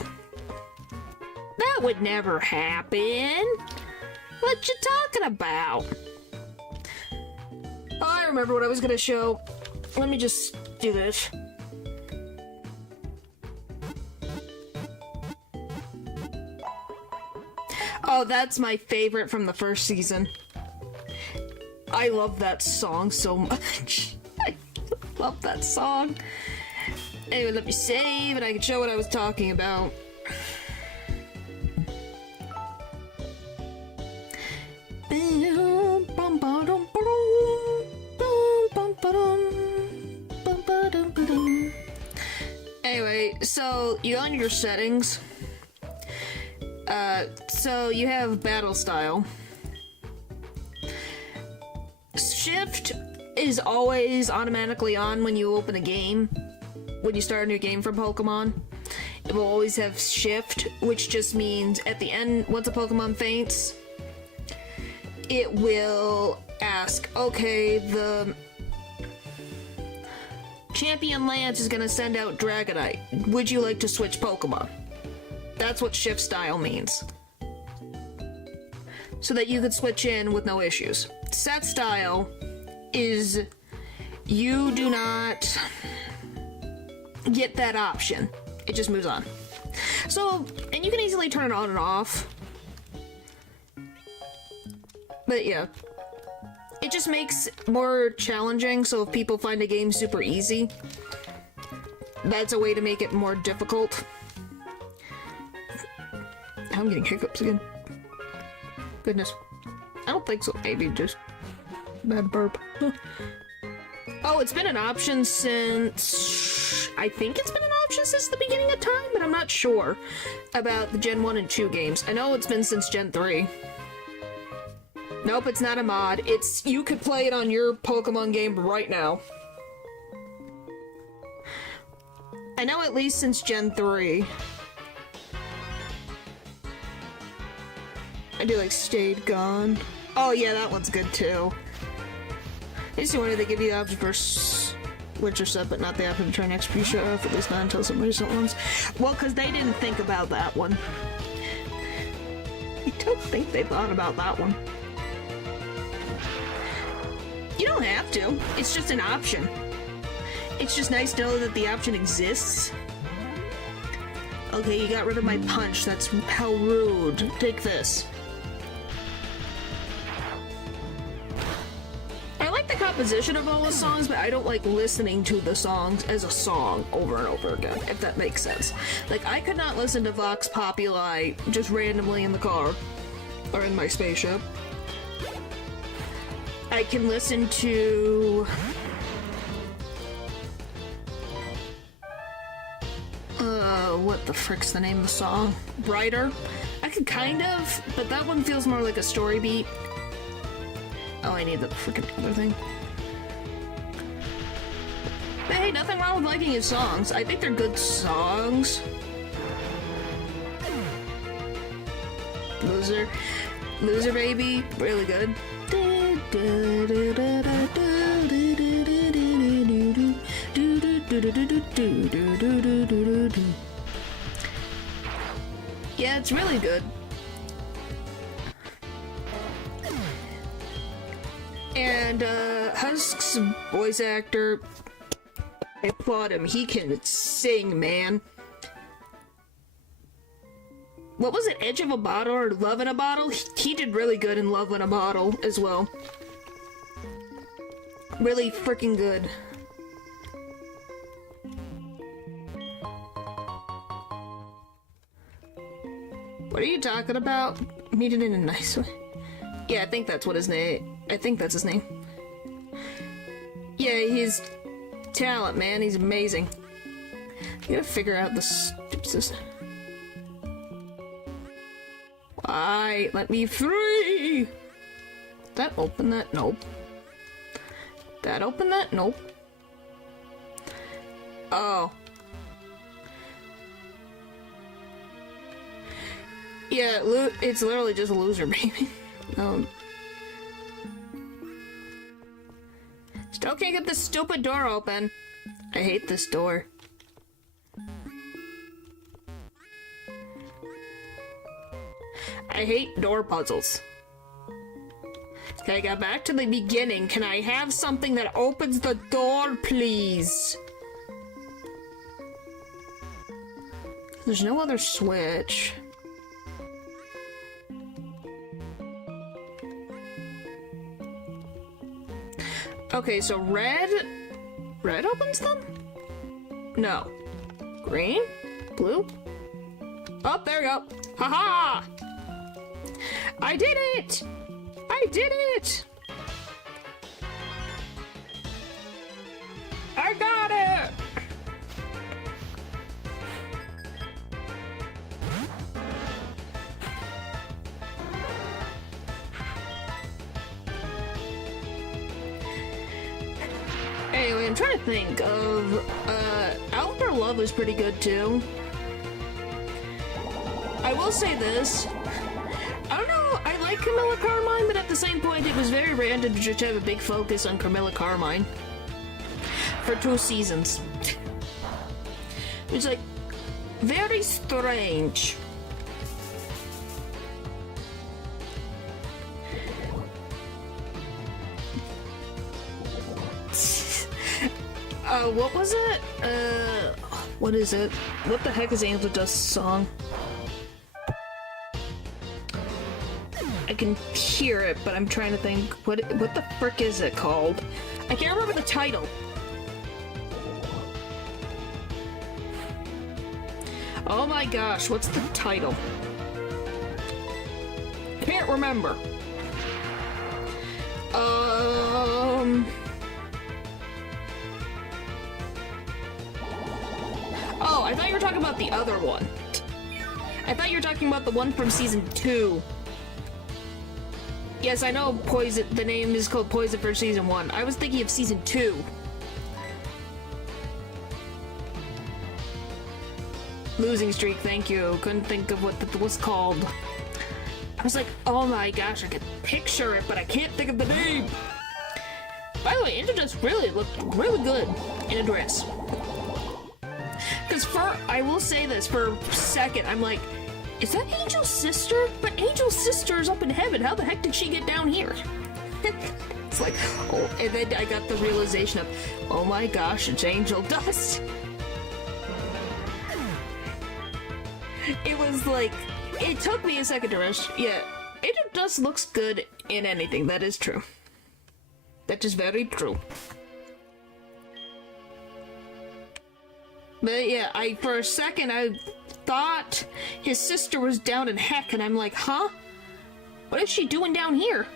That would never happen. What you talking about? Oh, I remember what I was gonna show. Let me just do this. Oh, that's my favorite from the first season. I love that song so much. I love that song. Anyway, let me save and I can show what I was talking about. Anyway, so you go into your settings. So you have battle style. Shift is always automatically on when you open a game. When you start a new game for Pokemon, it will always have shift, which just means at the end, once a Pokemon faints, it will ask, okay, the Champion Lance is gonna send out Dragonite. Would you like to switch Pokemon? That's what shift style means. So that you could switch in with no issues. Set style is you do not get that option. It just moves on. So, and you can easily turn it on and off. But yeah. It just makes it more challenging, so if people find a game super easy, that's a way to make it more difficult. I'm getting hiccups again. Goodness. I don't think so. Maybe just bad burp. Oh, it's been an option since... I think it's been an option since the beginning of time, but I'm not sure about the Gen 1 and 2 games. I know it's been since Gen 3. Nope, it's not a mod. It's... you could play it on your Pokemon game right now. I know at least since Gen 3. I do like Stayed Gone. Oh yeah, that one's good too. I just wonder if they give you the option for Switch or Sub, but not the option to turn XP show off, at least not until some recent ones. Well, because they didn't think about that one. I don't think they thought about that one. You don't have to. It's just an option. It's just nice to know that the option exists. Okay, you got rid of my punch. That's how rude. Take this. I like the composition of all the songs, but I don't like listening to the songs as a song over and over again, if that makes sense. Like, I could not listen to Vox Populi just randomly in the car, or in my spaceship. I can listen to... what the frick's the name of the song? Brighter? I could kind of, but that one feels more like a story beat. Oh, I need the freaking other thing. But hey, nothing wrong with liking his songs. I think they're good songs. Loser. Loser Baby. Really good. Yeah, it's really good. And Husk's voice actor, I applaud him. He can sing, man. What was it, Edge of a Bottle or Love in a Bottle? He did really good in Love in a Bottle as well. Really freaking good. What are you talking about? Meet it in a nice way. Yeah, I think that's what his name... I think that's his name. Yeah, he's talent, man. He's amazing. I gotta figure out the stupid system. Why? Let me free! That open that? Nope. That open that? Nope. Oh. Yeah, it's literally just a loser, baby. Still can't get this stupid door open. I hate this door. I hate door puzzles. Okay, got back to the beginning. Can I have something that opens the door, please? There's no other switch. Okay, so red opens them? No. Green? Blue? Oh, there we go. Haha! I did it! I did it! I got it! I'm trying to think of, Out for Love was pretty good too. I will say this. I don't know, I like Camilla Carmine, but at the same point, it was very random to just have a big focus on Camilla Carmine. For 2 seasons. It was like, very strange. What was it? What is it? What the heck is Angel Dust's song? I can hear it, but I'm trying to think, what the frick is it called? I can't remember the title. Oh my gosh, what's the title? Can't remember. Oh, I thought you were talking about the other one. I thought you were talking about the one from season 2. Yes, I know Poison. The name is called Poison for season 1. I was thinking of season 2. Losing streak, thank you. Couldn't think of what that was called. I was like, oh my gosh, I could picture it, but I can't think of the name. By the way, Angel Dust really looked really good in a dress. Because I will say this, for a second, I'm like, is that Angel's sister? But Angel's sister is up in heaven. How the heck did she get down here? It's like, oh, and then I got the realization of, oh my gosh, it's Angel Dust. It was like, it took me a second to rush. Yeah, Angel Dust looks good in anything. That is true. That is very true. But yeah, for a second, I thought his sister was down in heck, and I'm like, huh? What is she doing down here?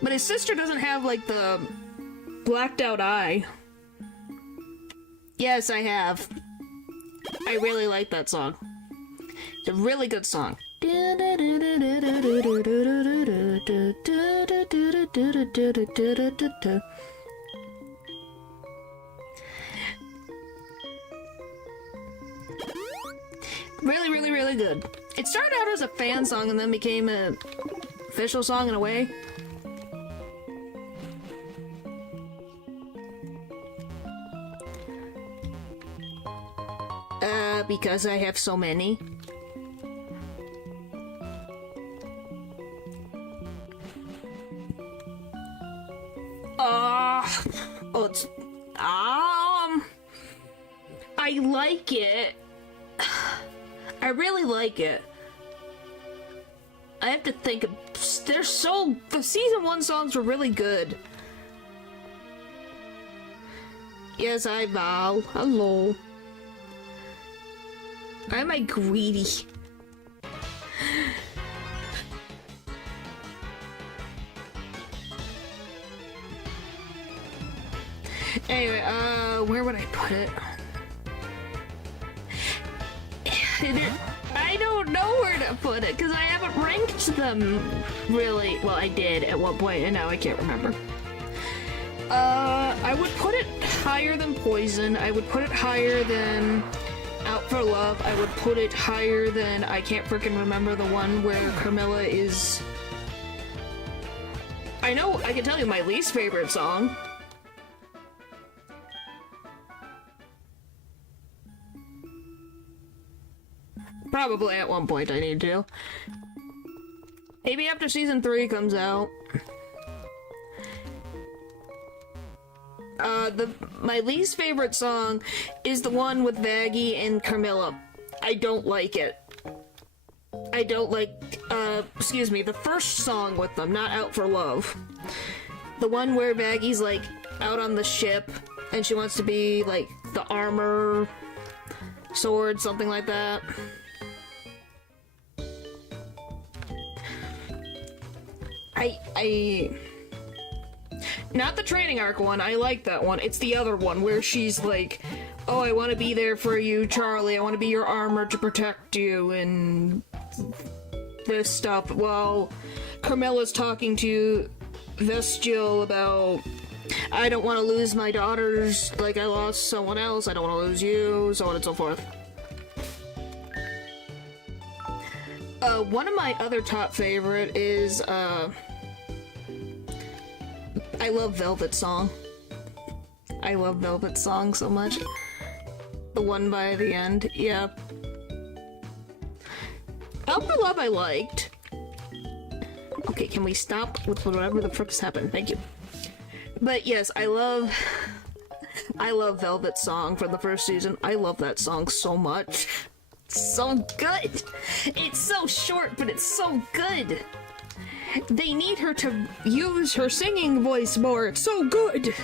But his sister doesn't have, like, the blacked out eye. Yes, I have. I really like that song. It's a really good song. Really, really, really good. It started out as a fan song and then became an official song in a way. Because I have so many. It's I like it. I really like it. I have to think of, the season 1 songs were really good. Yes, I vow. Hello. Am I greedy? Anyway, where would I put it? I don't know where to put it, because I haven't ranked them, really. Well, I did at one point, and now I can't remember. I would put it higher than Poison. I would put it higher than Out for Love. I would put it higher than, I can't freaking remember the one where Carmilla is... I know, I can tell you my least favorite song. Probably at one point I need to. Maybe after season 3 comes out. My least favorite song is the one with Vaggie and Carmilla. I don't like it. I don't like, excuse me, the first song with them, not Out for Love. The one where Vaggie's, like, out on the ship, and she wants to be, like, the armor, sword, something like that. Not the training arc one, I like that one. It's the other one where she's like, oh, I want to be there for you, Charlie. I want to be your armor to protect you, and this stuff. While Carmilla's talking to Vestial about, I don't want to lose my daughters like I lost someone else, I don't want to lose you, so on and so forth. One of my other top favorite is, I love Velvet Song. I love Velvet Song so much. The one by the end, yeah. Help for Love I liked. Okay, can we stop with whatever the frick's happened? Thank you. But yes, I love Velvet Song from the first season. I love that song so much. It's so good. It's so short, but it's so good. They need her to use her singing voice more. It's so good.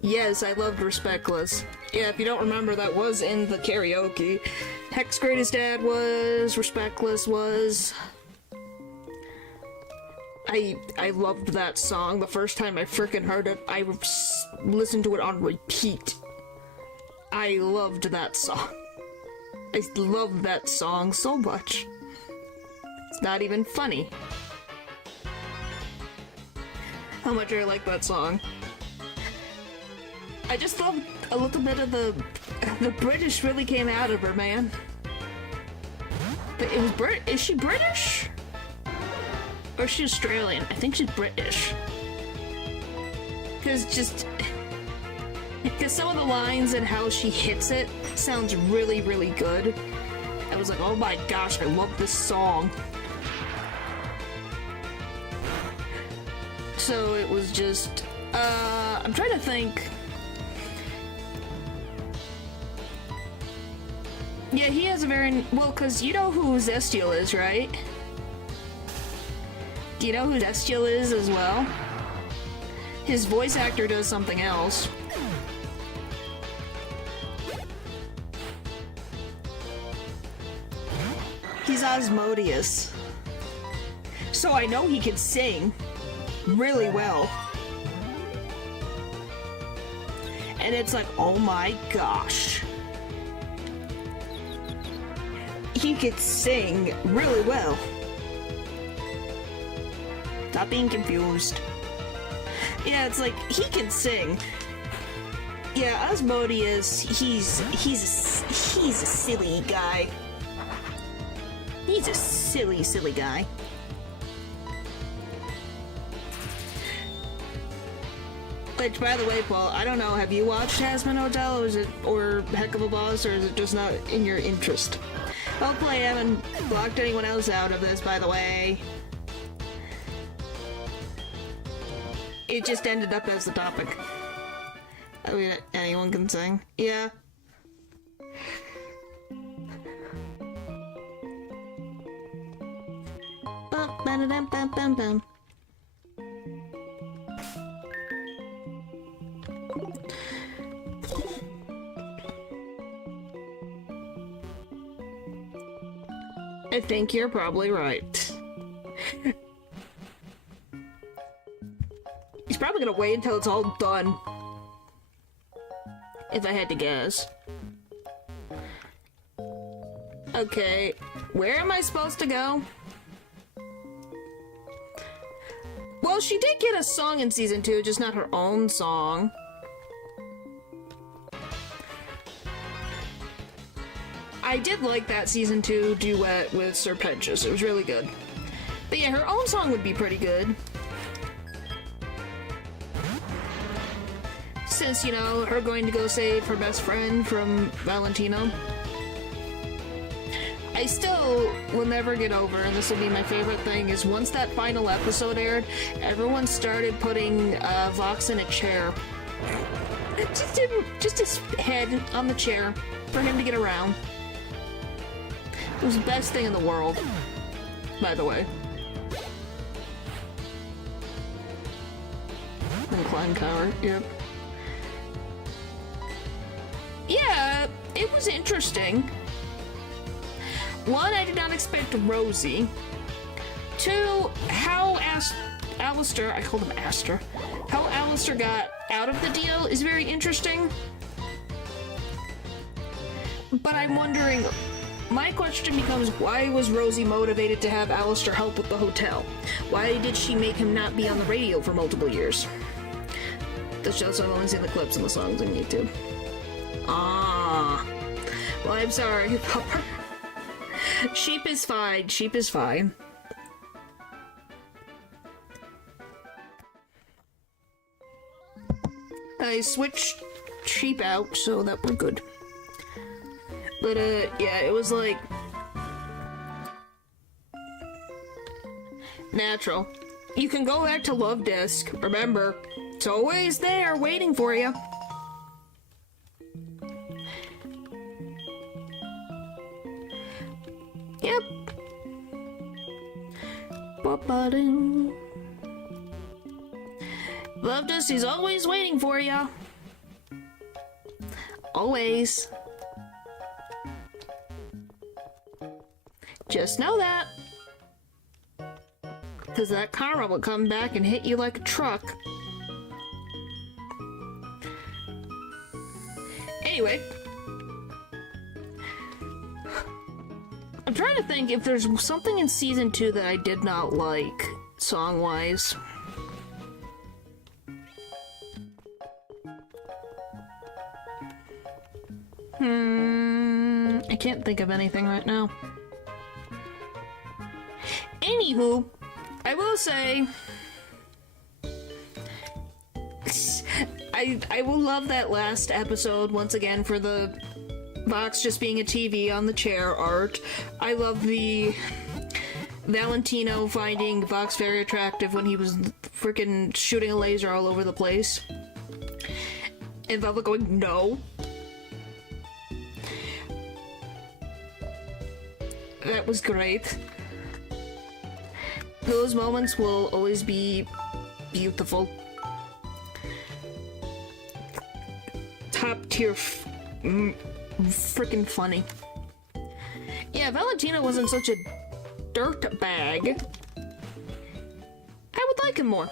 Yes, I loved Respectless. Yeah, if you don't remember, that was in the karaoke. Heck's Greatest Dad was, Respectless was. I loved that song. The first time I frickin' heard it, I listened to it on repeat. I loved that song. I love that song so much. It's not even funny how much I like that song. I just love a little bit of the British really came out of her, man. But it was is she British? Or is she Australian? I think she's British. Because some of the lines and how she hits it sounds really, really good. I was like, oh my gosh, I love this song. So it was just, I'm trying to think. Yeah, he has a very, well, because you know who Zestial is, right? Do you know who Zestial is as well? His voice actor does something else. He's Asmodeus. So I know he can sing really well. And it's like, oh my gosh. He could sing really well. Stop being confused. Yeah, it's like, he can sing. Yeah, Asmodeus, he's a silly guy. He's a silly, silly guy. Which, by the way, Paul, I don't know, have you watched Hazbin Hotel, or Heck of a Boss, or is it just not in your interest? Hopefully I haven't blocked anyone else out of this, by the way. It just ended up as the topic. I mean, anyone can sing. Yeah. Bum. I think you're probably right. He's probably gonna wait until it's all done. If I had to guess. Okay, where am I supposed to go? Well, she did get a song in season 2, just not her own song. I did like that season 2 duet with Serpentious. It was really good. But yeah, her own song would be pretty good. Since, you know, her going to go save her best friend from Valentino. I still will never get over, and this will be my favorite thing, is once that final episode aired, everyone started putting Vox in a chair. Just his head on the chair for him to get around. It was the best thing in the world, by the way. Incline tower, yep. Yeah, it was interesting. One, I did not expect Rosie. Two, how Alistair, I called him Aster, how Alistair got out of the deal is very interesting. But I'm wondering, my question becomes, why was Rosie motivated to have Alistair help with the hotel? Why did she make him not be on the radio for multiple years? That's just, I've only seen the clips and the songs on YouTube. Ah. Well, I'm sorry, Pupper. Sheep is fine. Sheep is fine. I switched Sheep out so that we're good. But, yeah, it was like... natural. You can go back to Love Disc. Remember, it's always there waiting for you. Yep. Love Disc, he's always waiting for you. Always. Just know that. Because that karma will come back and hit you like a truck. Anyway. I'm trying to think if there's something in Season 2 that I did not like, song-wise. I can't think of anything right now. Anywho, I will say... I will love that last episode once again for the Vox just being a TV on the chair art. I love the Valentino finding Vox very attractive when he was freaking shooting a laser all over the place. And Velvet going, no. That was great. Those moments will always be beautiful. Top tier freaking funny. Yeah, Valentino wasn't such a dirt bag. I would like him more.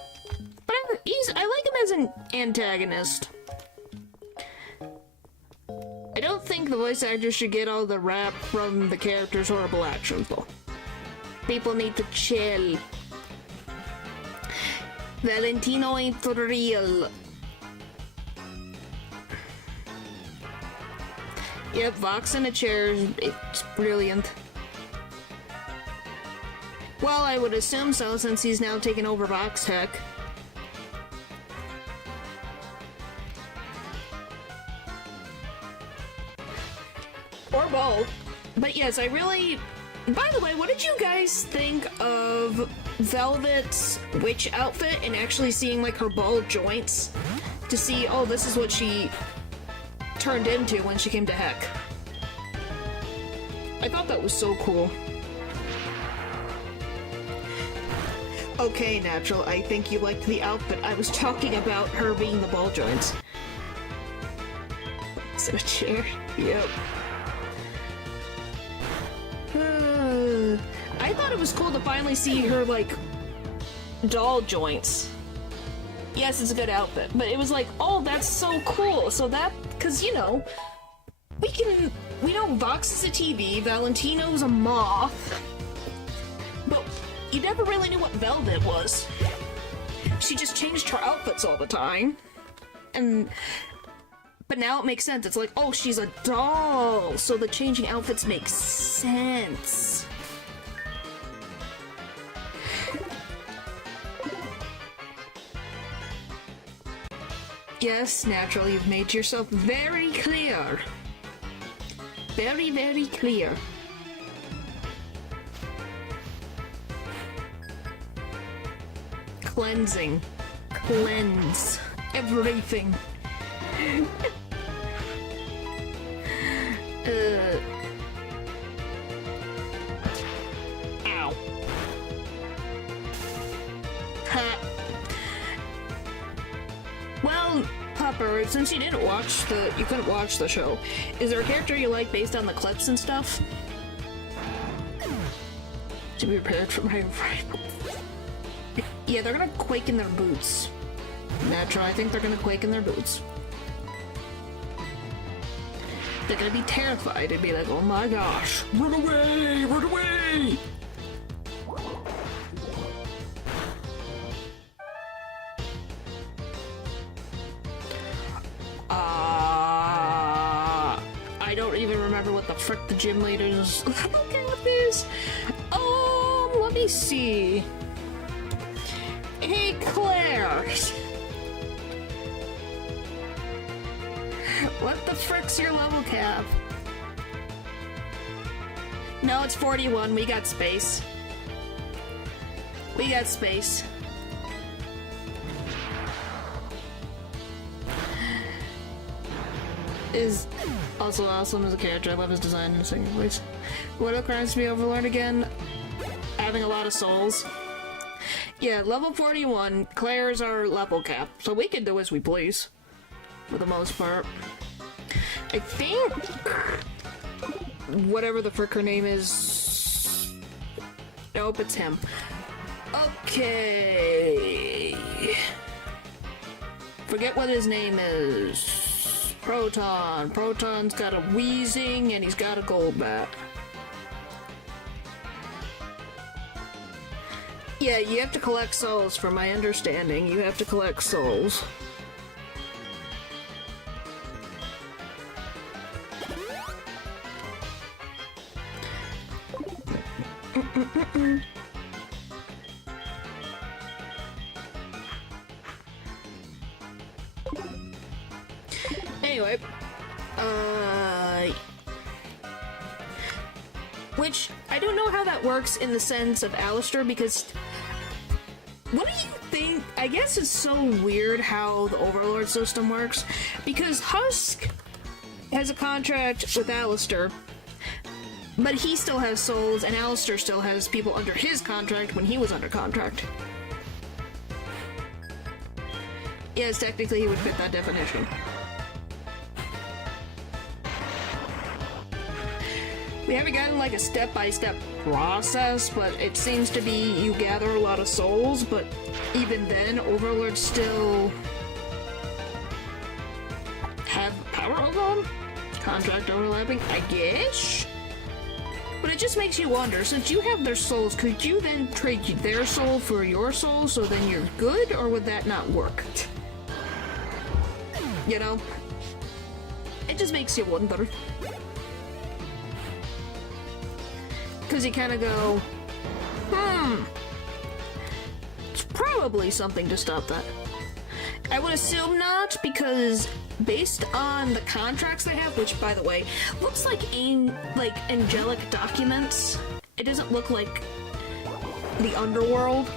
But I like him as an antagonist. I don't think the voice actor should get all the rap from the character's horrible actions, though. People need to chill. Valentino ain't real. Yep, Vox in a chair, it's brilliant. Well, I would assume so, since he's now taken over Vox Tech. Or both. But yes, I really... By the way, what did you guys think of Velvet's witch outfit and actually seeing, like, her ball joints? To see, oh, this is what she turned into when she came to Heck. I thought that was so cool. Okay, Natural, I think you liked the outfit. I was talking about her being the ball joints. Is it a chair? Yep. I thought it was cool to finally see her, like, doll joints. Yes, it's a good outfit, but it was like, oh, that's so cool. So that, because, you know, we know Vox is a TV, Valentino's a moth, but you never really knew what Velvet was. She just changed her outfits all the time. But now it makes sense. It's like, oh, she's a doll, so the changing outfits makes sense. Yes, Natural, you've made yourself very clear. Very, very clear. Cleansing. Cleanse. Everything. Ow. Ha. Well, Pupper, since you didn't watch you couldn't watch the show, is there a character you like based on the clips and stuff? To be prepared for my arrival. Yeah, they're gonna quake in their boots. Natural, I think they're gonna quake in their boots. They're gonna be terrified and be like, oh my gosh, run away, run away! I don't even remember what the frick the gym leader's level cap is. Let me see. Hey, Claire! What the frick's your level cap? No, it's 41. We got space. We got space. Is also awesome as a character. I love his design in the second place. What requires to be Overlord again? Having a lot of souls. Yeah, level 41. Claire's our level cap, so we can do as we please. For the most part. I think whatever the frick her name is. Nope, it's him. Okay. Forget what his name is. Proton. Proton's got a wheezing and he's got a gold bat. Yeah, you have to collect souls, from my understanding. You have to collect souls. Anyway, which, I don't know how that works in the sense of Alistair, because what do you think? I guess it's so weird how the Overlord system works, because Husk has a contract with Alistair, but he still has souls, and Alistair still has people under his contract when he was under contract. Yes, technically he would fit that definition. We haven't gotten like a step-by-step process, but it seems to be you gather a lot of souls, but even then, Overlords still have power over them? Contract overlapping, I guess? But it just makes you wonder, since you have their souls, could you then trade their soul for your soul so then you're good, or would that not work? You know? It just makes you wonder. Because you kind of go, it's probably something to stop that. I would assume not, because based on the contracts they have, which, by the way, looks like angelic documents. It doesn't look like the underworld.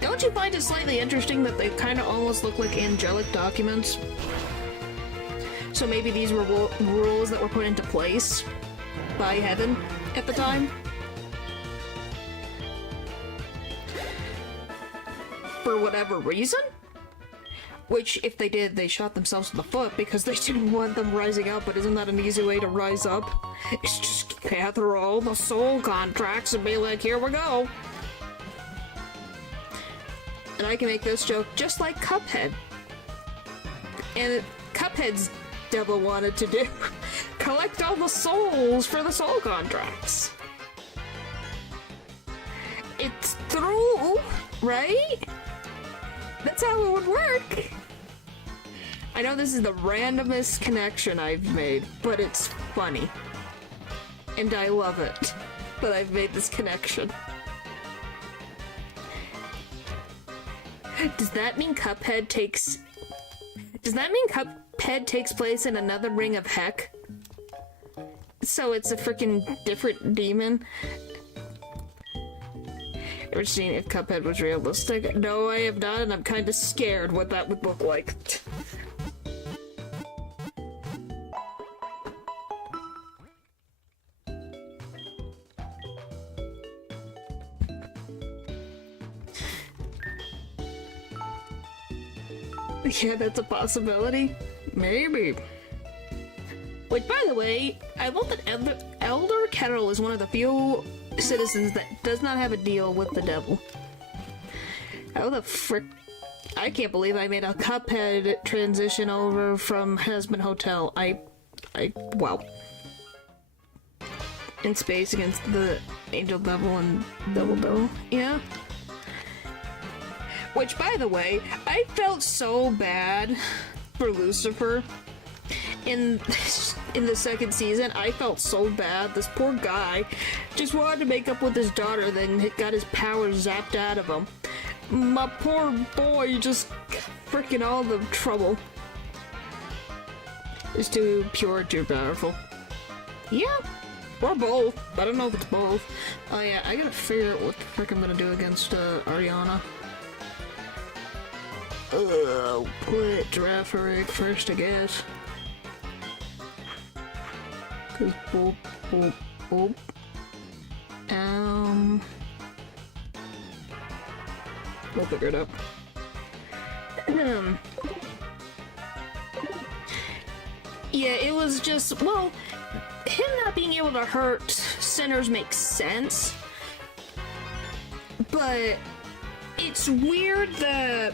Don't you find it slightly interesting that they kind of almost look like angelic documents? So maybe these were rules that were put into place by Heaven at the time? For whatever reason? Which, if they did, they shot themselves in the foot because they didn't want them rising up, but isn't that an easy way to rise up? It's just gather all the soul contracts and be like, here we go! And I can make this joke just like Cuphead. And Cuphead's devil wanted to do collect all the souls for the soul contracts. It's true, right? That's how it would work. I know this is the randomest connection I've made, but it's funny. And I love it that I've made this connection. Does that mean Cuphead takes place in another ring of heck? So it's a freaking different demon? Ever seen if Cuphead was realistic? No, I have not, and I'm kind of scared what that would look like. Yeah, that's a possibility. Maybe. Which, by the way, I vote that Elder Kettle is one of the few citizens that does not have a deal with the devil. How the frick I can't believe I made a Cuphead transition over from Husband Hotel. Wow. In space against the Angel Devil and Devil Devil. Yeah. Which, by the way, I felt so bad for Lucifer in the second season. I felt so bad. This poor guy just wanted to make up with his daughter, then got his powers zapped out of him. My poor boy just got freaking all the trouble. It's too pure, too powerful. Yeah, or both. I don't know if it's both. Oh yeah, I gotta figure out what the frick I'm gonna do against Ariana. Put Girafarig first, I guess. Cause boop, boop, boop. We'll figure it out. Yeah, it was just, well, him not being able to hurt sinners makes sense. But it's weird that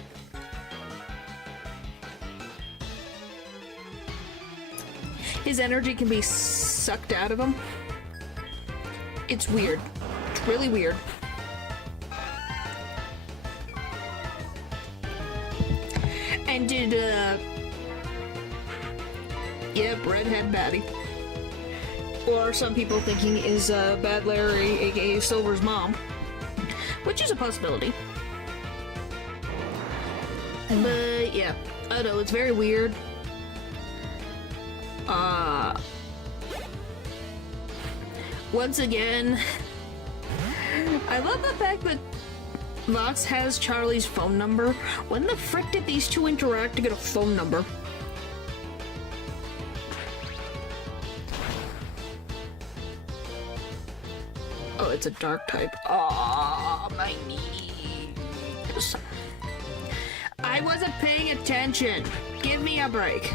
his energy can be sucked out of him. It's weird. It's really weird. And did, yep, Redhead Baddie. Or some people thinking is, Bad Larry, aka Silver's mom. Which is a possibility. But, yeah. I know, it's very weird. Once again, I love the fact that Vox has Charlie's phone number. When the frick did these two interact to get a phone number? Oh, it's a dark type. Oh, my knees. I wasn't paying attention. Give me a break.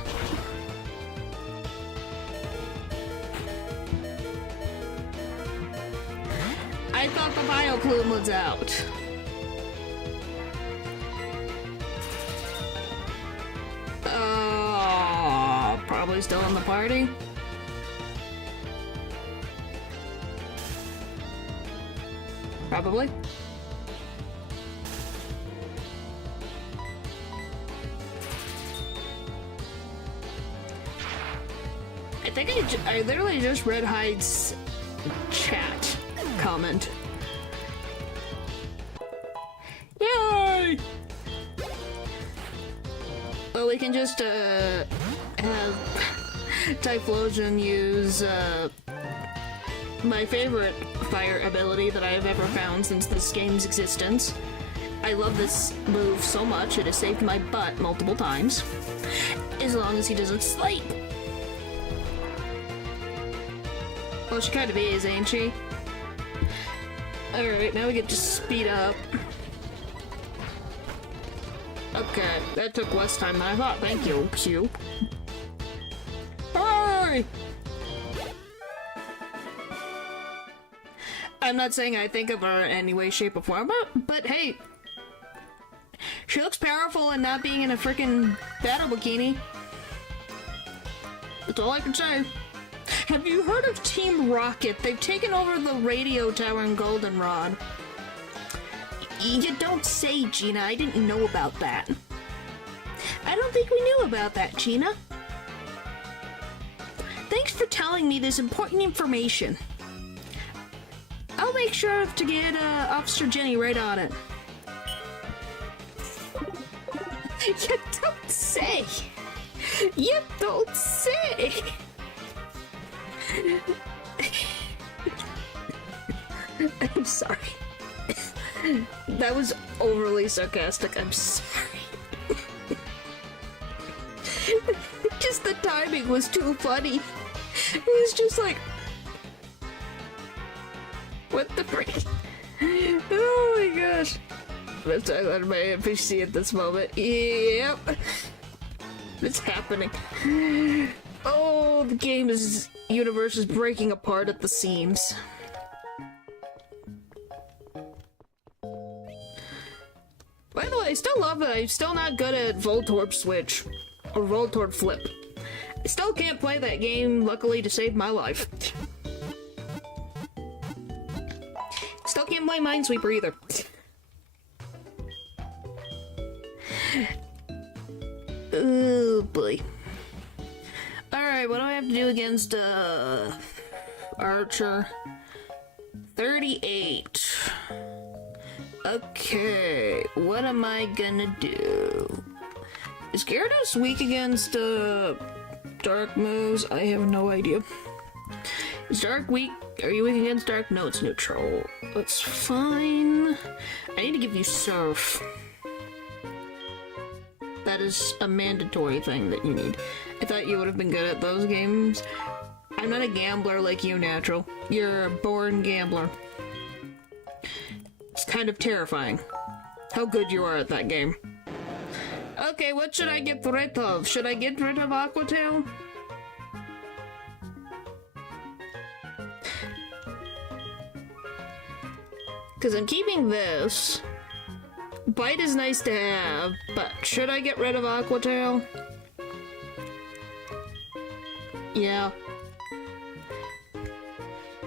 I thought the Bio Plume was out. Oh, probably still in the party. Probably. I think I literally just read Hyde's chat comment. Yay! Well, we can just have Typhlosion use my favorite fire ability that I have ever found since this game's existence. I love this move so much, it has saved my butt multiple times. As long as he doesn't sleep. Well, she kind of is, ain't she? Alright, now we get to speed up. Okay, that took less time than I thought. Thank you, Q. Hurry! I'm not saying I think of her in any way, shape, or form, but hey, she looks powerful and not being in a freaking battle bikini. That's all I can say. Have you heard of Team Rocket? They've taken over the radio tower in Goldenrod. You don't say, Gina. I didn't know about that. I don't think we knew about that, Gina. Thanks for telling me this important information. I'll make sure to get Officer Jenny right on it. You don't say. You don't say. I'm sorry. That was overly sarcastic. I'm sorry. Just the timing was too funny. It was just like, what the frick? Oh my gosh. Let's talk about my NPC at this moment. Yep. It's happening. Oh, the universe is breaking apart at the seams. By the still love it. I'm still not good at Voltorb Switch or Voltorb Flip. I still can't play that game, luckily, to save my life. Still can't play Minesweeper either. Oh boy. Alright, what do I have to do against Archer? 38. Okay, what am I gonna do? Is Gyarados weak against dark moves? I have no idea. Is Dark weak? Are you weak against Dark? No, it's neutral. That's fine. I need to give you Surf. That is a mandatory thing that you need. I thought you would have been good at those games. I'm not a gambler like you, Natural. You're a born gambler. It's kind of terrifying how good you are at that game. Okay, what should I get rid of? Should I get rid of Aqua Tail? Because I'm keeping this. Bite is nice to have, but should I get rid of Aqua Tail? Yeah.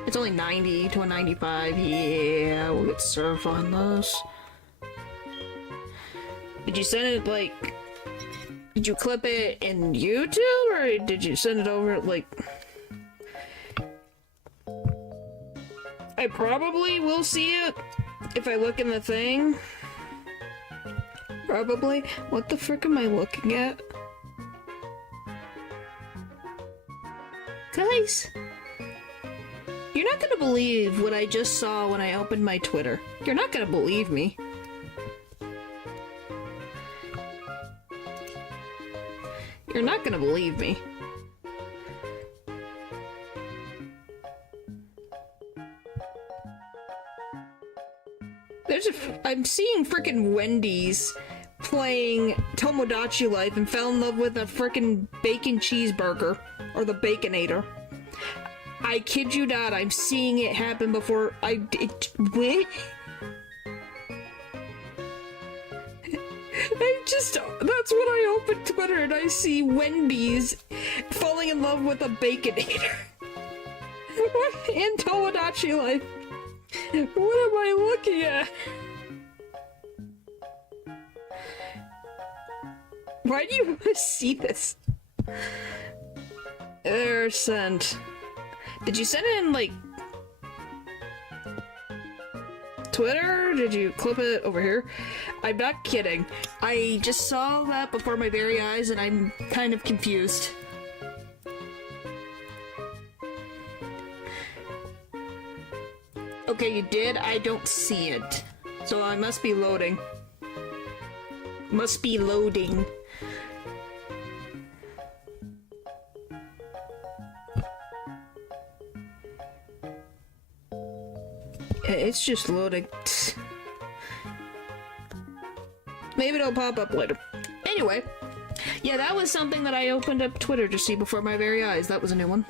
It's only 90 to a 95. Yeah, we'll get Surf on this. Did you send it, like... Did you clip it in YouTube, or did you send it over, like... I probably will see it if I look in the thing. Probably. What the frick am I looking at? Guys, you're not gonna believe what I just saw when I opened my Twitter. You're not gonna believe me. You're not gonna believe me. I'm seeing frickin' Wendy's playing Tomodachi Life and fell in love with a frickin' bacon cheeseburger, or the Baconator. I kid you not, I'm seeing it happen before wait? That's when I open Twitter and I see Wendy's falling in love with a Baconator. And Tomodachi Life. What am I looking at? Why do you want to see this? They're sent. Did you send it in, like, Twitter? Did you clip it over here? I'm not kidding. I just saw that before my very eyes and I'm kind of confused. Okay, you did? I don't see it. So I must be loading. Must be loading. It's just loading. Maybe it'll pop up later. Anyway, yeah, that was something that I opened up Twitter to see before my very eyes. That was a new one.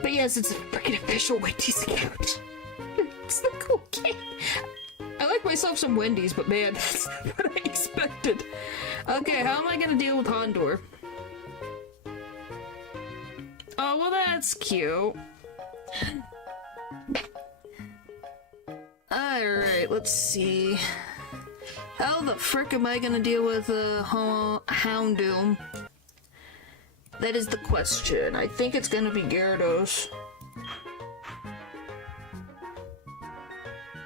But yes, it's a freaking official Wendy's account. It's the cool game. I like myself some Wendy's, but man, that's not what I expected. Okay, how am I gonna deal with Hondor? Oh, well, that's cute. Alright, let's see. How the frick am I gonna deal with Houndoom? That is the question. I think it's gonna be Gyarados.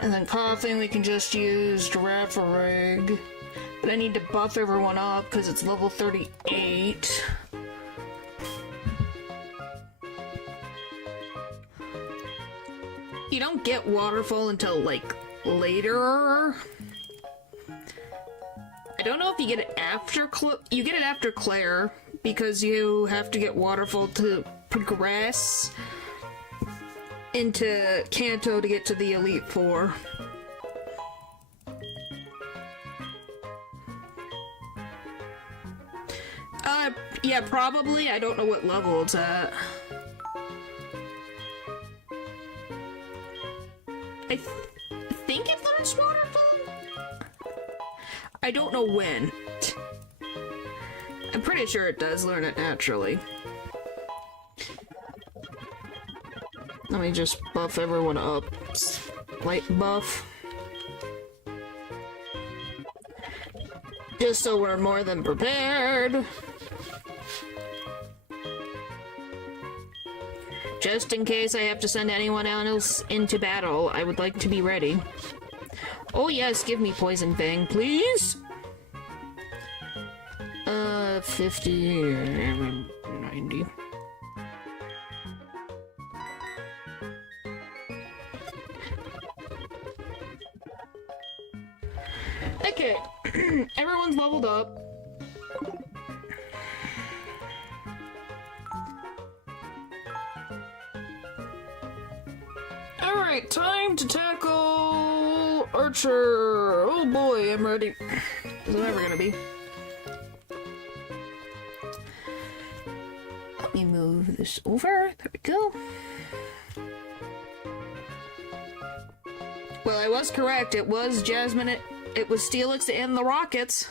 And then Coughing, we can just use Girafarig. But I need to buff everyone up because it's level 38. You don't get Waterfall until, like, later. I don't know if you get it after you get it after Claire, because you have to get Waterfall to progress into Kanto to get to the Elite Four. Yeah, probably. I don't know what level it's at. I think it learns waterfall? I don't know when. I'm pretty sure it does learn it naturally. Let me just buff everyone up. Light buff. Just so we're more than prepared. Just in case I have to send anyone else into battle, I would like to be ready. Oh yes, give me Poison Fang, please! 50... 90... Okay, everyone's leveled up. Alright, time to tackle Archer. Oh boy, I'm ready. Is it ever gonna be? Let me move this over. There we go. Well, I was correct. It was Jasmine. It was Steelix and the Rockets.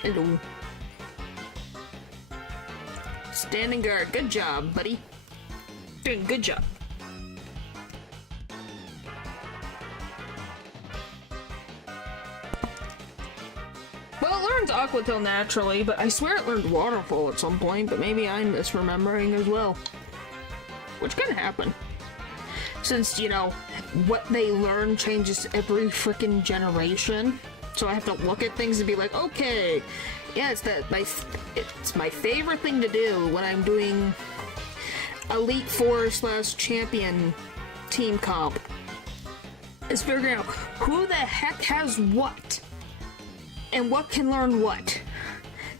Hello. Standing guard. Good job, buddy. Doing good job. Well, it learns Aqua Tail naturally, but I swear it learned Waterfall at some point, but maybe I'm misremembering as well. Which could happen. Since, you know, what they learn changes every freaking generation. So I have to look at things and be like, okay, yeah, it's my favorite thing to do when I'm doing Elite Four / Champion team comp. Is figuring out who the heck has what and what can learn what.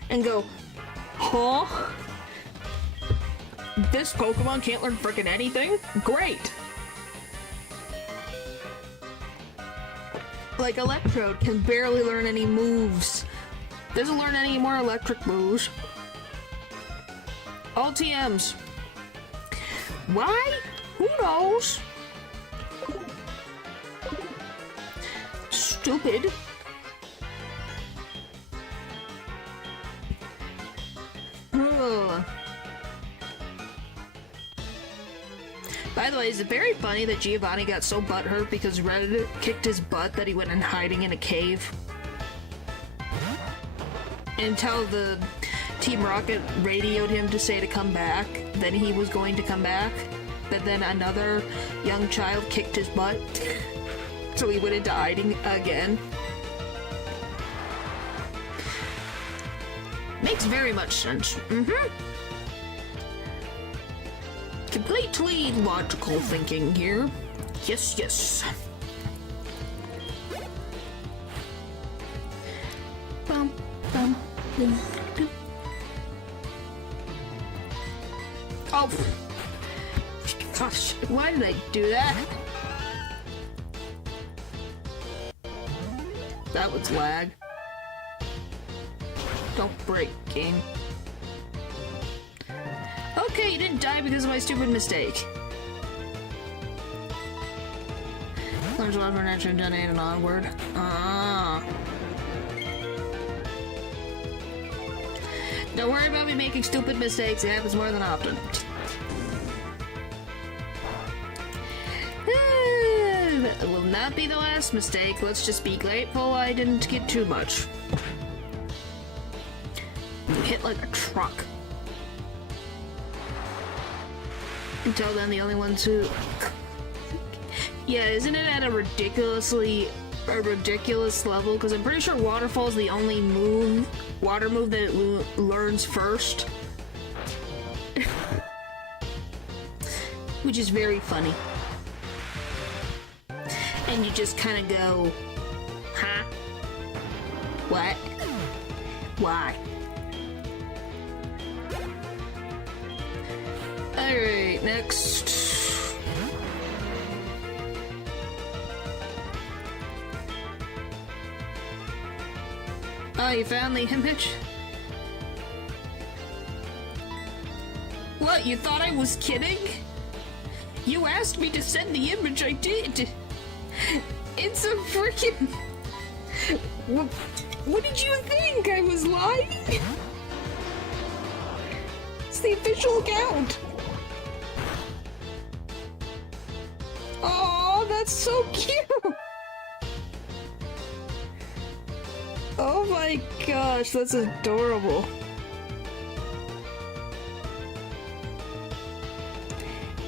And go, huh? This Pokemon can't learn frickin' anything? Great! Like Electrode can barely learn any moves. Doesn't learn any more electric moves. All TMs. Why? Who knows? Stupid. Ugh. By the way, is it very funny that Giovanni got so butthurt because Red kicked his butt that he went in hiding in a cave? Until the Team Rocket radioed him to say to come back, then he was going to come back, but then another young child kicked his butt, so he went into hiding again. Makes very much sense. Completely logical thinking here. Yes, yes. Bum, bum, bum, bum. Oh, gosh, why did I do that? That was lag. Don't break, game. Okay, you didn't die because of my stupid mistake. Learns a lot from natural done 8 and onward. Don't worry about me making stupid mistakes, it happens more than often. That will not be the last mistake. Let's just be grateful I didn't get too much. You hit like a truck. Until then, the only ones who... Yeah, isn't it at a ridiculous level? Because I'm pretty sure Waterfall is the only water move that it learns first. Which is very funny. And you just kind of go, huh? What? Why? Alright, next. Oh, you found the image? What, you thought I was kidding? You asked me to send the image, I did. It's a freaking... What did you think? I was lying? It's the official account. Oh, that's so cute. Oh my gosh, that's adorable.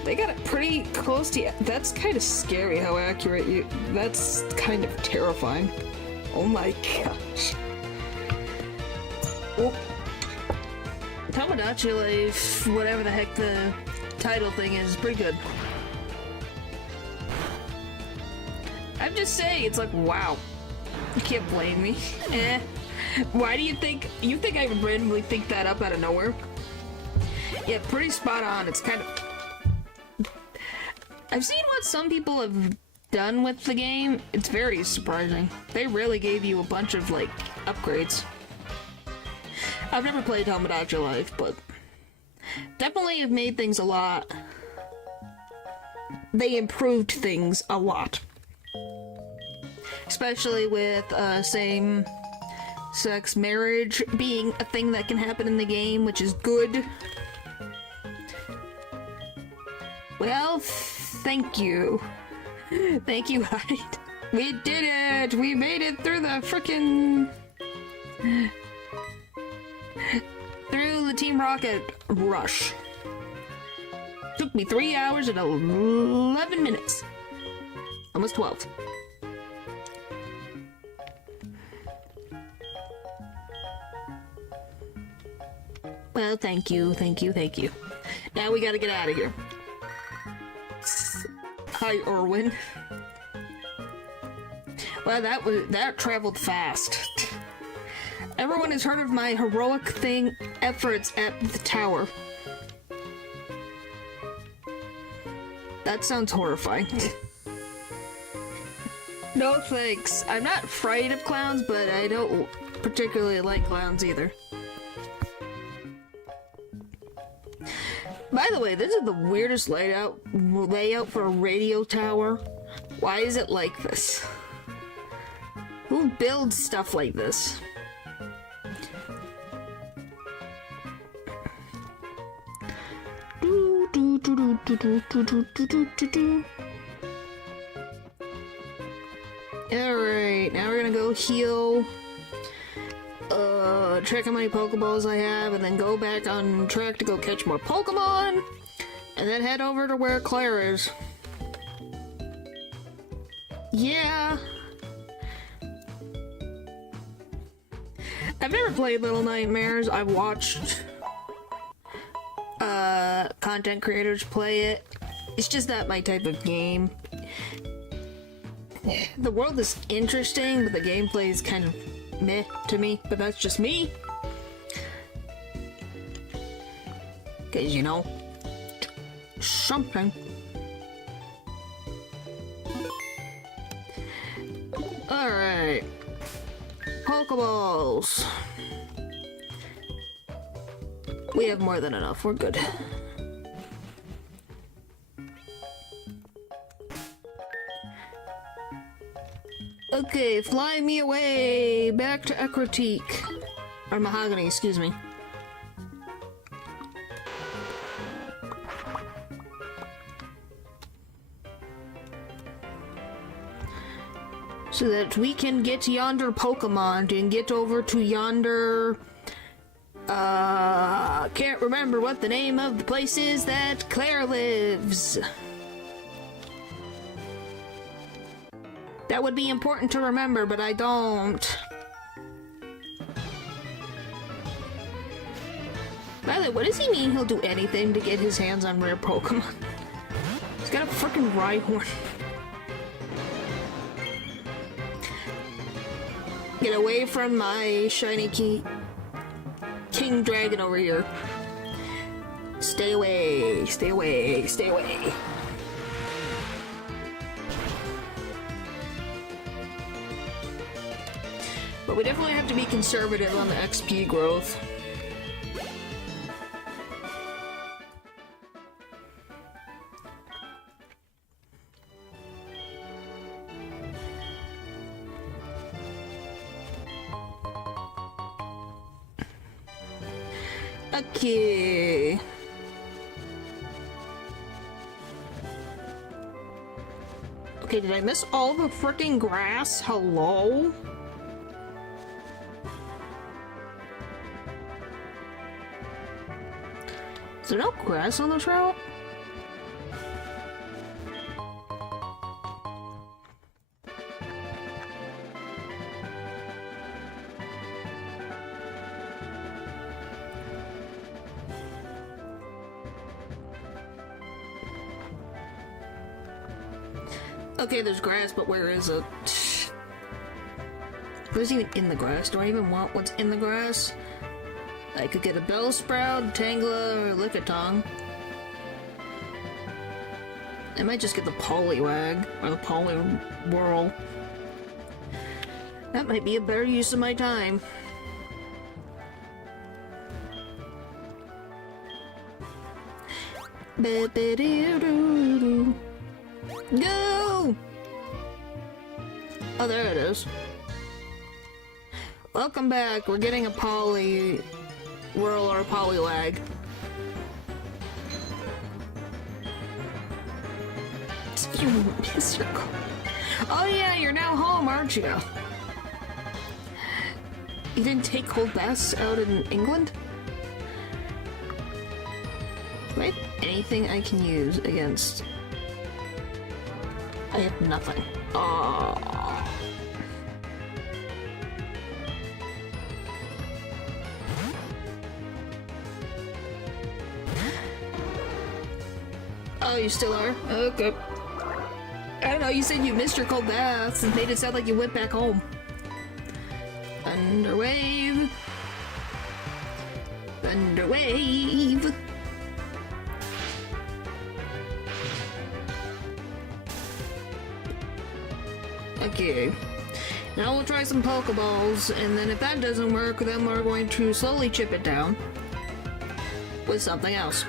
They got it pretty close to you. That's kind of scary how accurate you... That's kind of terrifying. Oh my gosh. Oh. Tomodachi Life, whatever the heck the title thing is pretty good. I'm just saying, it's like, wow. You can't blame me. Eh. Why do you think... You think I would randomly think that up out of nowhere? Yeah, pretty spot on. It's kind of... I've seen what some people have done with the game. It's very surprising. They really gave you a bunch of, like, upgrades. I've never played Tomodachi Life, but definitely have made things a lot. They improved things a lot. Especially with same-sex marriage being a thing that can happen in the game, which is good. Well, thank you. Thank you, Hyde. We did it! We made it through the frickin'... through the Team Rocket rush. Took me 3 hours and 11 minutes. Almost 12. Well, thank you, thank you, thank you. Now we gotta get out of here. Hi, Irwin. Well, that traveled fast. Everyone has heard of my heroic efforts at the tower. That sounds horrifying. No thanks. I'm not afraid of clowns, but I don't particularly like clowns either. By the way, this is the weirdest layout for a radio tower. Why is it like this? Who builds stuff like this? Alright, now we're gonna go heal. Check how many Pokeballs I have, and then go back on track to go catch more Pokemon, and then head over to where Claire is. Yeah. I've never played Little Nightmares. I've watched content creators play it. It's just not my type of game. The world is interesting, but the gameplay is kind of meh to me, but that's just me. Cause you know, something. Alright. Pokeballs. We have more than enough, we're good. Okay, fly me away back to Ecruteak. Or Mahogany, excuse me. So that we can get yonder Pokemon and get over to yonder... can't remember what the name of the place is that Claire lives. That would be important to remember, but I don't. By the way, what does he mean he'll do anything to get his hands on rare Pokemon? He's got a freaking Rhyhorn. Get away from my shiny King Dragon over here. Stay away, stay away, stay away. But we definitely have to be conservative on the XP growth. Okay. Okay, did I miss all the freaking grass? Hello? Is there no grass on this route? Okay, there's grass, but where is it? What's even in the grass? Do I even want what's in the grass? I could get a Bellsprout, Tangela, or Lickitung. I might just get the Poliwag, or the Poliwhirl. That might be a better use of my time. Go! Oh, there it is. Welcome back. We're getting a Poliwhirl or a Poliwag. You Mr. Oh yeah, you're now home, aren't you? You didn't take cold baths out in England? Right? Anything I can use against... I have nothing. Oh. Oh, you still are? Okay. I don't know, you said you missed your cold baths and made it sound like you went back home. Thunderwave. Thunderwave. Okay, now we'll try some Pokeballs, and then if that doesn't work, then we're going to slowly chip it down with something else.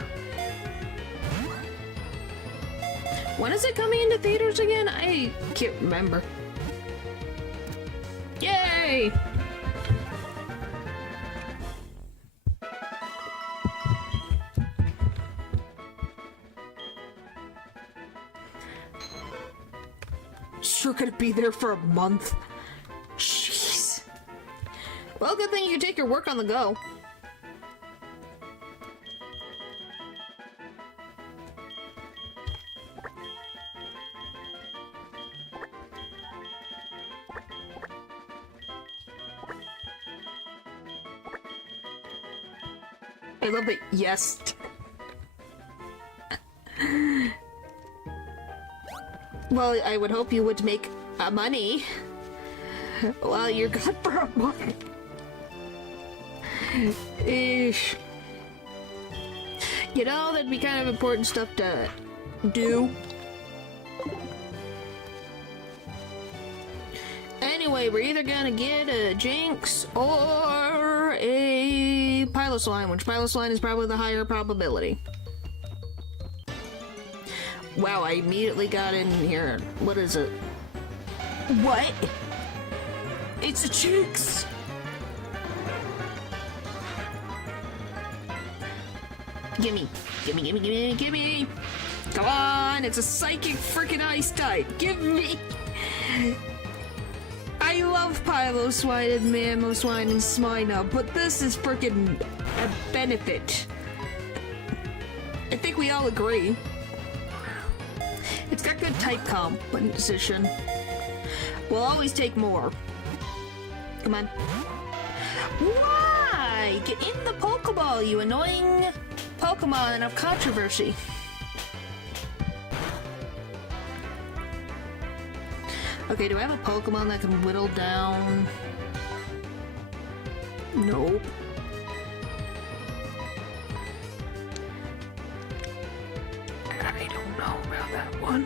When is it coming into theaters again? I can't remember. Yay! Sure gonna be there for a month. Jeez. Well, good thing you can take your work on the go. I love it. Yes. Well, I would hope you would make money while you're gone for a month. Ish. You know, that'd be kind of important stuff to do. Anyway, we're either gonna get a Jinx or a Piloswine, which Piloswine is probably the higher probability. Wow, I immediately got in here. What is it? What? It's a Jinx! Gimme. Gimme, gimme, gimme, gimme! Come on, it's a psychic freaking ice type! Give me! I love Piloswine and Mamoswine and Smino, but this is freaking a benefit. I think we all agree. It's got good type composition. We'll always take more. Come on. Why? Get in the Pokeball, you annoying Pokemon of controversy. Okay, do I have a Pokemon that can whittle down? Nope. I don't know about that one.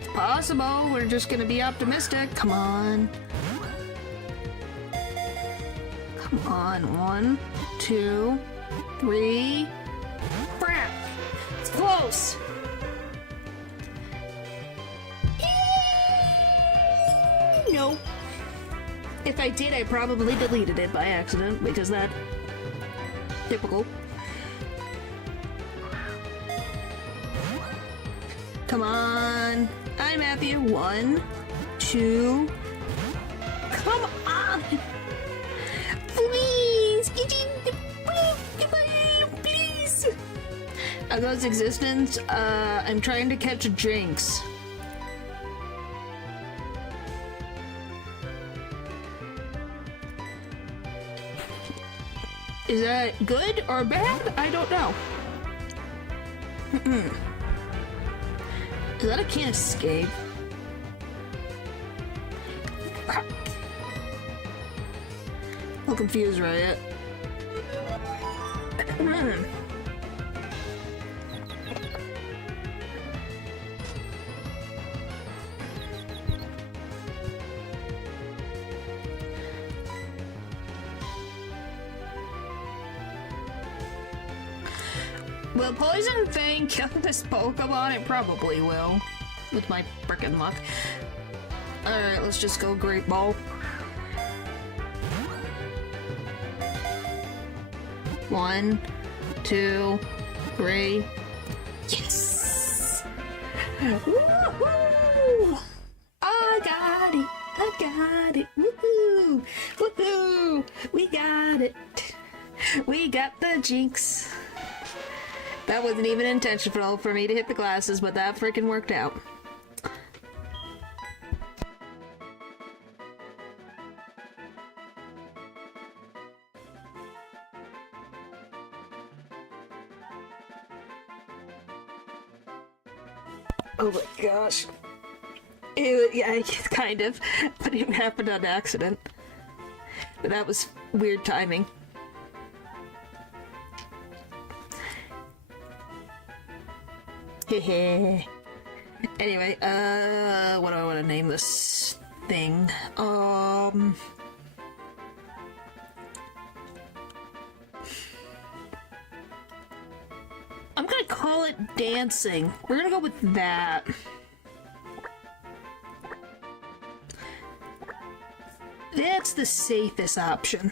It's possible. We're just gonna be optimistic. Come on. Come on. 1, 2, 3. Crap! It's close! Nope. If I did, I probably deleted it by accident, because that... typical. Come on! Hi, Matthew. 1, 2... Come on! Please! Please! A God's existence, I'm trying to catch a Jinx. Is that good or bad? I don't know. Is that a can't escape? I'm confused, right? Will poison thing kill this Pokemon? It probably will. With my frickin' luck. Alright, let's just go Great Ball. 1, 2, 3. Yes! Woohoo! I got it! I got it! Woohoo! Woohoo! We got it! We got the Jinx! That wasn't even intentional for me to hit the glasses, but that freaking worked out. Oh my gosh. Yeah, kind of. But it happened on accident. But that was weird timing. Hehe. Anyway, what do I want to name this thing? I'm gonna call it dancing. We're gonna go with that. That's the safest option.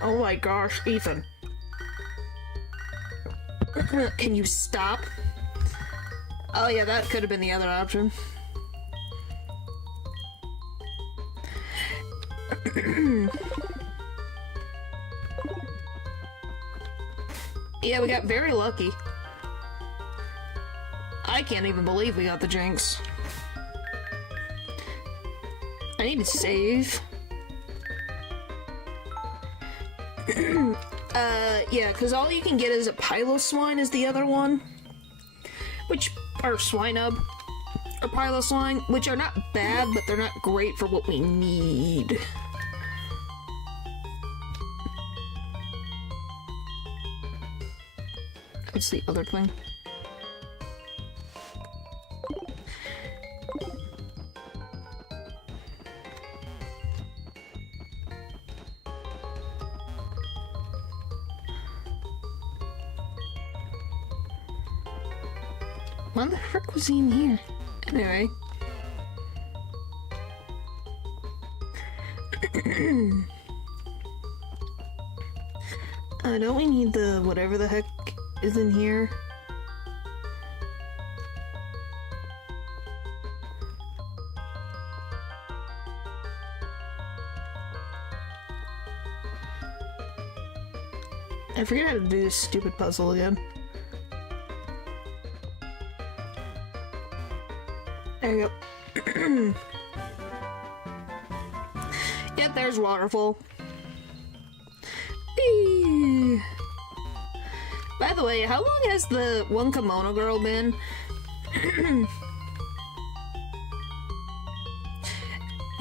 Oh my gosh, Ethan. Can you stop? Oh yeah, that could have been the other option. Yeah, we got very lucky. I can't even believe we got the Jinx. I need to save. Yeah, because all you can get is a Piloswine is the other one. Which are Swinub. Or Piloswine, which are not bad, but they're not great for what we need. What's the other thing? Why the frick was he in here? Anyway. Don't we need the whatever the heck is in here? I forget how to do this stupid puzzle again. There you go. Yep, there's Waterfall. Eee. By the way, how long has the one kimono girl been?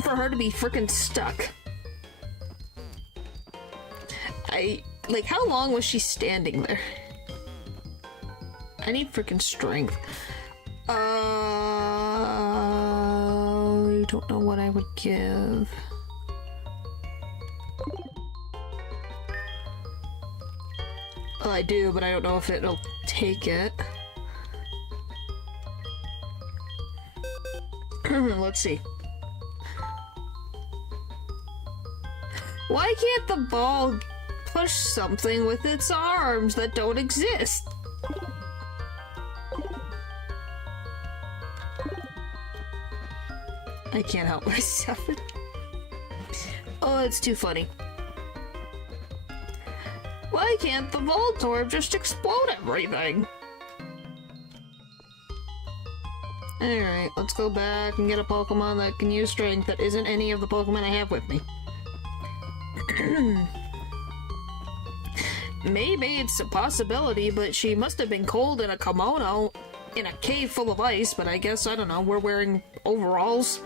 For her to be freaking stuck. Like, how long was she standing there? I need freaking strength. I don't know what I would give. Well, I do, but I don't know if it'll take it. Let's see. Why can't the ball push something with its arms that don't exist? I can't help myself. Oh, it's too funny. Why can't the Voltorb just explode everything? Alright, let's go back and get a Pokemon that can use strength that isn't any of the Pokemon I have with me. Maybe it's a possibility, but she must have been cold in a kimono in a cave full of ice, but I guess, I don't know, we're wearing overalls,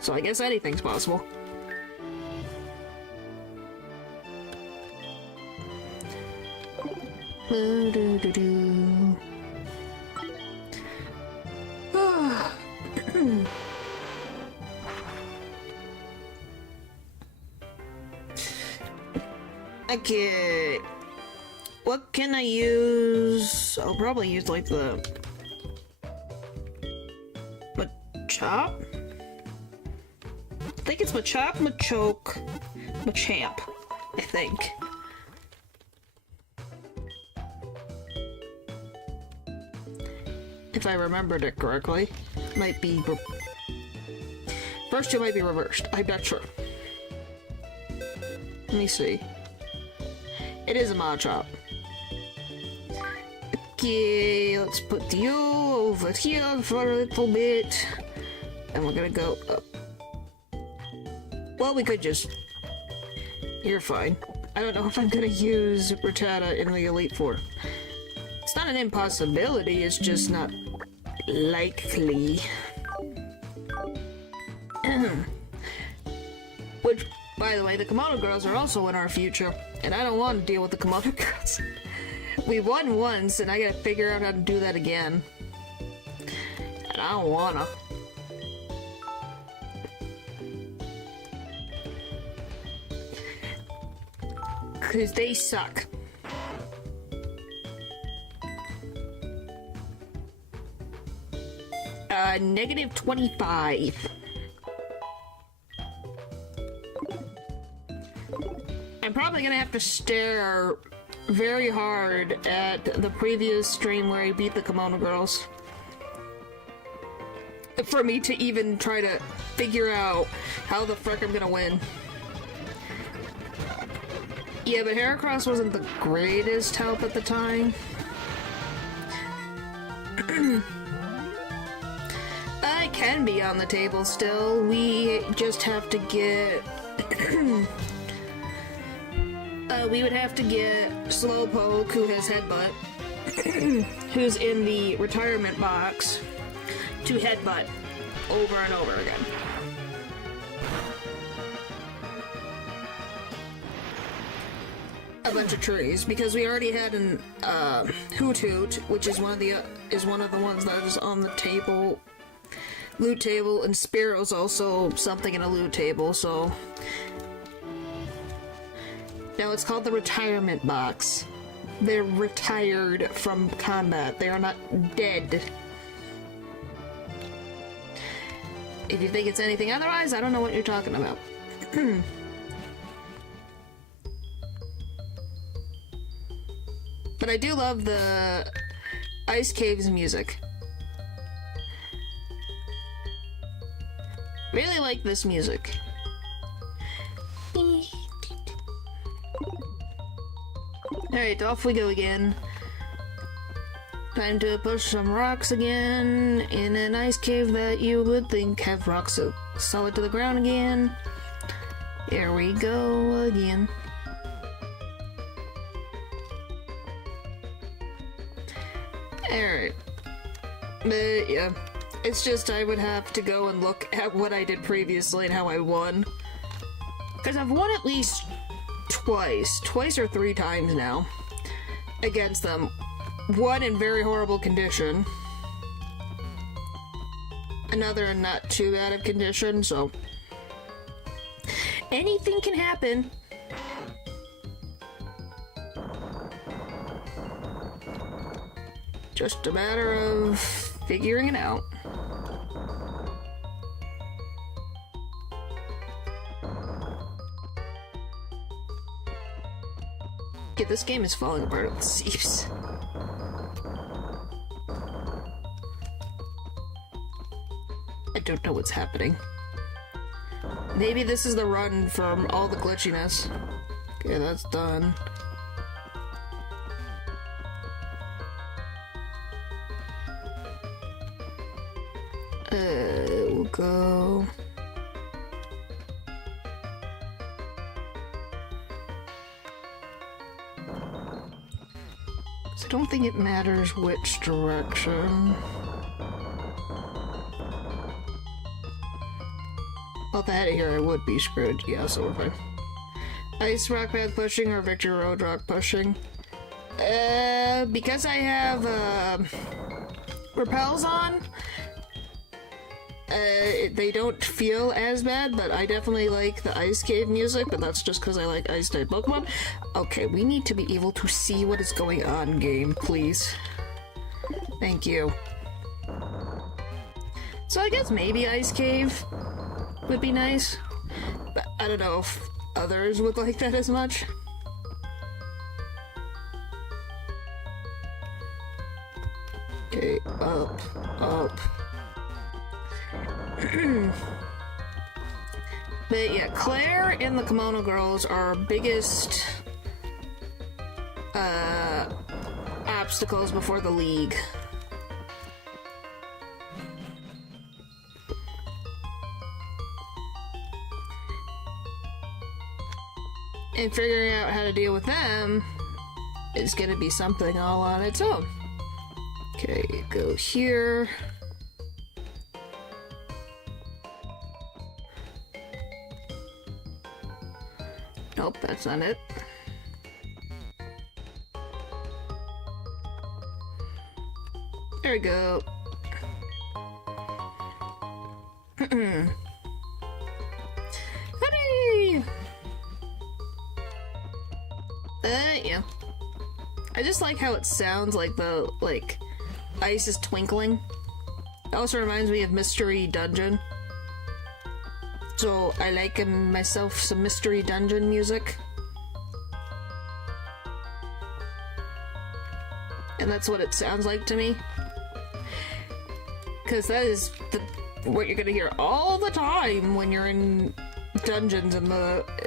so I guess anything's possible. Okay, what can I use? I'll probably use like the Machop? I think it's Machop, Machoke, Machamp, I think. If I remembered it correctly. Might be... First two might be reversed, I'm not sure. Let me see. It is a Machop. Okay, let's put you over here for a little bit. And we're gonna go up. Well, we could just... You're fine. I don't know if I'm gonna use Rattata in the Elite Four. It's not an impossibility, it's just not likely. Which, by the way, the Kimono Girls are also in our future, and I don't want to deal with the Kimono Girls. We won once, and I gotta figure out how to do that again. And I don't wanna. Cause they suck. Negative 25. I'm probably gonna have to stare very hard at the previous stream where I beat the Kimono Girls for me to even try to figure out how the frick I'm gonna win. Yeah, but Heracross wasn't the greatest help at the time. I can be on the table still. We just have to get... we would have to get Slowpoke, who has Headbutt, who's in the retirement box, to Headbutt over and over again. A bunch of trees, because we already had an Hoothoot, which is one of the ones that is on the table, loot table, and Spearow's also something in a loot table. So now it's called the retirement box. They're retired from combat. They are not dead. If you think it's anything otherwise, I don't know what you're talking about. But I do love the Ice Caves music. Really like this music. Alright, off we go again. Time to push some rocks again in an ice cave that you would think have rocks so solid to the ground again. Here we go again. Alright. But yeah, it's just I would have to go and look at what I did previously and how I won. Because I've won at least twice or three times now against them. One in very horrible condition. Another in not too bad of condition, so anything can happen. Just a matter of figuring it out. this game is falling apart at the seams. I don't know what's happening. Maybe this is the run from all the glitchiness. Okay, that's done. We'll go... I don't think it matters which direction. Well, that here I would be screwed. Yeah, so we're fine. Ice rock path pushing or Victory Road rock pushing? Because I have repels on, they don't feel as bad, but I definitely like the Ice Cave music, but that's just because I like Ice-type Pokemon. Okay, we need to be able to see what is going on, game, please. Thank you. So I guess maybe Ice Cave would be nice, but I don't know if others would like that as much. Okay, up, up. But yeah, Claire and the Kimono Girls are our biggest obstacles before the league. And figuring out how to deal with them is gonna be something all on its own. Okay, go here. Nope, that's not it. There we go. Hooray! Yeah. I just like how it sounds like the, ice is twinkling. It also reminds me of Mystery Dungeon. So I like myself some Mystery Dungeon music. And that's what it sounds like to me. Because that is what you're gonna hear all the time when you're in dungeons in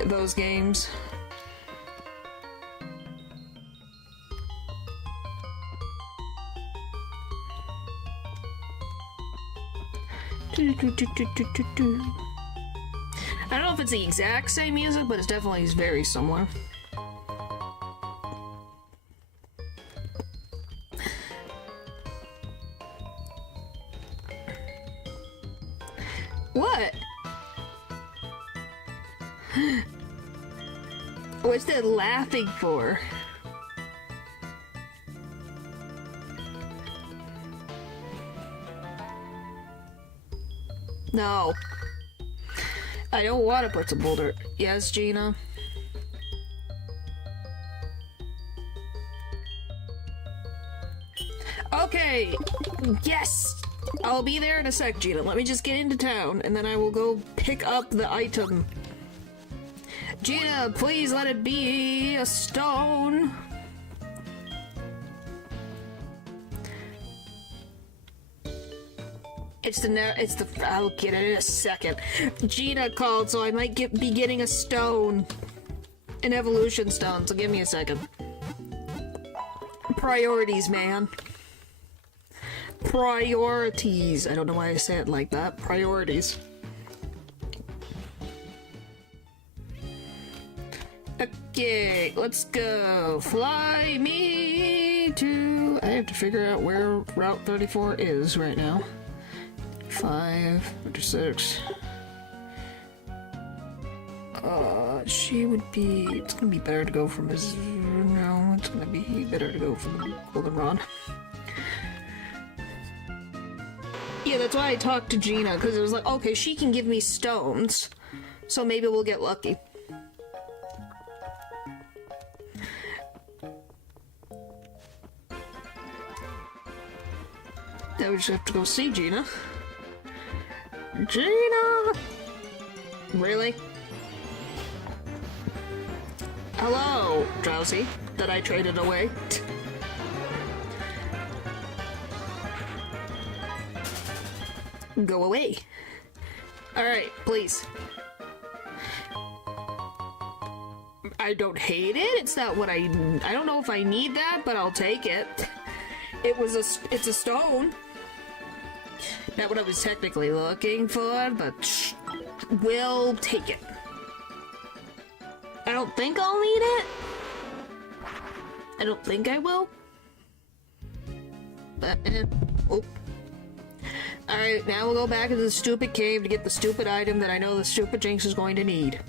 those games. I don't know if it's the exact same music, but it's definitely very similar. What? What's that laughing for? No. I don't want to put some boulder. Yes, Gina? Okay. Yes! I'll be there in a sec, Gina. Let me just get into town, and then I will go pick up the item. Gina, please let it be a stone. I'll get it in a second. Gina called, so I might be getting a stone. An evolution stone, so give me a second. Priorities, man. Priorities. I don't know why I say it like that. Priorities. Okay, let's go. Fly me to... I have to figure out where Route 34 is right now. 5, 56. She would be... It's gonna be better to go from his... No, it's gonna be better to go from the Goldenrod. Yeah, that's why I talked to Gina, because it was like, okay, she can give me stones, so maybe we'll get lucky. Now we just have to go see Gina. Gina! Really? Hello, Drowsy. that I traded away. Go away. Alright, please. I don't hate it. It's not what I don't know if I need that, but I'll take it. It's a stone. Not what I was technically looking for, but we'll take it. I don't think I'll need it. I don't think I will. But, oh. Alright, now we'll go back into the stupid cave to get the stupid item that I know the stupid Jinx is going to need.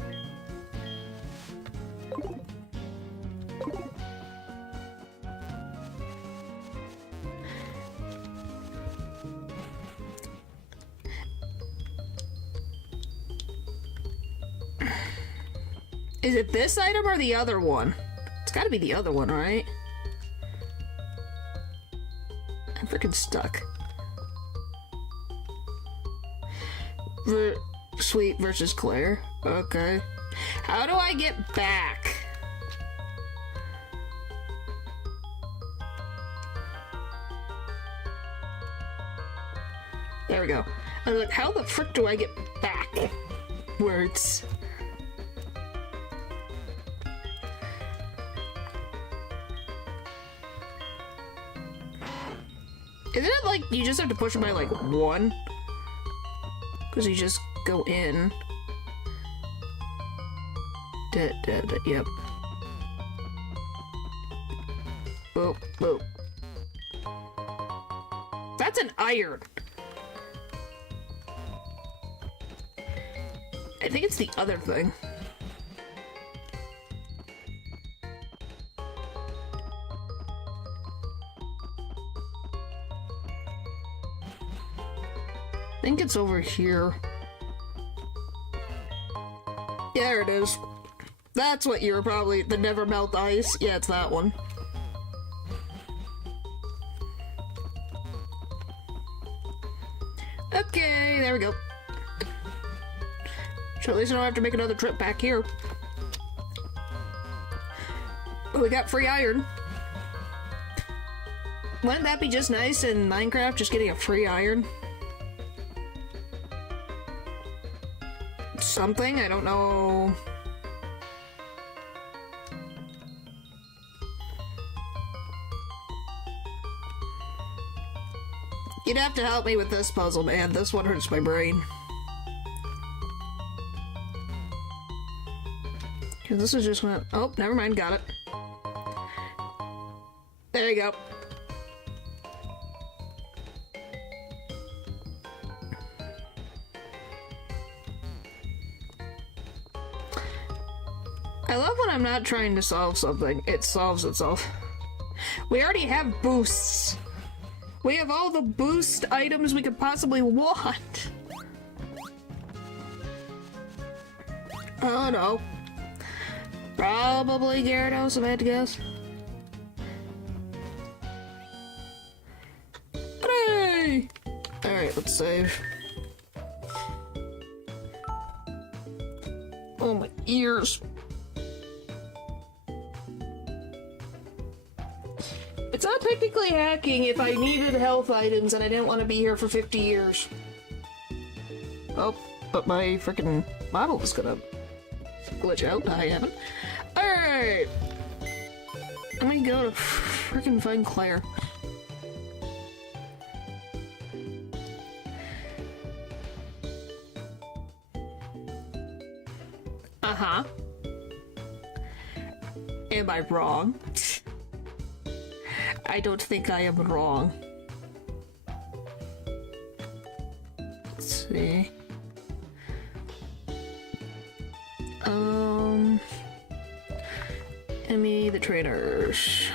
Is it this item or the other one? It's gotta be the other one, right? I'm freaking stuck. Sweet versus Claire. Okay. How do I get back? There we go. I was like, how the frick do I get back? Words. Isn't it like you just have to push it by like one? Because you just go in. Yep. Boop, boop. That's an iron. I think it's the other thing. I think it's over here. Yeah, there it is. That's what you were probably... the never melt ice. Yeah, it's that one. Okay, there we go. So at least I don't have to make another trip back here. Oh, we got free iron. Wouldn't that be just nice in Minecraft, just getting a free iron? Something, I don't know. You'd have to help me with this puzzle, man. This one hurts my brain. Cause this is just gonna... oh, never mind, got it. There you go. I love when I'm not trying to solve something. It solves itself. We already have boosts. We have all the boost items we could possibly want. Oh no. Probably Gyarados, if I had to guess. Hooray! Alright, let's save. Oh, my ears. It's not technically hacking if I needed health items and I didn't want to be here for 50 years. Oh, but my freaking model is gonna glitch out. I haven't. Alright! Let me go to freaking find Claire. Uh-huh. Am I wrong? I don't think I am wrong. Let's see. Emmy, the trainers.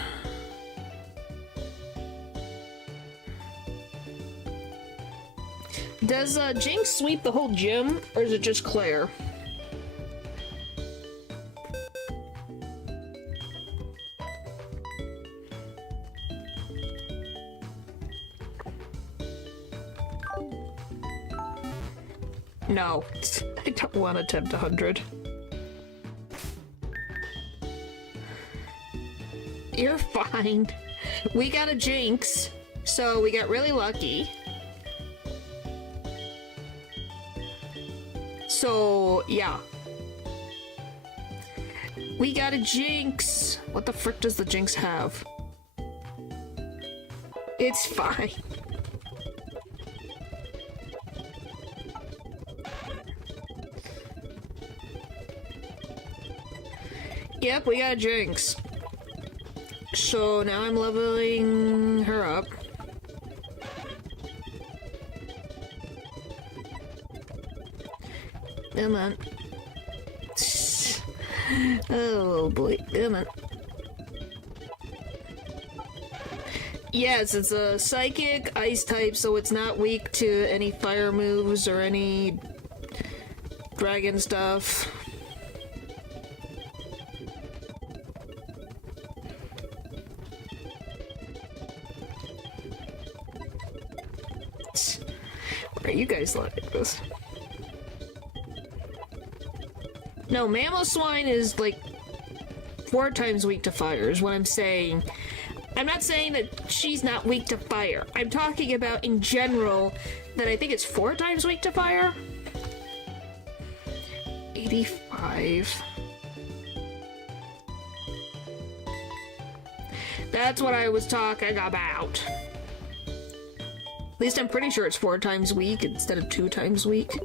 Does Jinx sweep the whole gym, or is it just Claire? No, I don't want to attempt 100. You're fine. We got a jinx, so we got really lucky. So, yeah. We got a jinx! What the frick does the jinx have? It's fine. Yep, we got a jinx. So now I'm leveling her up. Come on. Oh boy, come on. Yes, it's a psychic ice type, so it's not weak to any fire moves or any dragon stuff. Why are you guys like this? No, Mamoswine is like 4 times weak to fire is what I'm saying. I'm not saying that she's not weak to fire. I'm talking about in general that I think it's 4 times weak to fire. 85. That's what I was talking about. At least I'm pretty sure it's 4 times weak instead of 2 times weak.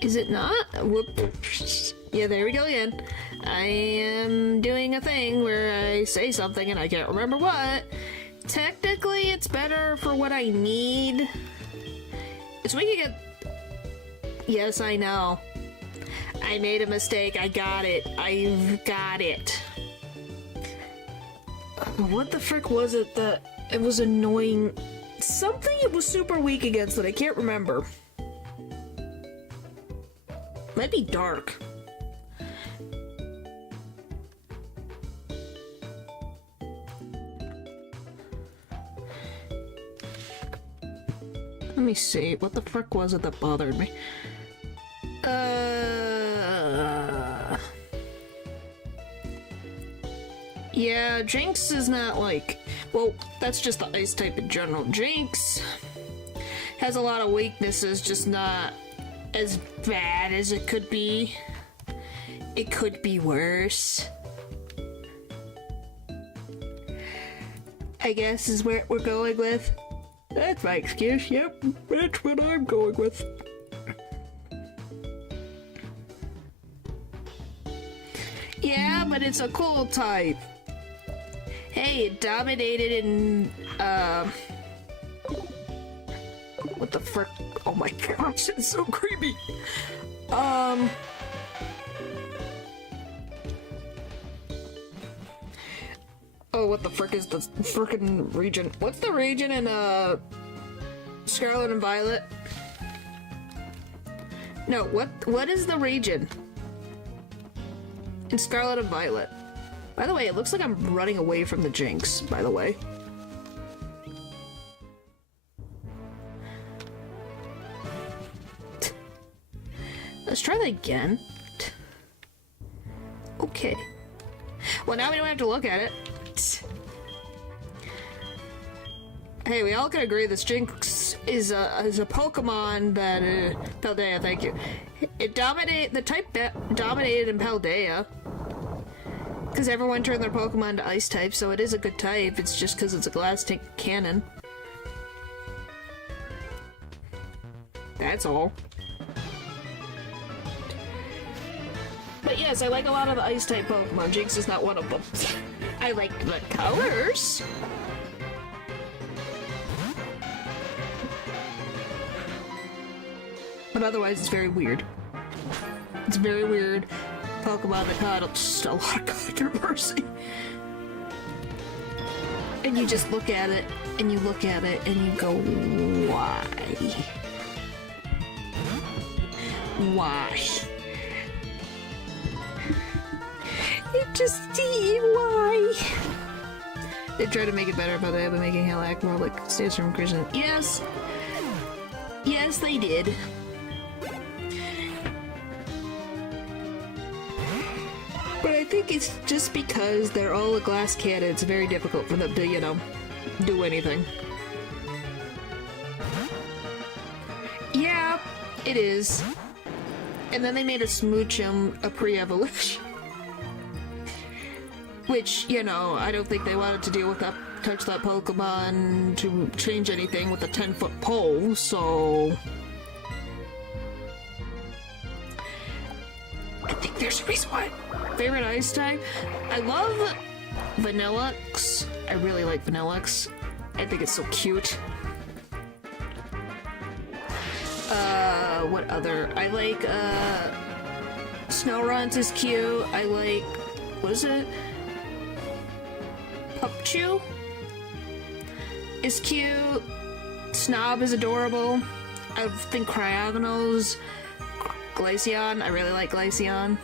Is it not? Whoops. Yeah, there we go again. I am doing a thing where I say something and I can't remember what. Technically, it's better for what I need. So we can get... Yes, I know. I made a mistake. I got it. I've got it. What the frick was it that... It was annoying... Something it was super weak against that I can't remember. Might be dark. Let me see. What the frick was it that bothered me? Yeah, Jinx is not like... Well, that's just the ice type in general. Jinx has a lot of weaknesses, just not as bad as it could be. It could be worse. I guess is where we're going with. That's my excuse, yep. That's what I'm going with. Yeah, but it's a cool type. Hey, it dominated in, what the frick? Oh my gosh, it's so creepy. Oh, what the frick is the frickin' region? What's the region in, Scarlet and Violet? No, what is the region in Scarlet and Violet? By the way, it looks like I'm running away from the Jinx, by the way. Let's try that again. Okay. Well, now we don't have to look at it. Hey, we all can agree this Jinx is a Pokemon that Paldea, thank you. The type dominated in Paldea. Because everyone turned their Pokemon to Ice type, so it is a good type. It's just because it's a glass cannon. That's all. But yes, I like a lot of the Ice type Pokemon. Jinx is not one of them. I like the colors. But otherwise, it's very weird. It's very weird. Pokemon that got just a lot of controversy. And you just look at it, and you look at it, and you go, why? Why? It just, why? They try to make it better, but they have been making hell act more like States from Christian. Yes. Yes, they did. But I think think it's just because they're all a glass cannon, it's very difficult for them to, you know, do anything. Yeah, it is. And then they made a Smoochum a pre-evolution. Which, you know, I don't think they wanted to deal with that, touch that Pokemon to change anything with a 10-foot pole, so... I think there's a reason why. Favorite ice type? I love Vanillux. I really like Vanillux. I think it's so cute. What other? I like, Snorunt is cute. I like, what is it? Pupchu is cute. Snob is adorable. I think Cryogonal's Glaceon. I really like Glaceon.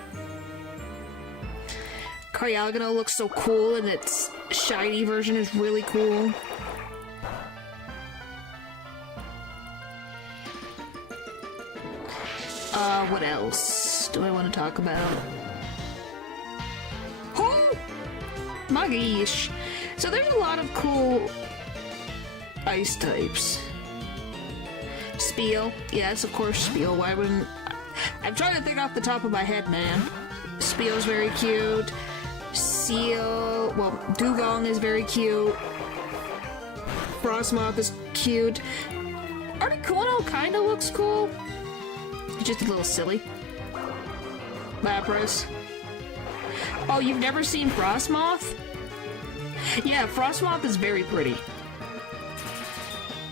Cryogonal looks so cool, and its shiny version is really cool. What else do I want to talk about? Oh! My gosh. So there's a lot of cool ice types. Spiel. Yes, of course, Spiel. Why wouldn't... I'm trying to think off the top of my head, man. Spiel's very cute. Seal... Well, Dugong is very cute. Frostmoth is cute. Articuno kinda looks cool. It's just a little silly. Lapras. Oh, you've never seen Frostmoth? Yeah, Frostmoth is very pretty.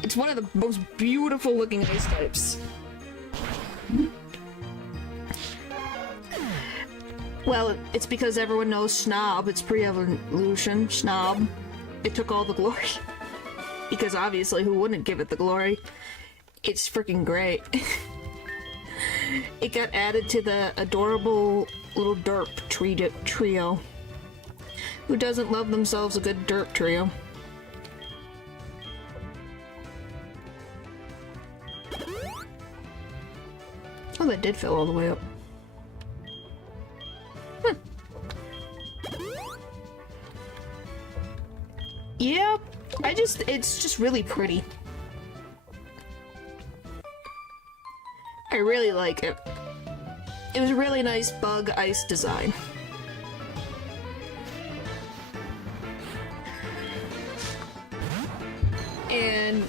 It's one of the most beautiful looking ice types. Well, it's because everyone knows Snob. It's pre-evolution. Snob. It took all the glory. Because obviously, who wouldn't give it the glory? It's freaking great. It got added to the adorable little derp trio. Who doesn't love themselves a good derp trio? Oh, that did fill all the way up. Yeah, it's just really pretty. I really like it. It was a really nice bug ice design. And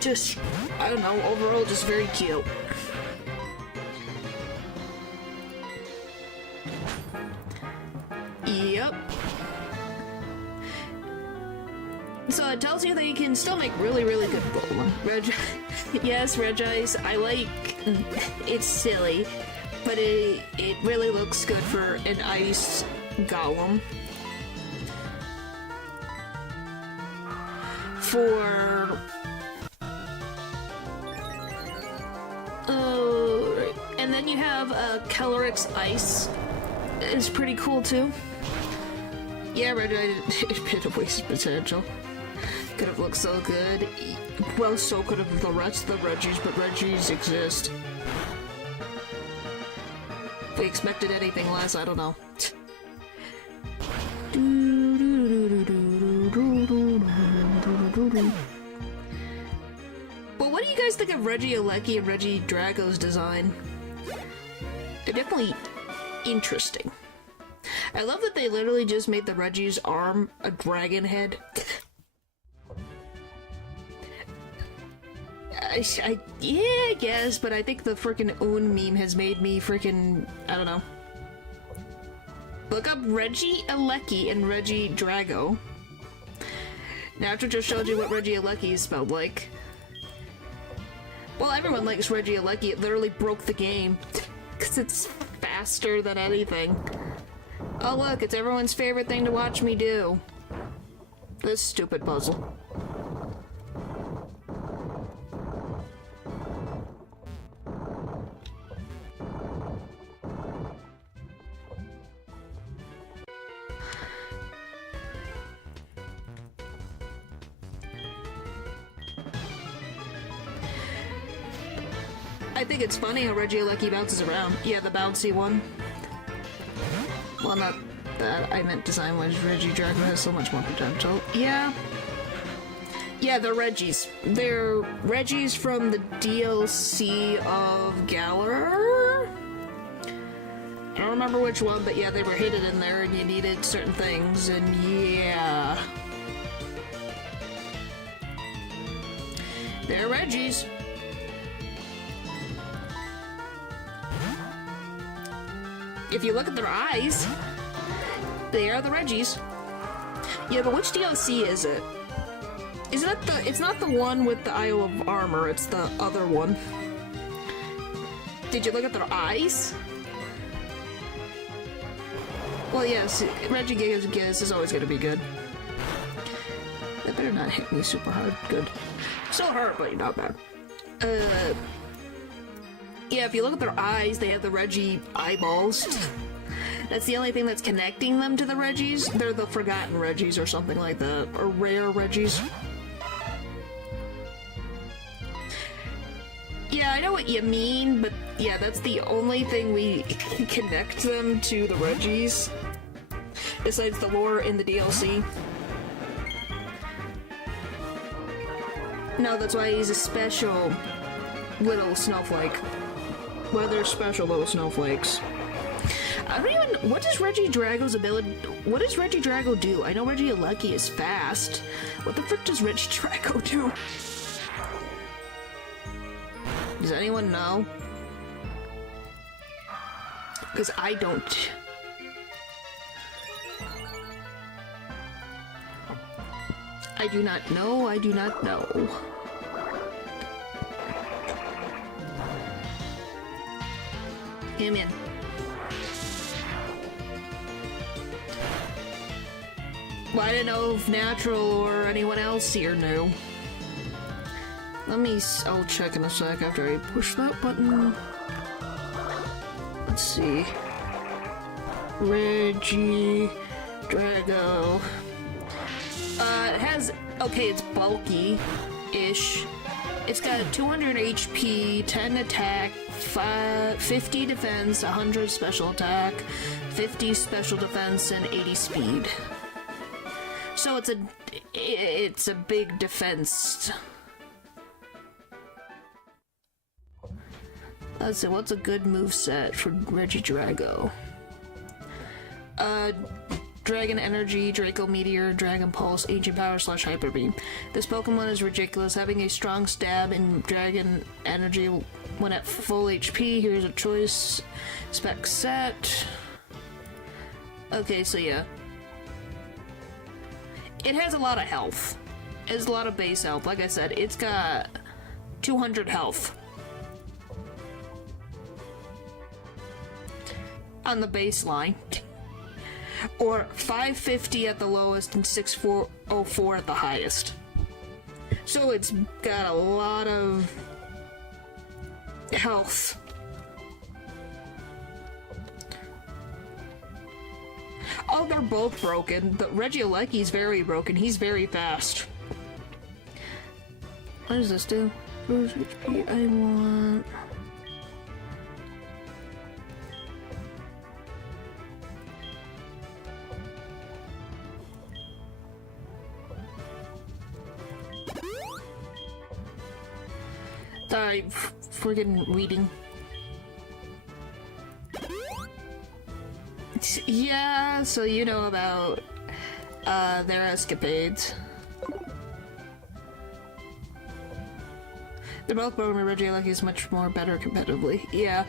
just, I don't know, overall just very cute. Yep. So it tells you that you can still make really, really good Pokemon. Yes, Regice, I like... It's silly, but it really looks good for an ice golem. For... Oh, and then you have Calyrex Ice. It's pretty cool too. Yeah, Regice, it bit of waste potential. Could have looked so good. Well, so could have the rest of the Regis, but Regis exist. If we expected anything less, I don't know. Well, what do you guys think of Regieleki and Regidrago's design? They're definitely interesting. I love that they literally just made the Regi's arm a dragon head. Yeah, I guess, but I think the frickin' Un meme has made me frickin', I don't know. Look up Regieleki and Regidrago. Now, after just showed you what Regieleki is spelled like. Well, everyone likes Regieleki. It literally broke the game. Because it's faster than anything. Oh look, it's everyone's favorite thing to watch me do. This stupid puzzle. I think it's funny how Regieleki bounces around. Yeah, the bouncy one. Well, not that. I meant design-wise, Regidrago has so much more potential. Yeah. Yeah, they're Regis. They're Regis from the DLC of Galar? I don't remember which one, but yeah, they were hidden in there and you needed certain things, and yeah. They're Regis. If you look at their eyes, they are the Regis. Yeah, but which DLC is it? Is that the... It's not the one with the Isle of Armor, it's the other one. Did you look at their eyes? Well, yes, Regigigas is always gonna be good. That better not hit me super hard. Good. Still hurt, but not bad. Yeah, if you look at their eyes, they have the Regi eyeballs. That's the only thing that's connecting them to the Regis. They're the Forgotten Regis or something like that. Or Rare Regis. Yeah, I know what you mean, but yeah, that's the only thing we connect them to the Regis. Besides the lore in the DLC. No, that's why he's a special little snowflake. Well, they're special little snowflakes. I don't even... What does Regidrago's ability... What does Regidrago do? I know Regieleki is fast. What the frick does Regidrago do? Does anyone know? Because I don't. I do not know. I do not know. Come in. Well, I didn't know if Natural or anyone else here knew. Let me... I'll check in a sec after I push that button. Let's see. Regidrago. It has... Okay, it's bulky-ish. It's got 200 HP, 10 attack, 50 defense, 100 special attack, 50 special defense, and 80 speed. So it's a big defense. Let's see, what's a good moveset for Regidrago? Dragon Energy, Draco Meteor, Dragon Pulse, Ancient Power / Hyper Beam. This Pokemon is ridiculous, having a strong stab in Dragon Energy when at full HP. Here's a choice spec set. Okay, so yeah. It has a lot of health. It has a lot of base health. Like I said, it's got 200 health. On the baseline. Or 550 at the lowest and 6404 at the highest. So it's got a lot of health. Oh, they're both broken. The Regieleki's very broken. He's very fast. What does this do? Where's HP? I want... Sorry, friggin' reading. Yeah, so you know about their escapades. They're both broken, but Regieleki is much more better competitively. Yeah,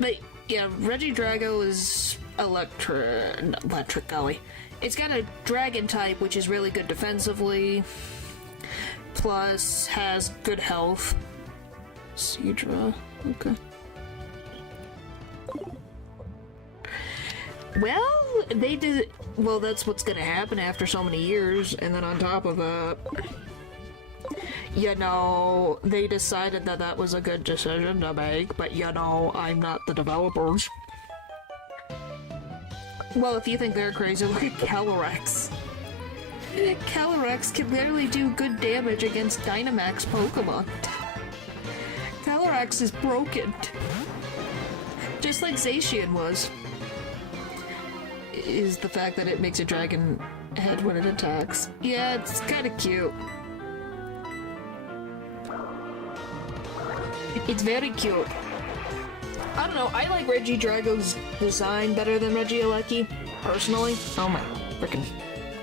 but yeah, Regidrago is electric, golly. It's got a dragon type, which is really good defensively, plus has good health. Seadra, okay. Well, they did. Well, that's what's gonna happen after so many years, and then on top of that, you know, they decided that that was a good decision to make, but you know, I'm not the developers. Well, if you think they're crazy, look at Calyrex. Calyrex can literally do good damage against Dynamax Pokemon. Calyrex is broken. Just like Zacian was. is the fact that it makes a dragon head when it attacks. Yeah, it's kind of cute. It's very cute. I don't know, I like Regidrago's design better than Regieleki, personally. Oh my frickin'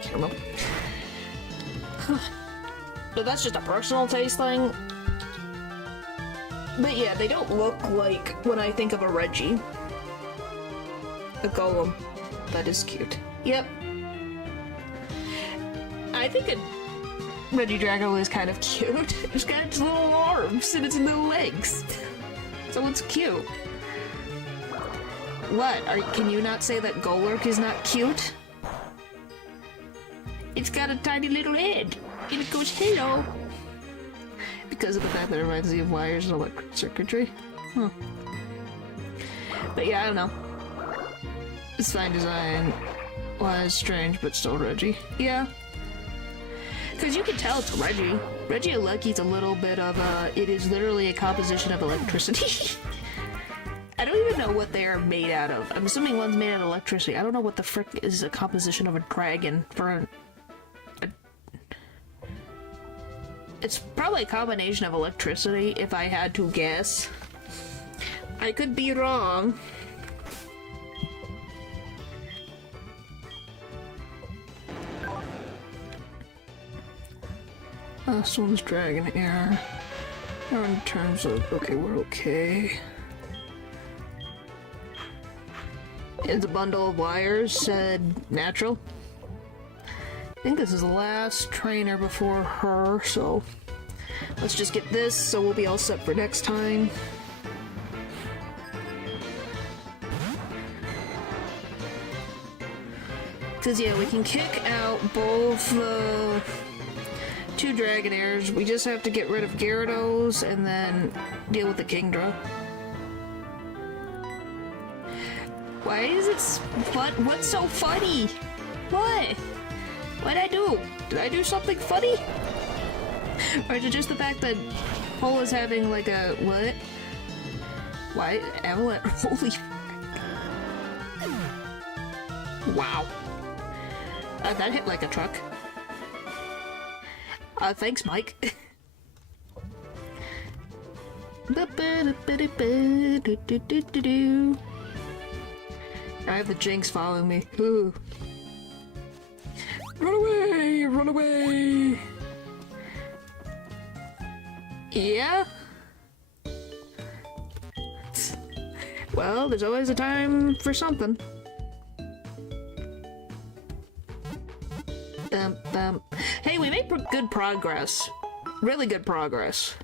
camera. But that's just a personal taste thing. But yeah, they don't look like when I think of a Reggie. A golem. That is cute. Yep. I think a Regidrago is kind of cute. It's got its little arms and its little legs. So it's cute. What? Can you not say that Golurk is not cute? It's got a tiny little head. And it goes, hello. Because of the fact that it reminds me of wires and electric circuitry. Huh. But yeah, I don't know. It's fine design. Wise, strange, but still Reggie. Yeah. Because you can tell it's Reggie. Regieleki's a little bit of a... It is literally a composition of electricity. I don't even know what they are made out of. I'm assuming one's made out of electricity. I don't know what the frick is a composition of a dragon for It's probably a combination of electricity, if I had to guess. I could be wrong. This one's dragon air. In terms of, okay, we're okay. It's a bundle of wires, said natural. I think this is the last trainer before her, so let's just get this so we'll be all set for next time. Because yeah, we can kick out both the two Dragonairs. We just have to get rid of Gyarados and then deal with the Kingdra. Why is it... What's so funny? What? What'd I do? Did I do something funny? Or is it just the fact that Pola's having like a... What? Why? Avalanche? Holy... Wow. That hit like a truck. Thanks, Mike. I have the Jinx following me. Ooh. Run away! Run away! Yeah? Well, there's always a time for something. Hey, we made good progress. Really good progress.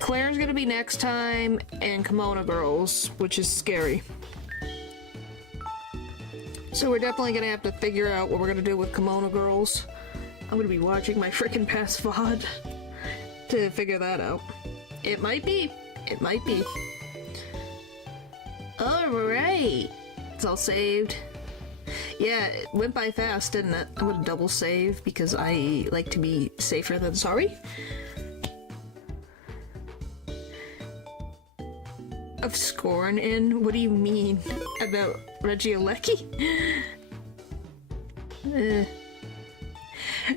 Claire's gonna be next time, and Kimono Girls, which is scary. So we're definitely gonna have to figure out what we're gonna do with Kimono Girls. I'm gonna be watching my frickin' past VOD to figure that out. It might be. It might be. Alright. It's all saved. Yeah, it went by fast, didn't it? I'm gonna double save because I like to be safer than sorry. Of Scorn in? What do you mean? About Regieleki?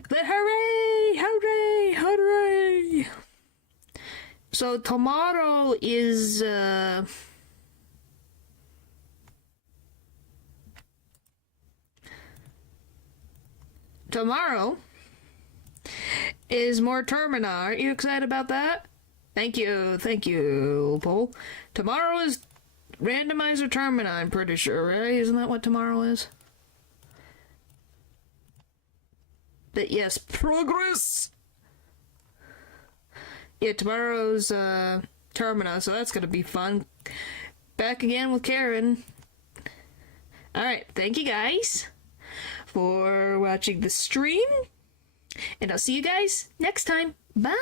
But hooray! Hooray! Hooray! So tomorrow is, tomorrow is more Termina. Aren't you excited about that? Thank you, Paul. Tomorrow is Randomizer Termina, I'm pretty sure, right? Isn't that what tomorrow is? But yes, progress! Yeah, tomorrow's, Termina, so that's gonna be fun. Back again with Karen. Alright, thank you guys for watching the stream, and I'll see you guys next time. Bye!